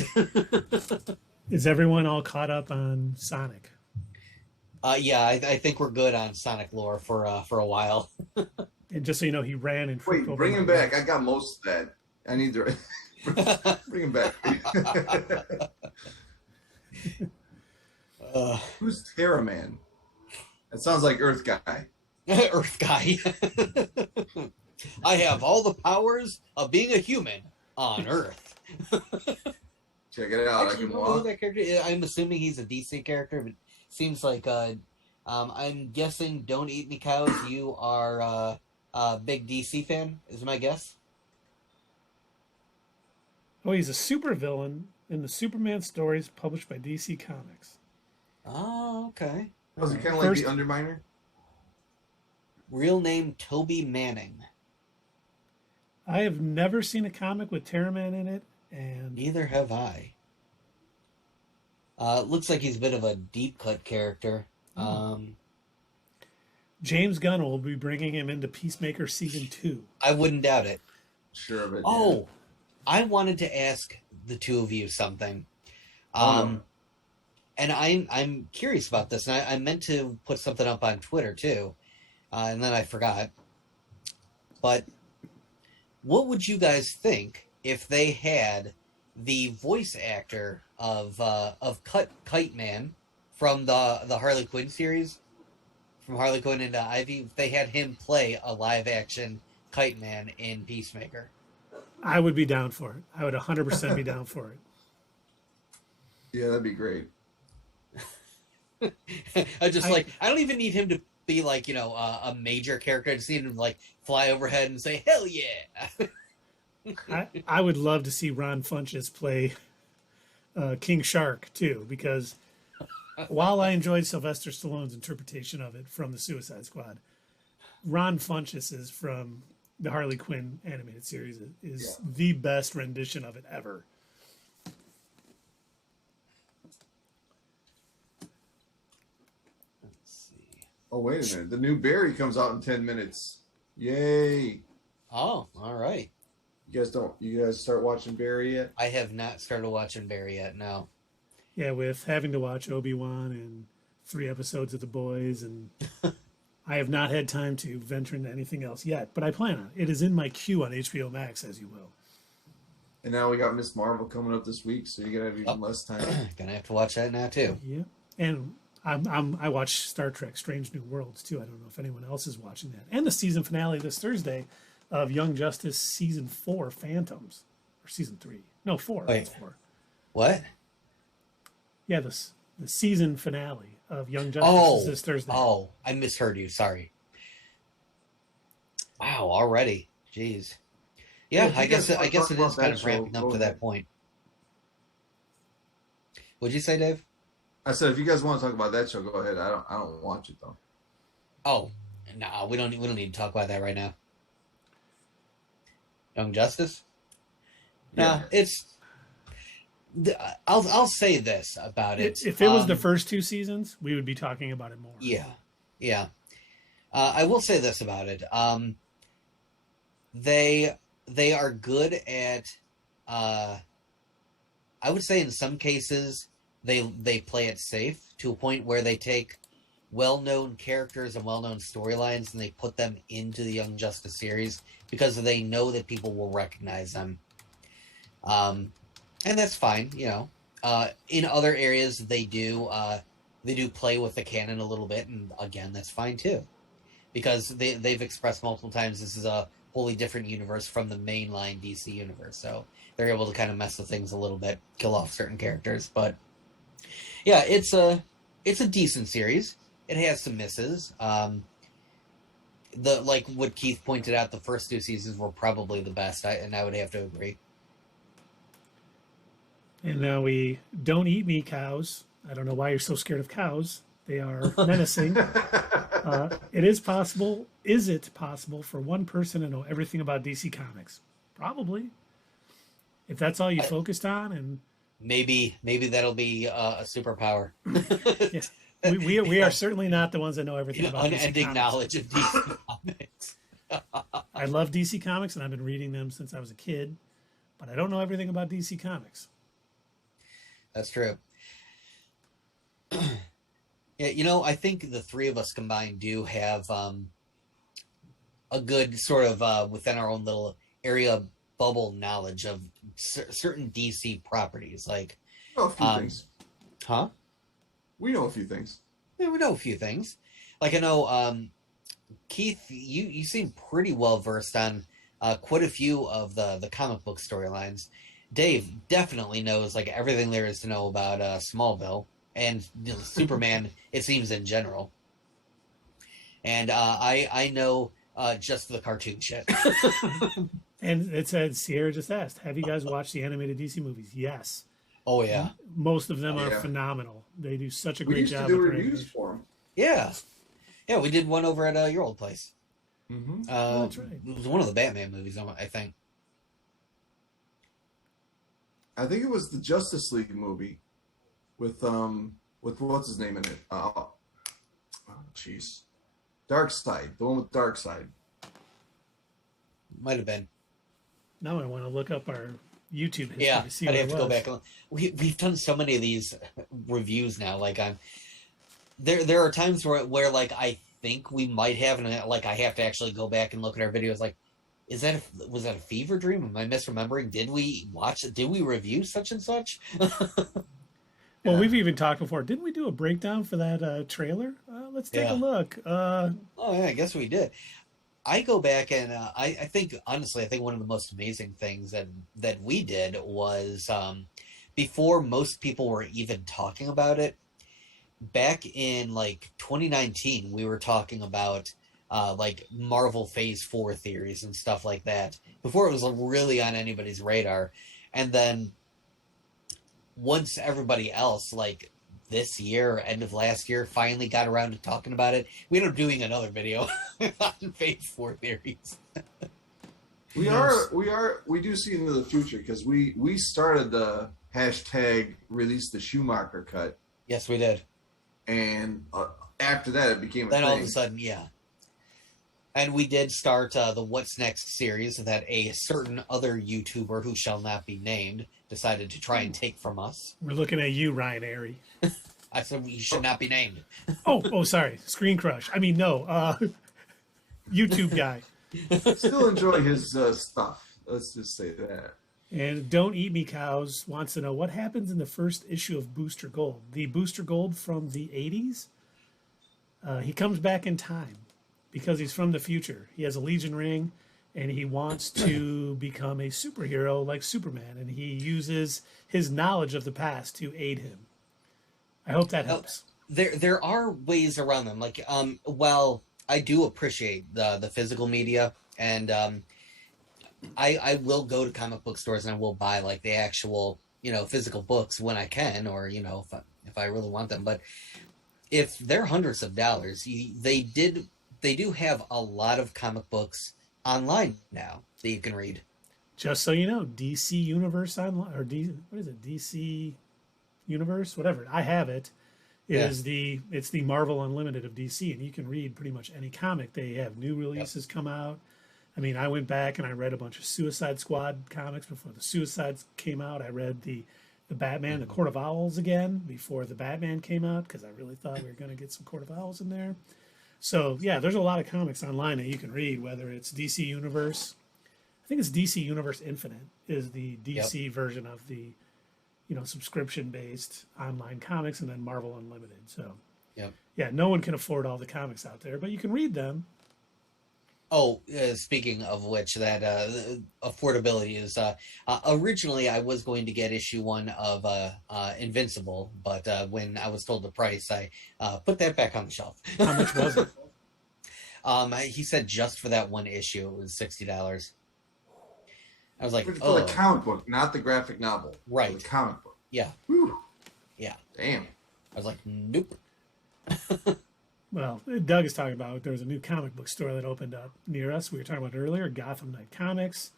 Is everyone all caught up on Sonic? Yeah, I think we're good on Sonic lore for a while. And just so you know, he ran and Wait, tripped over bring my him back. legs. I got most of that. I need to bring him back. Who's Terra Man? That sounds like Earth Guy. Earth guy. I have all the powers of being a human on Earth. Check it out. Actually, I can you know who walk. that character is? I'm assuming he's a DC character, but seems like I'm guessing Don't Eat Me Cows, you are a big DC fan, is my guess. Oh, he's a supervillain in the Superman stories published by DC Comics. Oh, okay. Was he kind of like First- the Underminer? Real name Toby Manning. I have never seen a comic with Terraman in it, and Neither have I. Looks like he's a bit of a deep cut character. James Gunn will be bringing him into Peacemaker season 2. I wouldn't doubt it. Sure of it. Oh, I wanted to ask the two of you something. No. And I'm curious about this, and I meant to put something up on Twitter too, and then I forgot. But what would you guys think if they had the voice actor of Kite Man from the Harley Quinn series, from Harley Quinn and Ivy? If they had him play a live action Kite Man in Peacemaker. I would be down for it. I would 100% be down for it. Yeah, that'd be great. I don't even need him to be like, a major character. I just need him to like fly overhead and say, hell yeah. I would love to see Ron Funches play King Shark too, because while I enjoyed Sylvester Stallone's interpretation of it from the Suicide Squad, Ron Funches is from the Harley Quinn animated series is the best rendition of it ever. Let's see. Oh, wait a minute. The new Barry comes out in 10 minutes. Yay. Oh, all right. You guys start watching Barry yet? I have not started watching Barry yet, no. Yeah, with having to watch Obi-Wan and 3 episodes of The Boys, and I have not had time to venture into anything else yet, but I plan on it. It is in my queue on HBO Max, as you will. And now we got Miss Marvel coming up this week, so you're gonna have even less time. Gonna have to watch that now too. Yeah, and I watch Star Trek: Strange New Worlds too. I don't know if anyone else is watching that, and the season finale this Thursday of Young Justice season 4, Phantoms, or season 3? No, 4. Wait. It's 4. What? Yeah, the season finale of Young Justice is this Thursday. Oh, I misheard you. Sorry. Wow, already. Jeez. Yeah, Yeah, I you guess guys I guess talk it about is kind that of ramping show, up go to ahead. that point. What'd you say, Dave? I said, if you guys want to talk about that show, go ahead. I don't watch it though. Oh, no, we don't need to talk about that right now. Young Justice? Yeah. No, I'll say this about it. If it was the first 2 seasons, we would be talking about it more. Yeah. I will say this about it. They are good at. I would say in some cases they play it safe to a point where they take well-known characters and well-known storylines and they put them into the Young Justice series because they know that people will recognize them. And that's fine, in other areas they do play with the canon a little bit, and again, that's fine too, because they've expressed multiple times this is a wholly different universe from the mainline DC universe, so they're able to kind of mess with things a little bit, kill off certain characters. But yeah, it's a decent series. It has some misses. the like what Keith pointed out, the first 2 seasons were probably the best, and I would have to agree. And now we don't eat me cows. I don't know why you're so scared of cows. They are menacing. It is possible. Is it possible for one person to know everything about DC Comics? Probably. If that's all you focused on, and maybe that'll be a superpower. yeah, we are certainly not the ones that know everything about unending DC Comics. knowledge of DC Comics. I love DC Comics, and I've been reading them since I was a kid, but I don't know everything about DC Comics. That's true. Yeah, I think the three of us combined do have a good sort of within our own little area bubble knowledge of certain DC properties. Like, We know a few things. Huh? We know a few things. Yeah, we know a few things. Like I know, Keith, you seem pretty well versed on quite a few of the comic book storylines. Dave definitely knows like everything there is to know about Smallville and Superman. It seems in general. And I know just the cartoon shit. And it said Sierra just asked, "Have you guys watched the animated DC movies?" Yes. Oh yeah, Most of them are Yeah. phenomenal. They do such a We great used to job do with their reviews animation. for them. yeah. We did one over at your old place. Mm-hmm. that's right. It was one of the Batman movies, I think. I think it was the Justice League movie with what's his name in it? Oh, jeez, Darkseid, the one with Darkseid. Might have been. Now I want to look up our YouTube history Yeah, to see I'd what have it to go was. back. We've done so many of these reviews now. Like there are times where like I think we might have, and like I have to actually go back and look at our videos. Like, was that a fever dream? Am I misremembering? Did we review such and such? Well, Yeah. we've even talked before. Didn't we do a breakdown for that trailer? Let's take Yeah. a look. Oh yeah, I guess we did. I go back and I think honestly, I think one of the most amazing things that we did was before most people were even talking about it. Back in like 2019, we were talking about like Marvel Phase 4 theories and stuff like that before it was really on anybody's radar. And then once everybody else, like this year, end of last year, finally got around to talking about it, we ended up doing another video on Phase 4 theories. We do see into the future because we started the hashtag release the Schumacher cut, Yes, we did. and after that it became a Then thing. all of a sudden, yeah. And we did start the What's Next series that a certain other YouTuber who shall not be named decided to try and take from us. We're looking at you, Ryan Airy. I said we should not be named. Oh, sorry. Screen Crush. I mean, no. YouTube guy. Still enjoy his stuff. Let's just say that. And Don't Eat Me Cows wants to know what happens in the first issue of Booster Gold. The Booster Gold from the 80s, he comes back in time because he's from the future. He has a Legion ring, and he wants to become a superhero like Superman, and he uses his knowledge of the past to aid him. I hope that helps. There are ways around them. Like, well, I do appreciate the physical media, and I will go to comic book stores and I will buy like the actual, physical books when I can, or if I really want them. But if they're hundreds of dollars, they do have a lot of comic books online now that you can read. Just so you know, DC Universe Online, or what is it? DC Universe, whatever. I have it. It's the Marvel Unlimited of DC, and you can read pretty much any comic. They have new releases come out. I mean, I went back and I read a bunch of Suicide Squad comics before the Suicides came out. I read the Batman, the Court of Owls again before the Batman came out because I really thought we were going to get some Court of Owls in there. So yeah, there's a lot of comics online that you can read, whether it's DC Universe. I think it's DC Universe Infinite is the DC version of the, subscription-based online comics, and then Marvel Unlimited. So yeah, no one can afford all the comics out there, but you can read them. Oh, speaking of which, that affordability is originally I was going to get issue 1 of Invincible, but when I was told the price, I put that back on the shelf. How much was it? He said just for that one issue, it was $60. I was like, For oh, the comic book, not the graphic novel. Right. For the comic book. yeah, Whew. yeah. Damn. I was like, nope. Well, Doug is talking about there was a new comic book store that opened up near us. We were talking about it earlier, Gotham Knight Comics.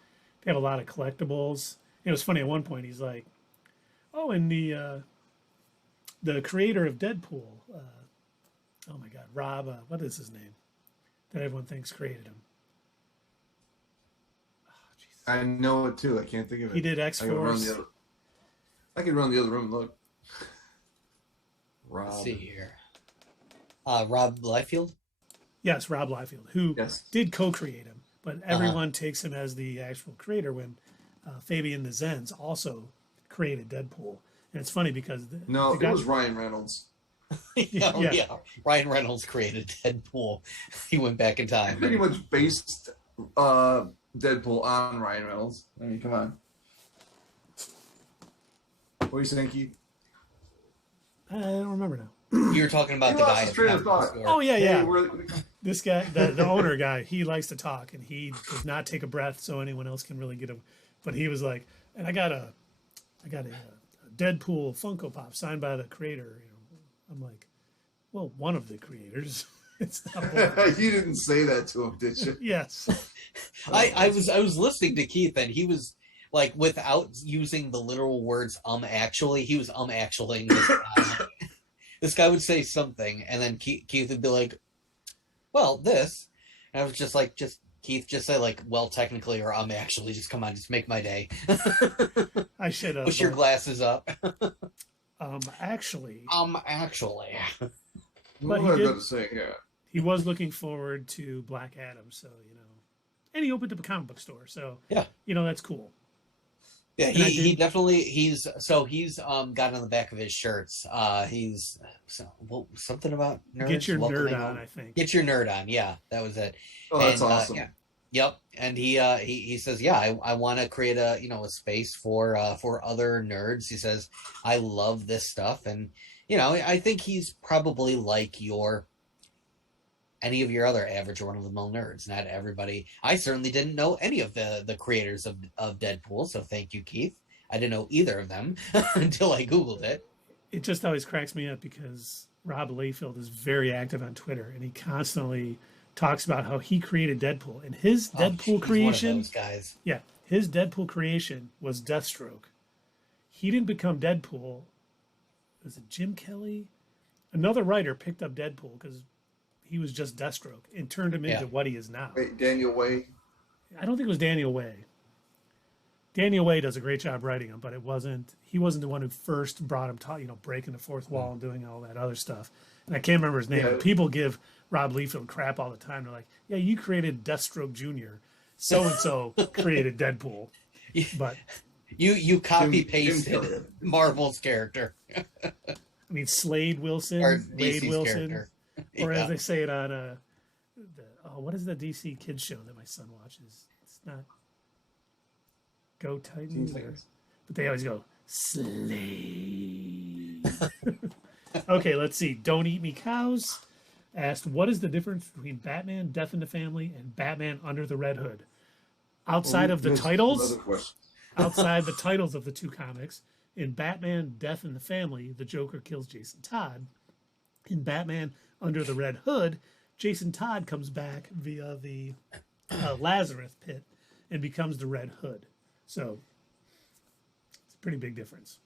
They have a lot of collectibles. It was funny at one point. He's like, "Oh, and the creator of Deadpool, oh my God, Rob, what is his name? That everyone thinks created him. Oh, Jesus. I know it too. I can't think of it. He did X-Force. I could run the other room and look. Rob. Let's see here. Rob Liefeld? Yes, Rob Liefeld, who Yes. did co-create him, but everyone takes him as the actual creator when Fabian Nizens also created Deadpool. And it's funny because No, the guy- it was Ryan Reynolds. Yeah. Ryan Reynolds created Deadpool. He went back in I time. pretty much based Deadpool on Ryan Reynolds. I mean, come on. What are you saying, Keith? I don't remember now. You were talking about He the lost guy his at train the of comic thought. store. Oh yeah, Hey, yeah. This guy, the owner guy, he likes to talk, and he does not take a breath, so anyone else can really get him. But he was like, and I got a Deadpool Funko Pop signed by the creator. You know, I'm like, well, one of the creators. It's not both. You didn't say that to him, did you? Yes. I was listening to Keith, and he was like, without using the literal words actually, he was actuallying this guy. This guy would say something, and then Keith would be like, well, this. And I was just like, Keith, just say like, well, technically, or actually, just come on, just make my day. I should have. Push your glasses up. Actually. Actually. But What he was I did- about to say? Yeah. He was looking forward to Black Adam, so, you know. And he opened up a comic book store, so, Yeah. you know, that's cool. Yeah, And I he did- definitely he's got on the back of his shirts. He's something about nerds. Get your welcoming nerd on, home. I think. Get your nerd on. Yeah, that was it. Oh, that's And, awesome. yeah. Yep. And he says, yeah, I want to create a space for other nerds. He says, I love this stuff, and I think he's probably like any of your other average or run-of-the-mill nerds. Not everybody. I certainly didn't know any of the creators of Deadpool, so thank you, Keith. I didn't know either of them until I Googled it. It just always cracks me up because Rob Liefeld is very active on Twitter, and he constantly talks about how he created Deadpool. And his Deadpool He's one of creation, those guys. yeah, his Deadpool creation was Deathstroke. He didn't become Deadpool. Was it Jim Kelly? Another writer picked up Deadpool because he was just Deathstroke and turned him into what he is now. Wait, Daniel Way. I don't think it was Daniel Way. Daniel Way does a great job writing him, but he wasn't the one who first brought him to, breaking the fourth wall and doing all that other stuff. And I can't remember his name. Yeah. But people give Rob Liefeld crap all the time. They're like, yeah, you created Deathstroke Jr. So-and-so created Deadpool. But, You copy Jim pasted Kelly. Marvel's character I mean, Slade Wilson, or Wade DC's Wilson, character. or Yeah. as they say it on, what is the DC kids show that my son watches? It's not Go Titans. But they always go, Slade. Okay, let's see. Don't Eat Me Cows asked, what is the difference between Batman, Death in the Family, and Batman Under the Red Hood? Outside of the Missed titles, another question. outside the titles of the two comics, in Batman, Death in the Family, the Joker kills Jason Todd. In Batman, Under the Red Hood, Jason Todd comes back via the Lazarus pit and becomes the Red Hood. So it's a pretty big difference.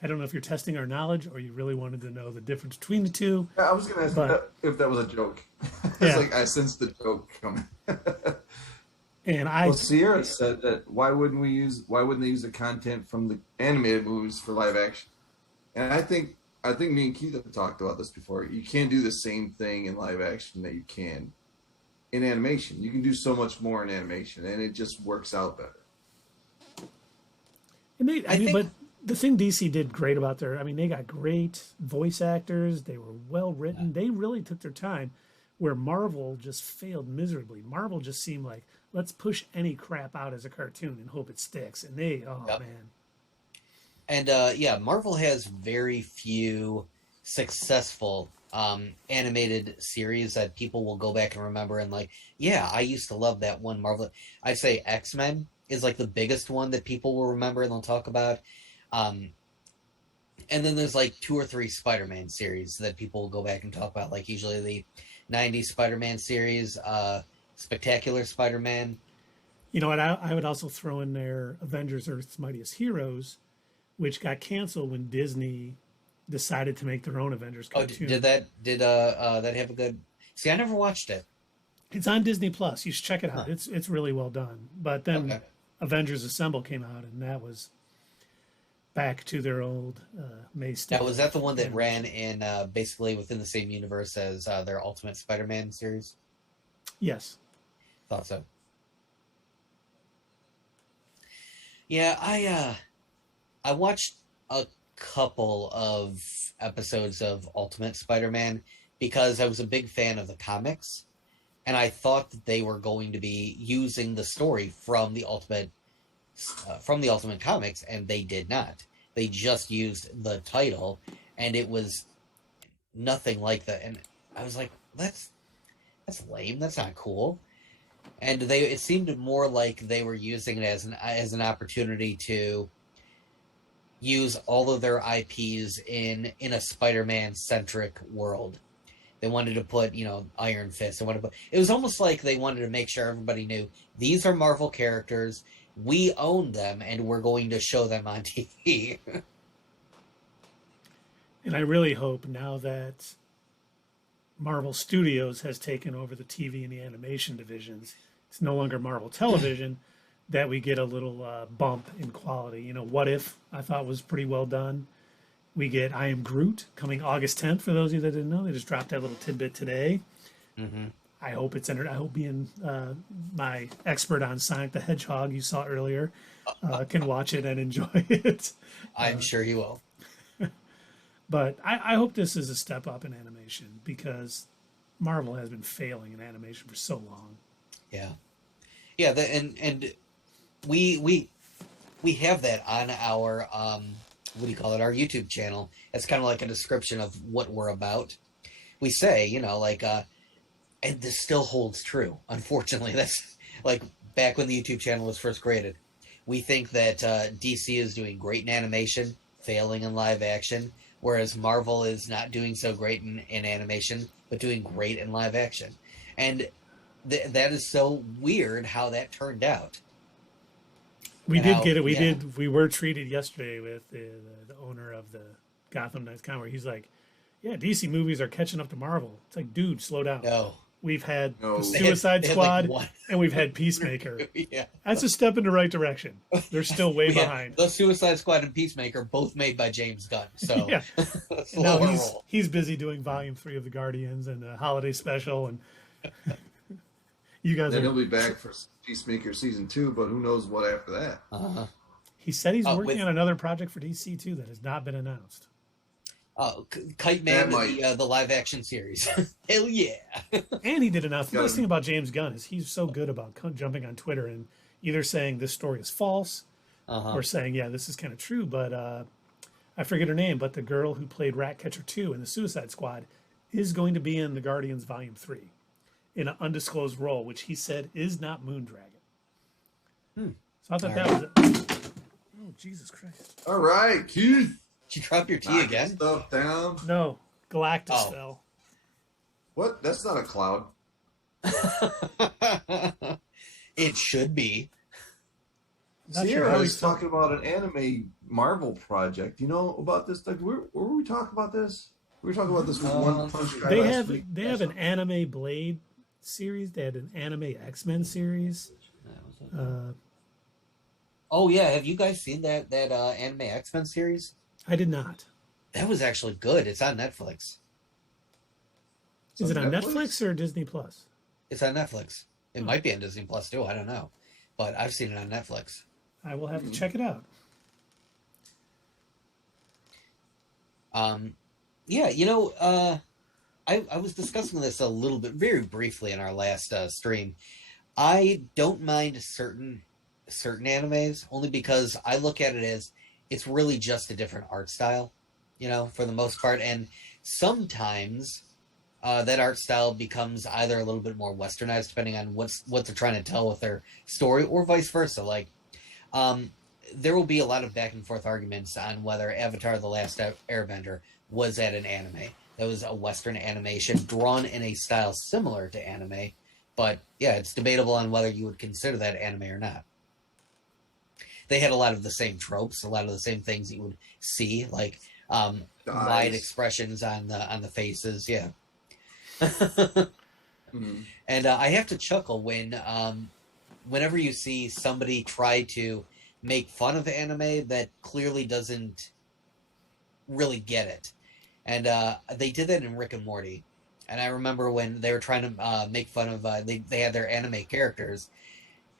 I don't know if you're testing our knowledge or you really wanted to know the difference between the two. I was going to ask But- if that was a joke. It's Yeah. like I sensed the joke coming. And I, Well, Sierra said that why wouldn't they use the content from the animated movies for live action? And I think me and Keith have talked about this before. You can't do the same thing in live action that you can in animation. You can do so much more in animation, and it just works out better. and they, I think- but the thing DC did great about they got great voice actors. They were well written. They really took their time, where Marvel just failed miserably. Marvel just seemed like, let's push any crap out as a cartoon and hope it sticks. And they, Yep. man. And Marvel has very few successful animated series that people will go back and remember and like, yeah, I used to love that one Marvel. I'd say X-Men is like the biggest one that people will remember and they'll talk about. Um, and then there's like 2 or 3 Spider-Man series that people will go back and talk about, like usually the 90s Spider-Man series, Spectacular Spider-Man. You know what? I would also throw in there Avengers: Earth's Mightiest Heroes, which got canceled when Disney decided to make their own Avengers Oh, cartoon. did that have a good? See, I never watched it. It's on Disney Plus. You should check it out. Huh. It's really well done. But then Okay. Avengers Assemble came out, and that was back to their old May Now, was that the one that ran in basically within the same universe as their Ultimate Spider-Man series? Yes. Thought so. Yeah, I watched a couple of episodes of Ultimate Spider-Man because I was a big fan of the comics, and I thought that they were going to be using the story from the Ultimate comics, and they did not. They just used the title, and it was nothing like that. And I was like, that's lame. That's not cool. And it seemed more like they were using it as an opportunity to use all of their IPs in a Spider-Man centric world. They wanted to put, Iron Fist. It was almost like they wanted to make sure everybody knew these are Marvel characters. We own them, and we're going to show them on TV. And I really hope now that Marvel Studios has taken over the TV and the animation divisions, it's no longer Marvel Television, that we get a little bump in quality. What If I thought was pretty well done. We get I Am Groot coming August 10th. For those of you that didn't know, they just dropped that little tidbit today. Mm-hmm. I hope it's entered. I hope being my expert on Sonic the Hedgehog you saw earlier can watch it and enjoy it. I'm sure he will. But I hope this is a step up in animation because Marvel has been failing in animation for so long. Yeah, yeah. And we have that on our what do you call it? Our YouTube channel. It's kind of like a description of what we're about. We say, and this still holds true. Unfortunately, that's like back when the YouTube channel was first created. We think that DC is doing great in animation, failing in live action, whereas Marvel is not doing so great in animation, but doing great in live action. And that is so weird how that turned out. We And did how- get it. yeah. We were treated yesterday with the owner of the Gotham Knights Con where he's like, yeah, DC movies are catching up to Marvel. It's like, dude, slow down. No. We've had No. the They Suicide they had, like, Squad one- and we've had Peacemaker. Yeah. That's a step in the right direction. They're still way We had behind. The Suicide Squad and Peacemaker, both made by James Gunn. So Yeah. slow Now roll. he's busy doing Volume 3 of the Guardians and the holiday special, and you guys Then are. he'll be back for Peacemaker season 2, but who knows what after that? Uh-huh. He said he's Oh, working with- on another project for DC too that has not been announced. Kite Man, That might- the live action series. Hell yeah. And he did enough. The Got best him. thing about James Gunn is he's so good about jumping on Twitter and either saying this story is false Uh-huh. or saying, yeah, this is kind of true. But I forget her name, but the girl who played Ratcatcher 2 in the Suicide Squad is going to be in the Guardians Volume 3 in an undisclosed role, which he said is not Moondragon. So I thought that was it. Oh, Jesus Christ. All right, Keith. Did you drop your tea Knocking again? Stuff down. No, Galactus Oh. fell. What? That's not a cloud. It should be. Not See, sure I how was he fell. talking about an anime Marvel project. You know about this? Like, where were we talking about this? We were talking about this with One Punch guy They last have week. they have an anime Blade series. They had an anime X-Men series. Oh yeah, have you guys seen that anime X-Men series? I did not. That was actually good. It's on Netflix. Is it on Netflix? Netflix or Disney Plus? It's on Netflix. It might be on Disney Plus too. I don't know, but I've seen it on Netflix. I will have to check it out. Yeah, I was discussing this a little bit, very briefly in our last stream. I don't mind certain animes only because I look at it as it's really just a different art style. for the most part. And sometimes that art style becomes either a little bit more westernized, depending on what they're trying to tell with their story, or vice versa. Like, there will be a lot of back and forth arguments on whether Avatar: The Last Airbender was at an anime. That was a Western animation drawn in a style similar to anime. But yeah, it's debatable on whether you would consider that anime or not. They had a lot of the same tropes, a lot of the same things that you would see, like wide expressions on the faces. Yeah. Mm-hmm. And I have to chuckle whenever you see somebody try to make fun of anime that clearly doesn't really get it. And they did that in Rick and Morty. And I remember when they were trying to make fun of, they had their anime characters,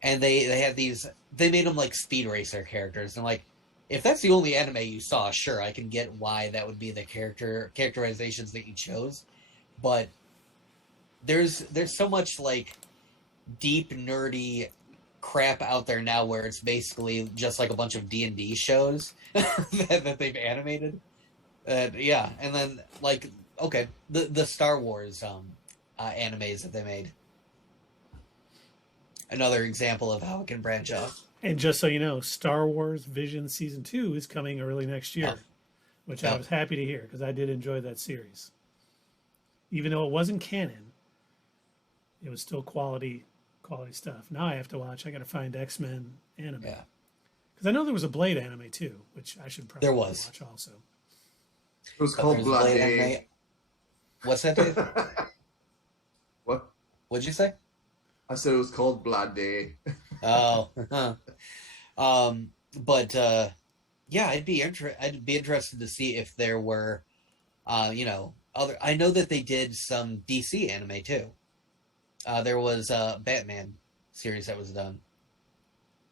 and they had they made them like Speed Racer characters. And like, if that's the only anime you saw, sure, I can get why that would be the characterizations that you chose. But there's so much like deep nerdy crap out there now where it's basically just like a bunch of D&D shows that they've animated. Yeah, and then like, okay, the Star Wars animes that they made. Another example of how it can branch off. And just so you know, Star Wars Vision Season 2 is coming early next year, which I was happy to hear because I did enjoy that series. Even though it wasn't canon, it was still quality stuff. Now I have to watch. I got to find X-Men anime. Yeah. Because I know there was a Blade anime too, which I should probably watch also. It was called Blade. What's that, Dave? What? What'd you say? I said it was called Blade. Oh. But yeah, I'd be interested to see if there were other. I know that they did some DC anime too. There was a Batman series that was done.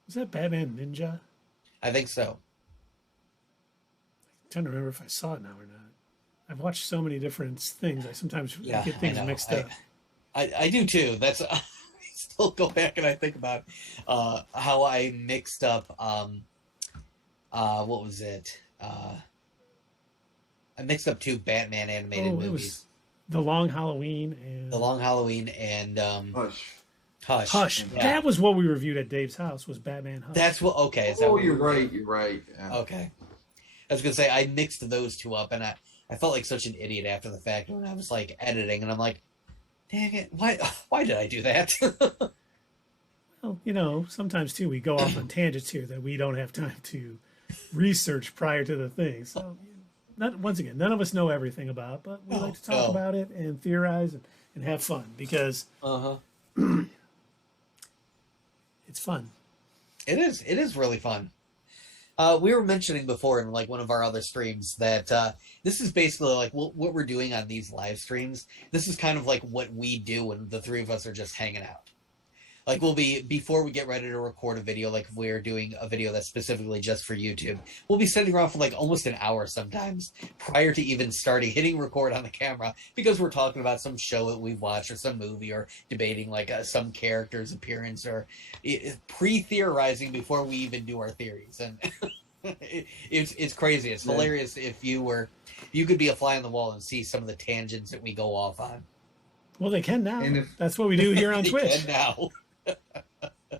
Was that Batman Ninja? I think so. I'm trying to remember if I saw it now or not. I've watched so many different things. I sometimes get things mixed up. I do too. That's I still go back and I think about how I mixed up. What was it? I mixed up two Batman animated movies. It was The Long Halloween and Hush. Yeah. That was what we reviewed at Dave's house. Was Batman Hush? That's what. Okay. You're right. You're right. Yeah. Okay. I was gonna say I mixed those two up, and I felt like such an idiot after the fact when I was like editing, and I'm like, dang it, why did I do that? Well, sometimes too we go off on tangents here that we don't have time to research prior to the thing. So, once again, none of us know everything about, but we like to talk about it and theorize and have fun because it's fun. It is really fun. We were mentioning before in like one of our other streams that this is basically like what we're doing on these live streams. This is kind of like what we do when the three of us are just hanging out. Like before we get ready to record a video, like if we're doing a video that's specifically just for YouTube, we'll be sitting around for like almost an hour sometimes prior to even hitting record on the camera because we're talking about some show that we've watched or some movie or debating like some character's appearance or pre-theorizing before we even do our theories. And it's crazy. It's hilarious if you could be a fly on the wall and see some of the tangents that we go off on. Well, they can now. That's what we do here on Twitch. Can now.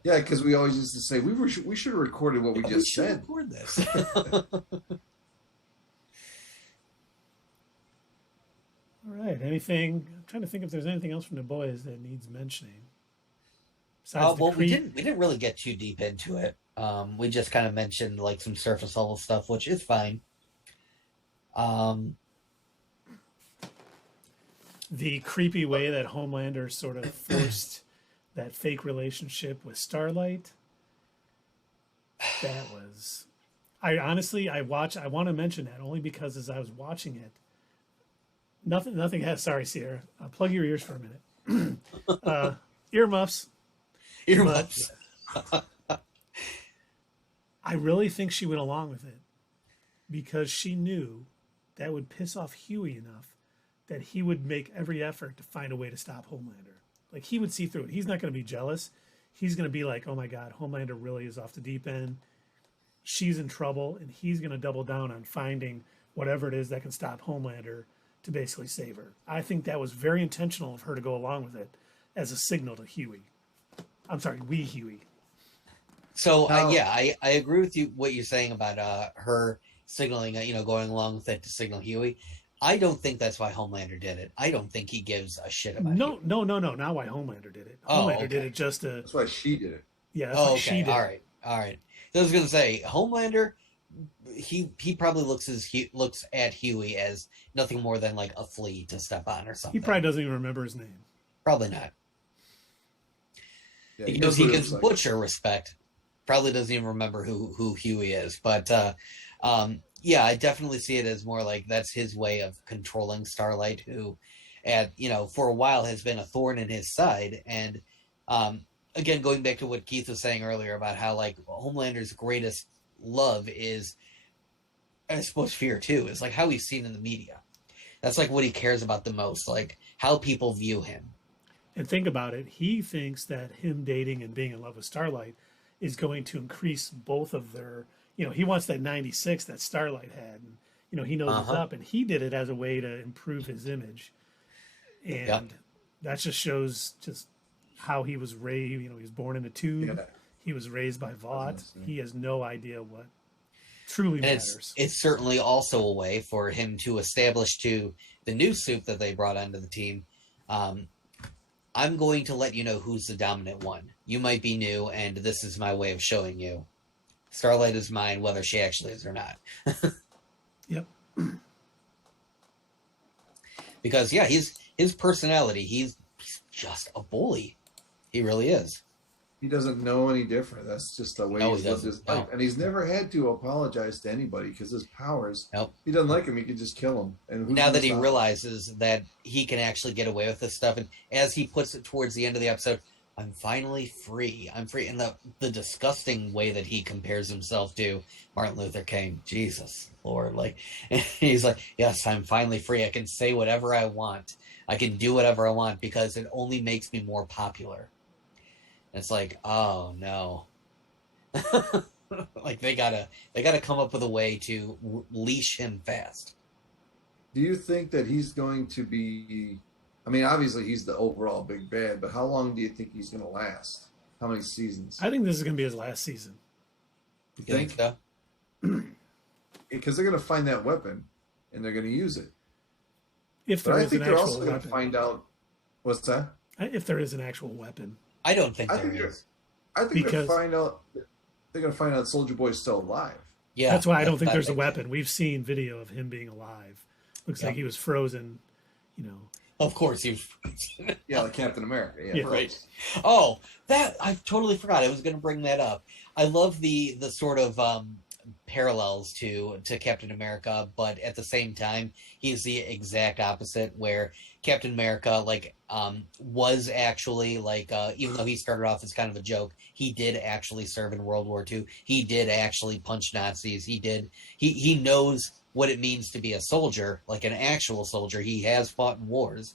Yeah, because we always used to say we should have recorded what we just said. Record this. All right. Anything? I'm trying to think if there's anything else from the boys that needs mentioning. We didn't really get too deep into it. We just kind of mentioned like some surface level stuff, which is fine. The creepy way that Homelander sort of forced that fake relationship with Starlight. That was... I want to mention that only because as I was watching it, nothing has... Sorry, Sierra. Plug your ears for a minute. Earmuffs. Earmuffs. I really think she went along with it because she knew that would piss off Huey enough that he would make every effort to find a way to stop Homelander. Like, he would see through it. He's not going to be jealous. He's going to be like, oh my God, Homelander really is off the deep end. She's in trouble, and he's going to double down on finding whatever it is that can stop Homelander to basically save her. I think that was very intentional of her to go along with it as a signal to Huey. I'm sorry, wee Huey. So Now- I agree with you what you're saying about her signaling, going along with it to signal Huey. I don't think that's why Homelander did it. I don't think he gives a shit about No, Huey. no, no, no. Not why Homelander did it. Oh, Homelander did okay. it just to. That's why she did it. Yeah, that's why Oh, she okay. did All it. right. All right. So I was gonna say Homelander. He probably looks at Huey as nothing more than like a flea to step on or something. He probably doesn't even remember his name. Probably not. Yeah, Because knows he what it gives looks like. Butcher respect. Probably doesn't even remember who Huey is. But yeah, I definitely see it as more like that's his way of controlling Starlight, who for a while has been a thorn in his side. And again, going back to what Keith was saying earlier about how like Homelander's greatest love is, I suppose, fear too, is like how he's seen in the media. That's like what he cares about the most, like how people view him. And think about it. He thinks that him dating and being in love with Starlight is going to increase both of their. He wants that 96 that Starlight had. And, he knows it's up, and he did it as a way to improve his image. And Yep. that just shows just how he was raised. He was born in a tube. Yeah. He was raised by Vought. That's nice. He has no idea what truly And matters. it's certainly also a way for him to establish to the new soup that they brought onto the team. I'm going to let you know who's the dominant one. You might be new, and this is my way of showing you. Starlight is mine, whether she actually is or not. Yep. Because yeah, his personality, he's just a bully. He really is. He doesn't know any different. That's just the way No, he's he lived doesn't. his life. No. And he's never had to apologize to anybody because his powers. Nope. He doesn't like him. He could just kill him. And who's Now gonna that he stop him? realizes that he can actually get away with this stuff, and as he puts it towards the end of the episode, I'm finally free. I'm free. And the disgusting way that he compares himself to Martin Luther King, Jesus Lord, like he's like, yes, I'm finally free. I can say whatever I want. I can do whatever I want because it only makes me more popular. And it's like, oh no. Like they gotta come up with a way to leash him fast. Do you think that he's going to be? I mean, obviously he's the overall big bad, but how long do you think he's going to last? How many seasons? I think this is going to be his last season. You You think so? Because they're going to find that weapon and they're going to use it. If But there I is think an they're actual also going to weapon. find out. What's that? If there is an actual weapon. I don't think I there think is. I think Because- they're going to find out Soldier Boy's still alive. Yeah, That's why I don't think that there's a makes weapon. sense. We've seen video of him being alive. Looks Yeah. like he was frozen, Of course, he was. Yeah, like Captain America. Yeah, Yeah. Right. Oh, that I totally forgot. I was going to bring that up. I love the sort of parallels to Captain America, but at the same time, he's the exact opposite. Where Captain America was actually even though he started off as kind of a joke, he did actually serve in World War II. He did actually punch Nazis. He knows what it means to be a soldier, like an actual soldier. He has fought in wars.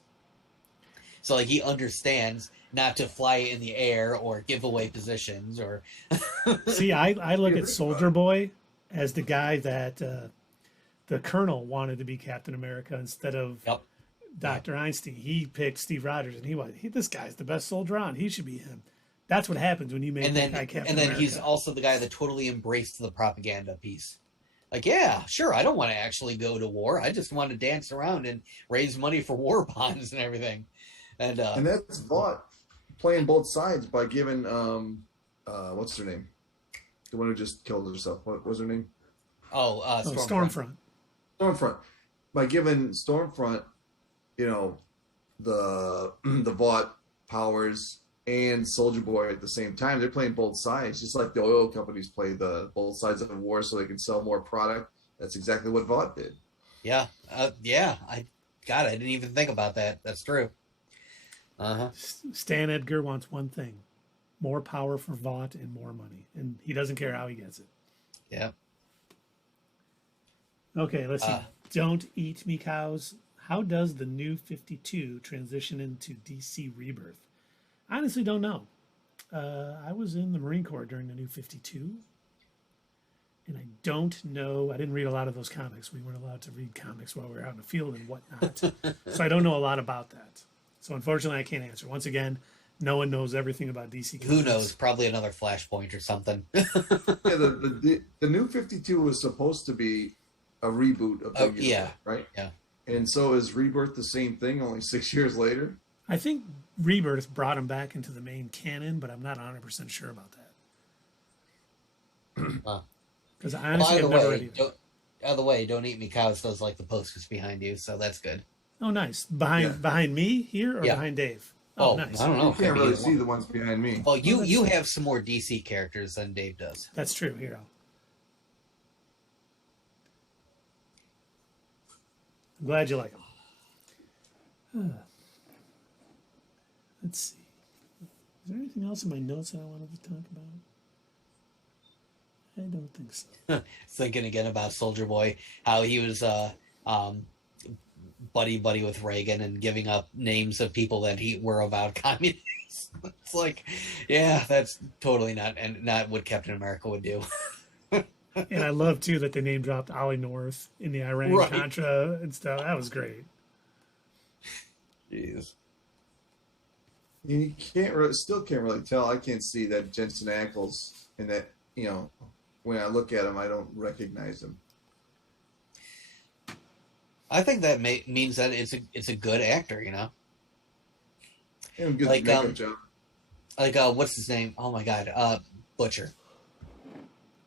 So he understands not to fly in the air or give away positions or See, I look at Soldier Boy as the guy that the Colonel wanted to be Captain America instead of Yep. Dr. Einstein. He picked Steve Rogers, and this guy's the best soldier on. He should be him. That's what happens when you make and that then guy Captain and then America. he's also the guy that totally embraced the propaganda piece. Like, yeah, sure, I don't want to actually go to war. I just want to dance around and raise money for war bonds and everything. And that's Vought playing both sides by giving what's her name? The one who just killed herself. What was her name? Stormfront. Stormfront. By giving Stormfront, the Vought powers and Soldier Boy at the same time. They're playing both sides, just like the oil companies play the both sides of the war so they can sell more product. That's exactly what Vought did. yeah, I didn't even think about that. That's true. Stan Edgar wants one thing: more power for Vought and more money, and he doesn't care how he gets it. Yeah. Okay, let's see. Don't eat me, cows. How does the new 52 transition into DC Rebirth? I honestly don't know. I was in the Marine Corps during the new 52, and I don't know. I didn't read a lot of those comics. We weren't allowed to read comics while we were out in the field and whatnot. So I don't know a lot about that. So unfortunately, I can't answer. Once again, no one knows everything about DC comics. Who knows? Probably another Flashpoint or something. Yeah, the new 52 was supposed to be a reboot of the universe, yeah. right? Yeah. And so is Rebirth the same thing, only 6 years later? I think Rebirth brought him back into the main canon, but I'm not 100% sure about that. Because I honestly have never read it. By the way, Don't Eat Me Cows does like the posters behind you, so that's good. Oh, nice. Behind me here or behind Dave? Oh, nice. I don't know. You can't really see the ones behind me. Oh, you have some more DC characters than Dave does. That's true. Here, I'm glad you like them. Let's see. Is there anything else in my notes that I wanted to talk about? I don't think so. Thinking again about Soldier Boy, how he was buddy with Reagan and giving up names of people that were about communists. It's like, yeah, that's totally not what Captain America would do. And I love too that they name dropped Ollie North in the Iran Contra and stuff. That was great. Jeez. You still can't really tell. I can't see that Jensen Ackles in that, when I look at him, I don't recognize him. I think that means that it's a good actor, Good like makeup job. Like what's his name? Oh my God, Butcher.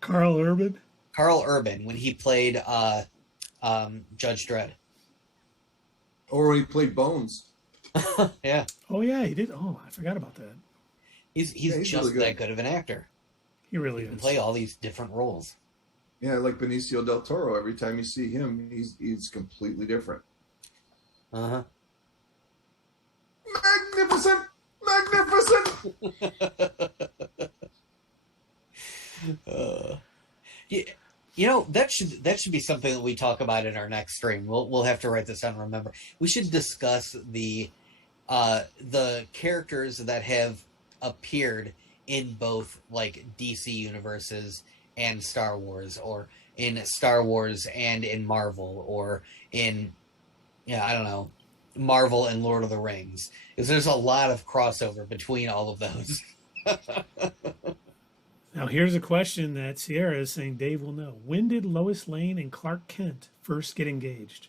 Carl Urban when he played Judge Dredd. Or when he played Bones. Yeah. Oh yeah, he did. Oh, I forgot about that. He's just really that good of an actor. He really He can is. play all these different roles. Yeah, like Benicio del Toro. Every time you see him, he's completely different. Uh-huh. Magnificent! Yeah, that should be something that we talk about in our next stream. We'll have to write this down and remember. We should discuss the characters that have appeared in both like DC universes and Star Wars, or in Star Wars and in Marvel, or in I don't know, Marvel and Lord of the Rings. Because there's a lot of crossover between all of those. Now here's a question that Sierra is saying Dave will know. When did Lois Lane and Clark Kent first get engaged?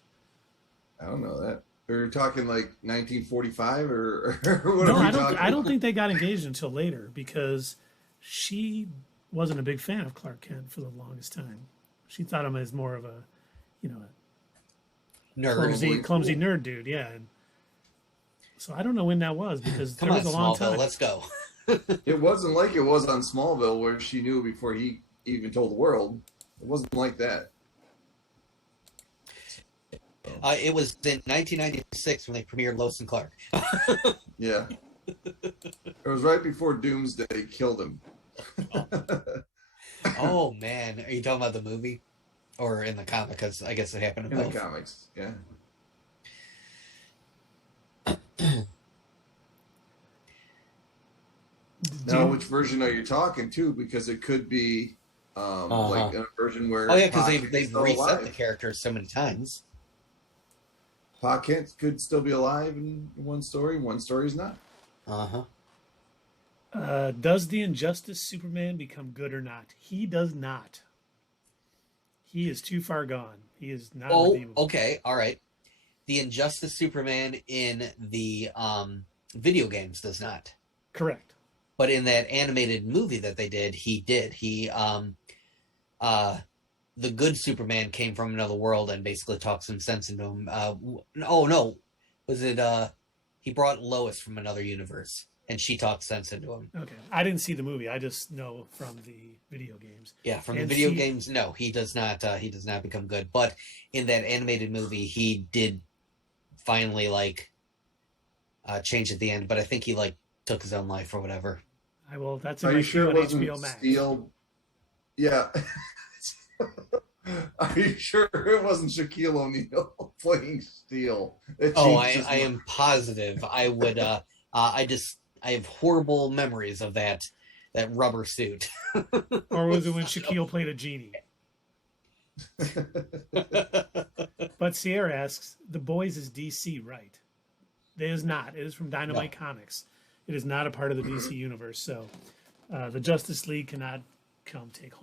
I don't know that. We're talking like 1945 or what No, are we talking I don't think they got engaged until later because she wasn't a big fan of Clark Kent for the longest time. She thought him as more of a, Nerd. clumsy nerd dude. Yeah. And so I don't know when that was because Come there on, was a long Smallville, time. let's go. It wasn't like it was on Smallville where she knew before he even told the world. It wasn't like that. It was in 1996 when they premiered Lois and Clark. Yeah. It was right before Doomsday killed him. Oh man, are you talking about the movie or in the comic? Because I guess it happened in both. The comics, yeah. Now, which version are you talking to? Because it could be like a version where because they've still reset alive. the characters so many times. Pa Kent could still be alive in one story is not. Does the Injustice Superman become good or not? He does not. He is too far gone. He is not redeemable. Okay, all right. The Injustice Superman in the video games does not. Correct. But in that animated movie that they did, he did. The good Superman came from another world and basically talked some sense into him. He brought Lois from another universe and she talked sense into him. Okay. I didn't see the movie. I just know from the video games. Yeah, from the video games, no, he does not become good. But in that animated movie, he did finally change at the end, but I think he took his own life or whatever. That's Are in my you sure queue it on wasn't HBO Max. Steel? Yeah. Are you sure it wasn't Shaquille O'Neal playing Steel? I am positive. I would. I have horrible memories of that rubber suit. Or was it when Shaquille played a genie? But Sierra asks, The Boys is DC, right? It is not. It is from Dynamite No. Comics. It is not a part of the DC universe. So the Justice League cannot come take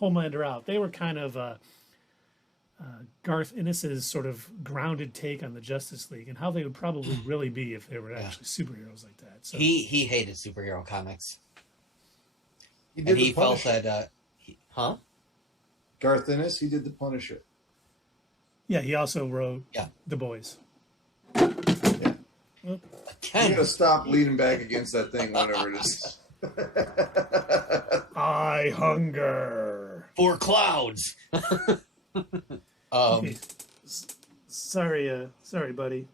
Homelander out. They were kind of Garth Ennis's sort of grounded take on the Justice League and how they would probably really be if they were actually superheroes like that. So He hated superhero comics. He And did he the felt Punisher. that, huh? Garth Ennis, he did the Punisher. yeah, he also wrote Yeah. The Boys. Yeah. Well, You Again, gotta stop leaning back against that thing whenever it is. I hunger. for clouds. Okay. Sorry, buddy.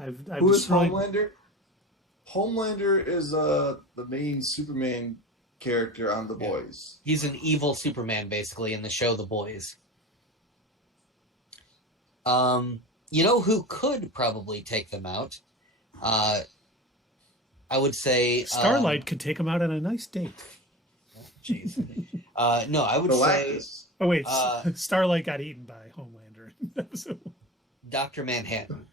I've Who is destroyed. Homelander? Homelander is the main Superman character on The Yeah. Boys. He's an evil Superman, basically, in the show The Boys. You know who could probably take them out? I would say Starlight could take him out on a nice date. Jeez. No, I would say Galactus. Oh wait, Uh, Starlight got eaten by Homelander. So- Dr. Manhattan,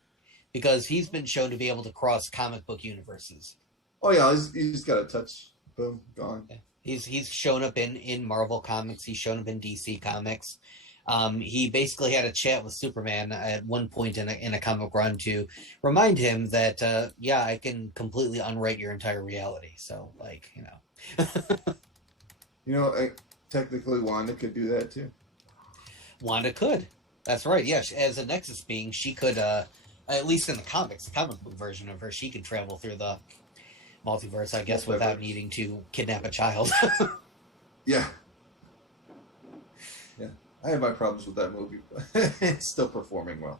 because he's been shown to be able to cross comic book universes. Oh yeah, he's got a touch. Boom, gone. He's shown up in Marvel comics. He's shown up in DC comics. He basically had a chat with Superman at one point in a comic run to remind him that yeah, I can completely unwrite your entire reality. So like, you know. You know, technically Wanda could do that too. Wanda could. That's right. Yes, as a Nexus being, she could, at least in the comics, the comic book version of her, she could travel through the multiverse, I guess, without Multiverse. needing to kidnap a child. Yeah. Yeah. I have my problems with that movie, but it's still performing well.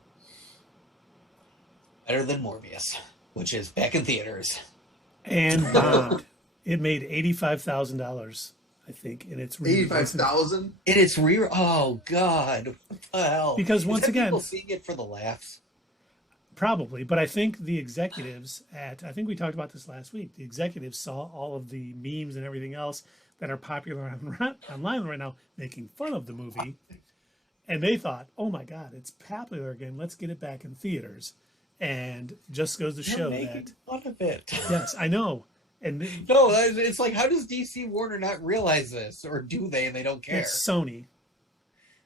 Better than Morbius, which is back in theaters. and bombed. It made $85,000, I think, in its re-release. 85,000? And it's oh God, what the hell? Because Is once that again- people seeing it for the laughs. Probably, but I think the executives I think we talked about this last week. The executives saw all of the memes and everything else that are popular online right now, making fun of the movie, and they thought, "Oh my God, it's popular again. Let's get it back in theaters." And just goes to They're show making that, fun of it. yes, I know, and No, it's like, how does DC Warner not realize this, or do they? And they don't care. it's Sony,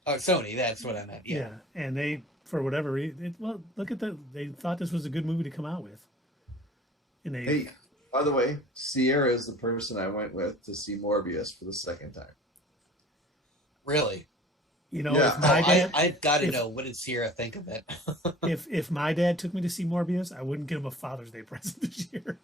Oh, Sony. That's what I meant. yeah, Yeah. and they, for whatever reason, well, look at they thought this was a good movie to come out with, and they. Hey, by the way, Sierra is the person I went with to see Morbius for the second time. Really. You know, Yeah. if my dad, I've got to if- know, what did Sierra think of it? if my dad took me to see Morbius, I wouldn't get him a Father's Day present this year.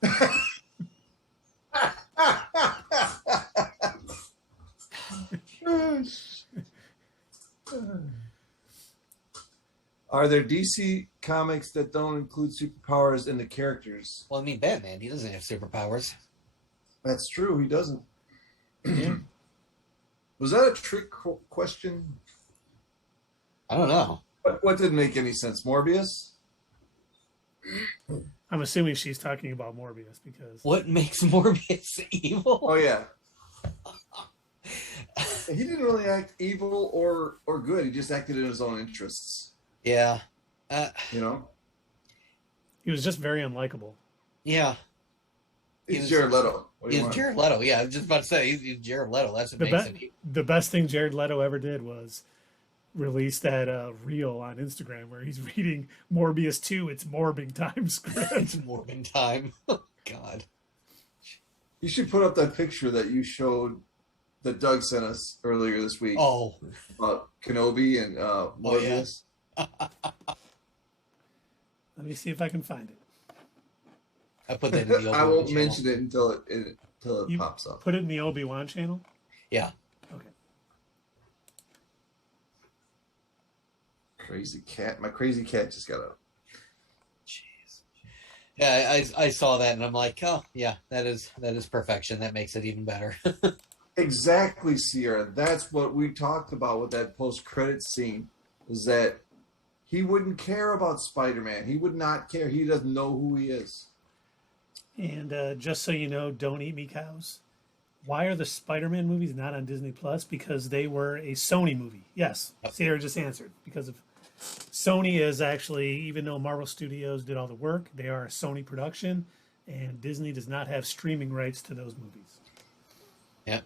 Are there DC comics that don't include superpowers in the characters? Well, I mean, Batman, he doesn't have superpowers. That's true. He doesn't. Yeah. Was that a trick question? I don't know. What didn't make any sense? Morbius? I'm assuming she's talking about Morbius because What makes Morbius evil? Oh yeah. He didn't really act evil or good. He just acted in his own interests. Yeah. You know. he was just very unlikable. Yeah. He's was- Jared Leto. What do you He's want? Jared Leto. Yeah, I was just about to say, he's Jared Leto. That's what The, makes be- him. the best thing Jared Leto ever did was release that reel on Instagram where he's reading Morbius 2, It's Morbing Time script. It's Morbin time. Oh, God. You should put up that picture that you showed that Doug sent us earlier this week Oh, about Kenobi and Morbius. yeah. Let me see if I can find it. I put that in the Obi-Wan I won't channel. mention it until it You- pops up. Put it in the Obi-Wan channel. Yeah. Okay. Crazy cat. My crazy cat just got up. Jeez. Yeah, I saw that and I'm like, oh yeah, that is perfection. That makes it even better. Exactly, Sierra. That's what we talked about with that post-credit scene. Is that he wouldn't care about Spider-Man. He would not care. He doesn't know who he is. And just so you know, don't eat me cows. why are the Spider-Man movies not on Disney Plus? Because they were a Sony movie. Yes, Yep. Sierra just answered. Because of Sony is actually, even though Marvel Studios did all the work, they are a Sony production, and Disney does not have streaming rights to those movies. Yeah.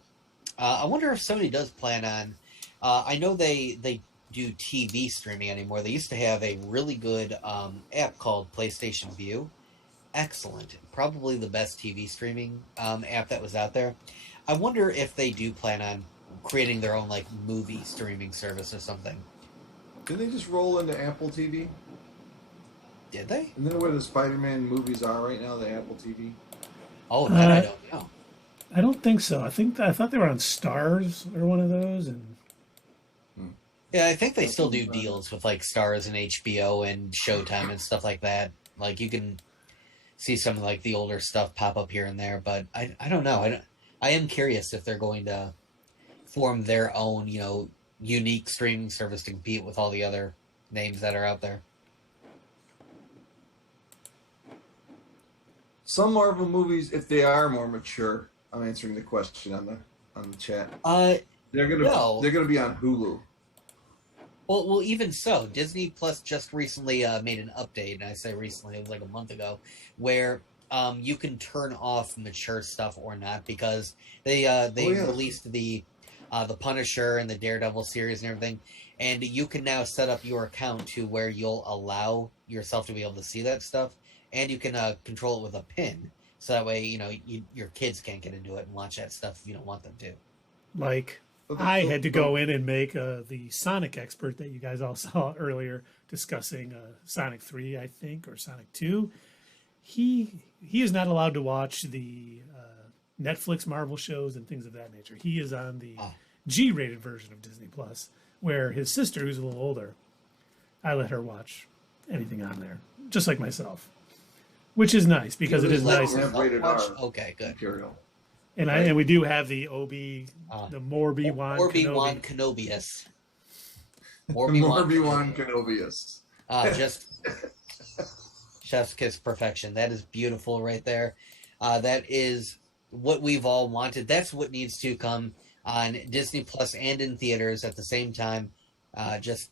I wonder if Sony does plan on. I know they do TV streaming anymore. They used to have a really good app called PlayStation View. Excellent, probably the best TV streaming app that was out there. I wonder if they do plan on creating their own like movie streaming service or something. Did they just roll into Apple TV? Did they? Isn't that where the Spider-Man movies are right now? The Apple TV. Oh, that I don't know. I don't think so. I thought they were on Stars or one of those, and Yeah, I think they still do deals with like Stars and HBO and Showtime and stuff like that. Like you can see some like the older stuff pop up here and there, but I don't know. I am curious if they're going to form their own, unique streaming service to compete with all the other names that are out there. Some Marvel movies, if they are more mature, I'm answering the question on the chat. They're gonna be on Hulu. Well, even so, Disney Plus just recently made an update, and I say recently, it was like a month ago, where you can turn off mature stuff or not because they released the Punisher and the Daredevil series and everything, and you can now set up your account to where you'll allow yourself to be able to see that stuff, and you can control it with a pin, so that way your kids can't get into it and watch that stuff if you don't want them to. like I had to go in and make the Sonic expert that you guys all saw earlier discussing Sonic 3, I think, or Sonic 2. He is not allowed to watch the Netflix Marvel shows and things of that nature. He is on the G-rated version of Disney Plus, where his sister, who's a little older, I let her watch anything on there, just like myself, which is nice because it is nice. Okay, good. Material. And we do have the Obi-Wan Kenobius. Obi-Wan Kenobius. Just chef's kiss perfection. That is beautiful right there. That is what we've all wanted. That's what needs to come on Disney Plus and in theaters at the same time. Just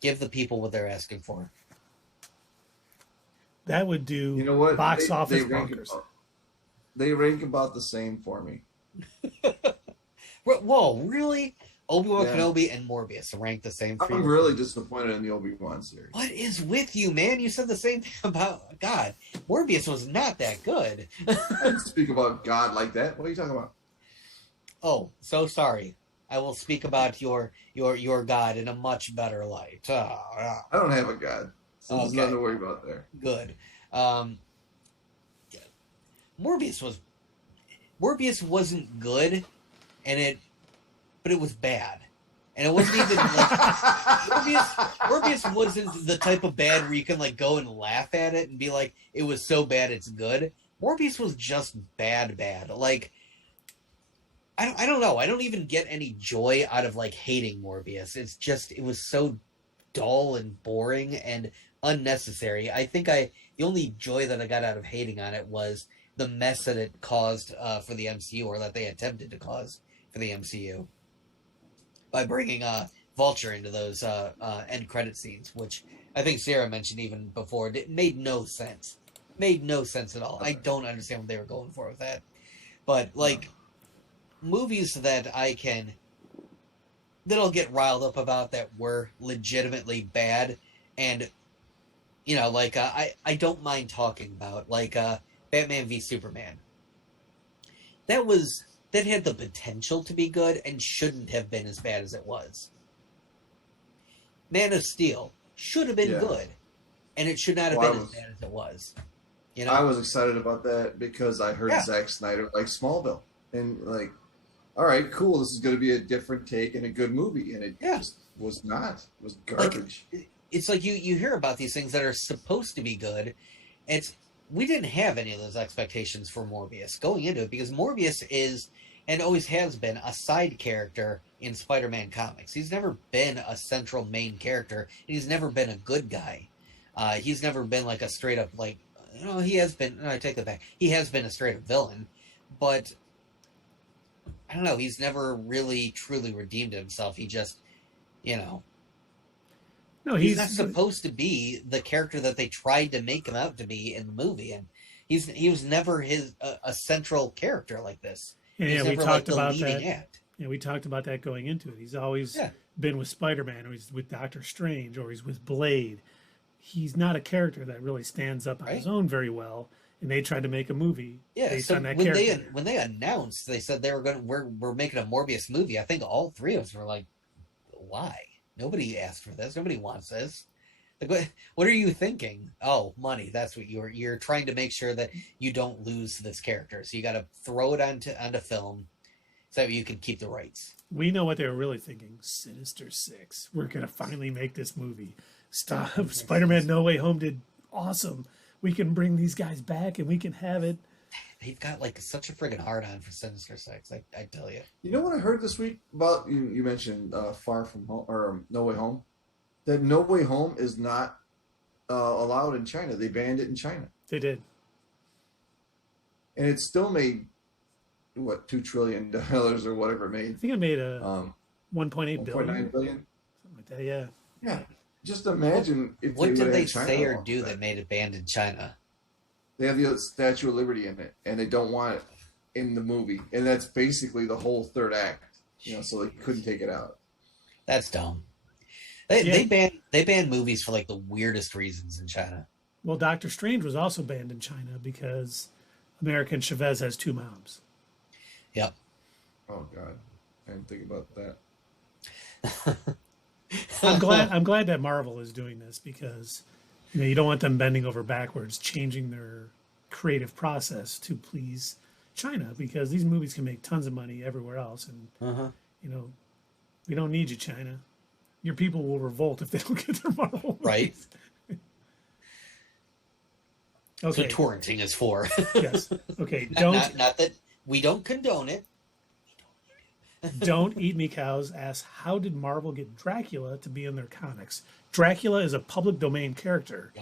give the people what they're asking for. That would do box office bonkers. They rank about the same for me. Whoa, really? Obi-Wan Kenobi and Morbius rank the same for you? I'm really disappointed in the Obi-Wan series. What is with you, man? You said the same thing about God. Morbius was not that good. I didn't speak about God like that. What are you talking about? Oh, so sorry. I will speak about your God in a much better light. I don't have a God, so there's nothing to worry about there. Good. Morbius wasn't good, but it was bad, and it wasn't even like Morbius wasn't the type of bad where you can like go and laugh at it and be like, it was so bad it's good. Morbius was just bad. Like, I don't know. I don't even get any joy out of like hating Morbius. It's just it was so dull and boring and unnecessary. I think the only joy that I got out of hating on it was the mess that it caused for the MCU, or that they attempted to cause for the MCU, by bringing Vulture into those end credit scenes, which I think Sarah mentioned even before. It made no sense. Made no sense at all. I don't understand what they were going for with that. But like movies that I'll get riled up about that were legitimately bad, and like I don't mind talking about, like Batman v Superman. That had the potential to be good and shouldn't have been as bad as it was. Man of Steel should have been good, and it should not have been as bad as it was. I was excited about that because I heard Zack Snyder like Smallville, and like, all right, cool, this is going to be a different take and a good movie, and it just was not. It was garbage. Like, it's like you hear about these things that are supposed to be good. We didn't have any of those expectations for Morbius going into it, because Morbius is, and always has been, a side character in Spider-Man comics. He's never been a central main character, and he's never been a good guy. He's never been like a straight up, like, he has been, I take that back, he has been a straight up villain, but I don't know. He's never really truly redeemed himself. He just, you know, No, he's not supposed to be the character that they tried to make him out to be in the movie, and he was never a central character like this. and He's yeah, we never like talked the about leading that. act. Yeah, we talked about that going into it. He's always Yeah, been with Spider-Man, or he's with Doctor Strange, or he's with Blade. He's not a character that really stands up on his right. own very well. And they tried to make a movie Yeah. based So on that character. when they announced, they said they were we're making a Morbius movie. I think all three of us were like, why? Nobody asked for this. Nobody wants this. Like, what are you thinking? Oh, money. That's what you're trying to make sure that you don't lose this character. So you got to throw it onto film so you can keep the rights. We know what they were really thinking. Sinister Six. We're gonna finally make this movie. Stop. Spider-Man No Way Home did awesome. We can bring these guys back and we can have it. They've got like such a friggin' hard on for Sinister Six. I tell you. You know what I heard this week about? You mentioned Far From Home or No Way Home. That No Way Home is not allowed in China. They banned it in China, They did. and it still made what $2 trillion or whatever it I made. think it made a 1.8 1.9 billion. billion. Something like that, yeah. Yeah, just imagine if What did they had China say or along do with that made it banned in China? They have the Statue of Liberty in it, and they don't want it in the movie, and that's basically the whole third act. So they couldn't take it out. That's dumb. Yeah. They ban movies for like the weirdest reasons in China. Well, Doctor Strange was also banned in China because American Chavez has two moms. Yep. Oh God, I didn't think about that. I'm glad that Marvel is doing this because you don't want them bending over backwards, changing their creative process to please China because these movies can make tons of money everywhere else, and we don't need you, China. Your people will revolt if they don't get their Marvel movies. Right. Okay. So torrenting is for. Yes. Okay. Not that we don't condone it. Don't Eat Me Cows asks, how did Marvel get Dracula to be in their comics? Dracula is a public domain character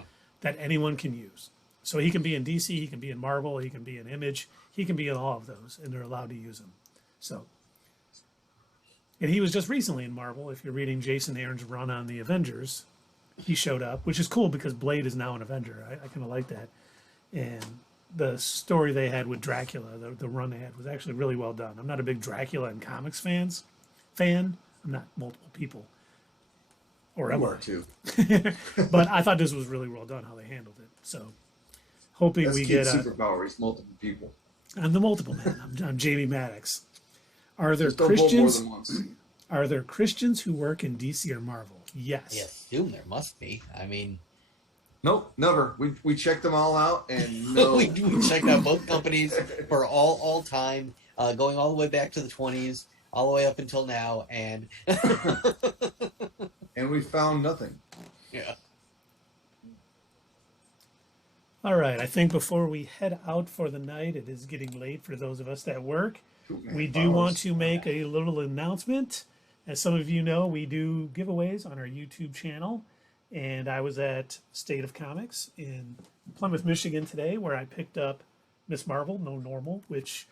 that anyone can use. So he can be in DC, he can be in Marvel, he can be in Image, he can be in all of those, and they're allowed to use him. So, and he was just recently in Marvel. If you're reading Jason Aaron's run on the Avengers, he showed up, which is cool because Blade is now an Avenger. I kind of like that. And the story they had with Dracula, the run they had, was actually really well done. I'm not a big Dracula and comics fan. I'm not multiple people. Or You am are I? too. But I thought this was really well done how they handled it. So hoping That's we Kate's get superpower. He's multiple people. I'm the multiple man. I'm Jamie Maddox. Are there Just don't vote more Christians? than once. Are there Christians who work in DC or Marvel? Yes. I assume there must be. I mean, Nope, never. We checked them all out, and no. we checked out both companies for all time, going all the way back to the 20s, all the way up until now, and And we found nothing. yeah. All right. I think before we head out for the night, it is getting late for those of us that work. We do want to make a little announcement. As some of you know, we do giveaways on our YouTube channel. And I was at State of Comics in Plymouth, Michigan today, where I picked up Miss Marvel, No Normal, which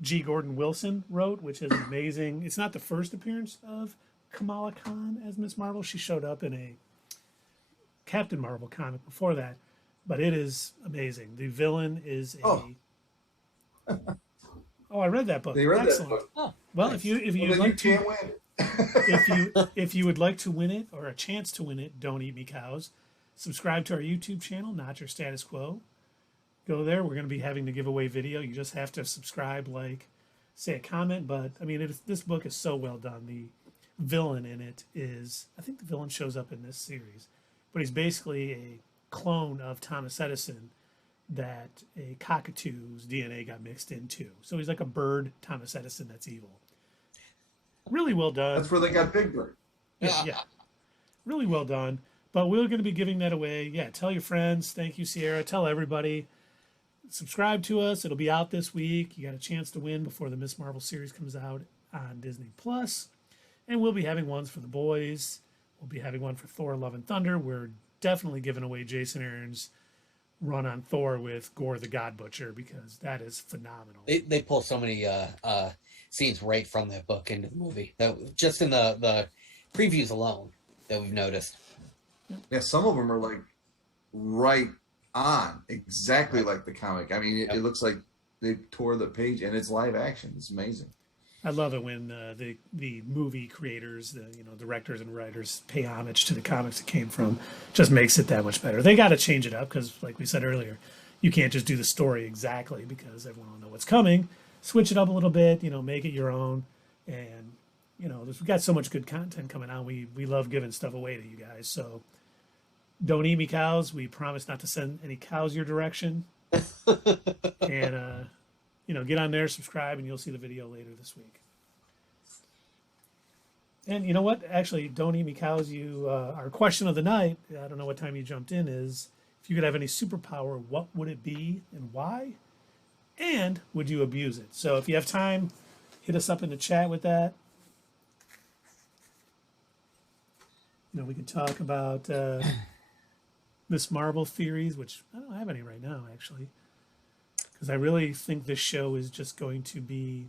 G. Gordon Wilson wrote, which is amazing. It's not the first appearance of Kamala Khan as Miss Marvel. She showed up in a Captain Marvel comic before that, but it is amazing. The villain is a. Oh, I read that book. They read Excellent. that book. Oh, Well, nice. if you Well, then like you to can't win. if you would like to win it or a chance to win it, Don't Eat Me Cows, subscribe to our YouTube channel, Not Your Status Quo. Go there. We're going to be having the giveaway video. You just have to subscribe, like, say a comment. But I mean, this book is so well done. The villain in it is, I think the villain shows up in this series, but he's basically a clone of Thomas Edison that a cockatoo's DNA got mixed into. So he's like a bird Thomas Edison that's evil. Really well done. That's where they got Big Bird. Yeah. Really well done. But we're going to be giving that away. Yeah, tell your friends. Thank you, Sierra. Tell everybody. Subscribe to us. It'll be out this week. You got a chance to win before the Miss Marvel series comes out on Disney Plus. And we'll be having ones for the boys. We'll be having one for Thor: Love and Thunder. We're definitely giving away Jason Aaron's run on Thor with Gore the God Butcher because that is phenomenal. They pull so many scenes right from that book into the movie. That just in the previews alone that we've noticed. Yeah, some of them are like right on, exactly like the comic. I mean, it looks like they tore the page, and it's live action. It's amazing. I love it when the movie creators, the directors and writers pay homage to the comics it came from. Just makes it that much better. They got to change it up because, like we said earlier, you can't just do the story exactly because everyone will know what's coming. Switch it up a little bit, make it your own, and we've got so much good content coming out. We love giving stuff away to you guys. So don't eat me cows. We promise not to send any cows your direction. And get on there, subscribe, and you'll see the video later this week. And you know what? Actually, don't eat me cows. Our question of the night, I don't know what time you jumped in, is if you could have any superpower, what would it be and why? And would you abuse it? So if you have time, hit us up in the chat with that. We can talk about Miss Marvel theories, which I don't have any right now, actually. Because I really think this show is just going to be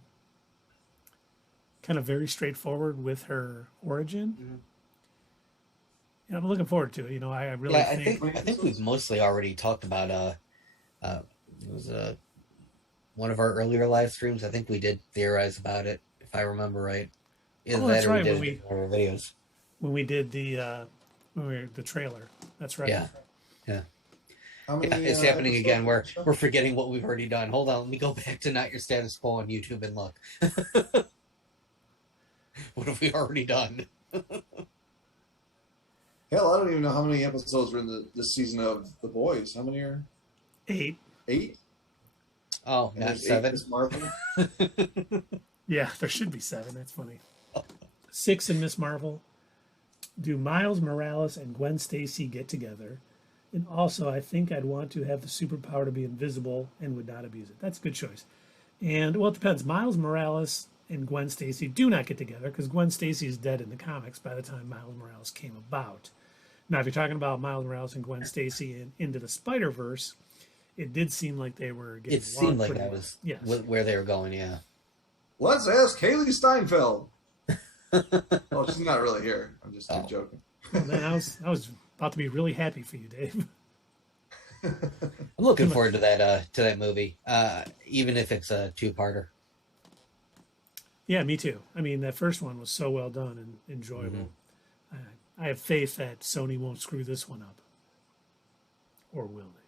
kind of very straightforward with her origin. Mm-hmm. I'm looking forward to it. I really think we've mostly already talked about it was one of our earlier live streams. I think we did theorize about it, if I remember right. Either that's right. We did our videos when we did the trailer. That's right. Yeah. It's happening again. We're forgetting what we've already done. Hold on, let me go back to Not Your Status Quo on YouTube and look. What have we already done? Hell, I don't even know how many episodes were in this season of The Boys. How many are? 8. 8? Oh, not 7. Miss Marvel? Yeah, there should be 7. That's funny. 6 in Miss Marvel. Do Miles Morales and Gwen Stacy get together? And also, I think I'd want to have the superpower to be invisible and would not abuse it. That's a good choice. And, well, it depends. Miles Morales and Gwen Stacy do not get together because Gwen Stacy is dead in the comics by the time Miles Morales came about. Now, if you're talking about Miles Morales and Gwen Stacy Into the Spider-Verse, it did seem like they were getting It seemed like that was where they were going, yeah. Let's ask Haley Steinfeld. Oh, she's not really here. I'm just joking. Well, man, I was about to be really happy for you, Dave. I'm looking forward to that movie, even if it's a 2-parter. Yeah, me too. I mean, that first one was so well done and enjoyable. Mm-hmm. I have faith that Sony won't screw this one up. Or will they?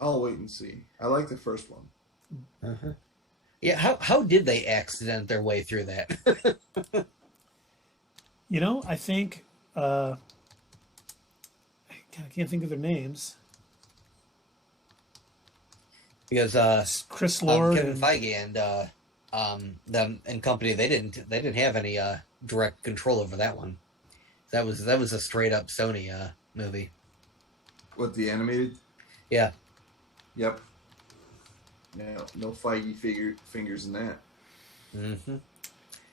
I'll wait and see. I like the first one. Uh-huh. Yeah, how did they accident their way through that? I think I can't think of their names. Because Chris Lord, Kevin Feige and them and company, they didn't have any direct control over that one. That was a straight up Sony movie. What, the animated? Yeah. Yep. No Feige fingers in that. Mm-hmm.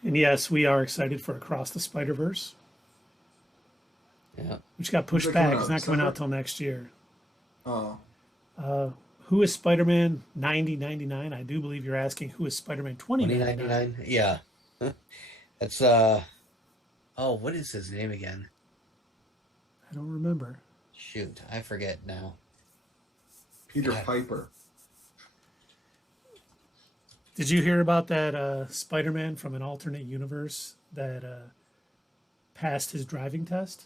And yes, we are excited for Across the Spider-Verse. Yeah. Which got pushed back. It's not coming out till next year. Oh. Who is Spider-Man 9099? I do believe you're asking who is Spider-Man 2099. Yeah. That's what is his name again? I don't remember. Shoot, I forget now. Peter Piper. Did you hear about that Spider-Man from an alternate universe that passed his driving test?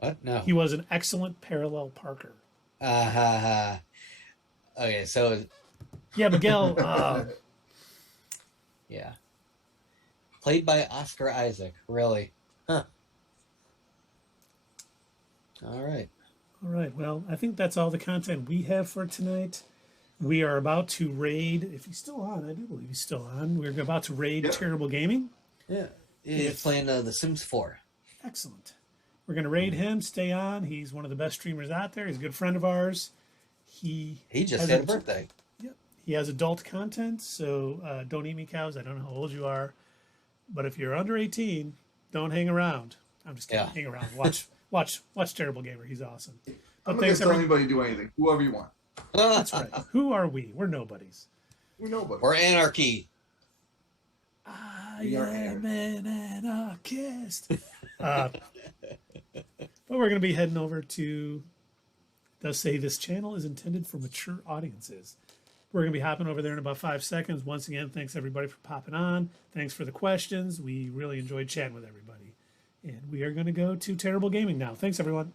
What? No. He was an excellent parallel parker. Okay, so... Yeah, Miguel... Yeah. Played by Oscar Isaac, really. Huh. All right. All right, well, I think that's all the content we have for tonight. We are about to raid, if he's still on, I do believe he's still on. We're about to raid Terrible Gaming. Yeah, he's playing The Sims 4. Excellent. We're going to raid him, stay on. He's one of the best streamers out there. He's a good friend of ours. He just had a birthday. Yep. He has adult content, so don't eat me cows. I don't know how old you are. But if you're under 18, don't hang around. I'm just kidding. Yeah. Hang around. Watch Terrible Gamer. He's awesome. But I'm not going to tell anybody to do anything. Whoever you want. That's right. Who are we? We're nobodies. We're nobody. Or anarchy. I We are am an anarchist. But we're going to be heading over to, they'll say this channel is intended for mature audiences. We're going to be hopping over there in about 5 seconds. Once again, thanks everybody for popping on. Thanks for the questions. We really enjoyed chatting with everybody. And we are going to go to Terrible Gaming now. Thanks, everyone.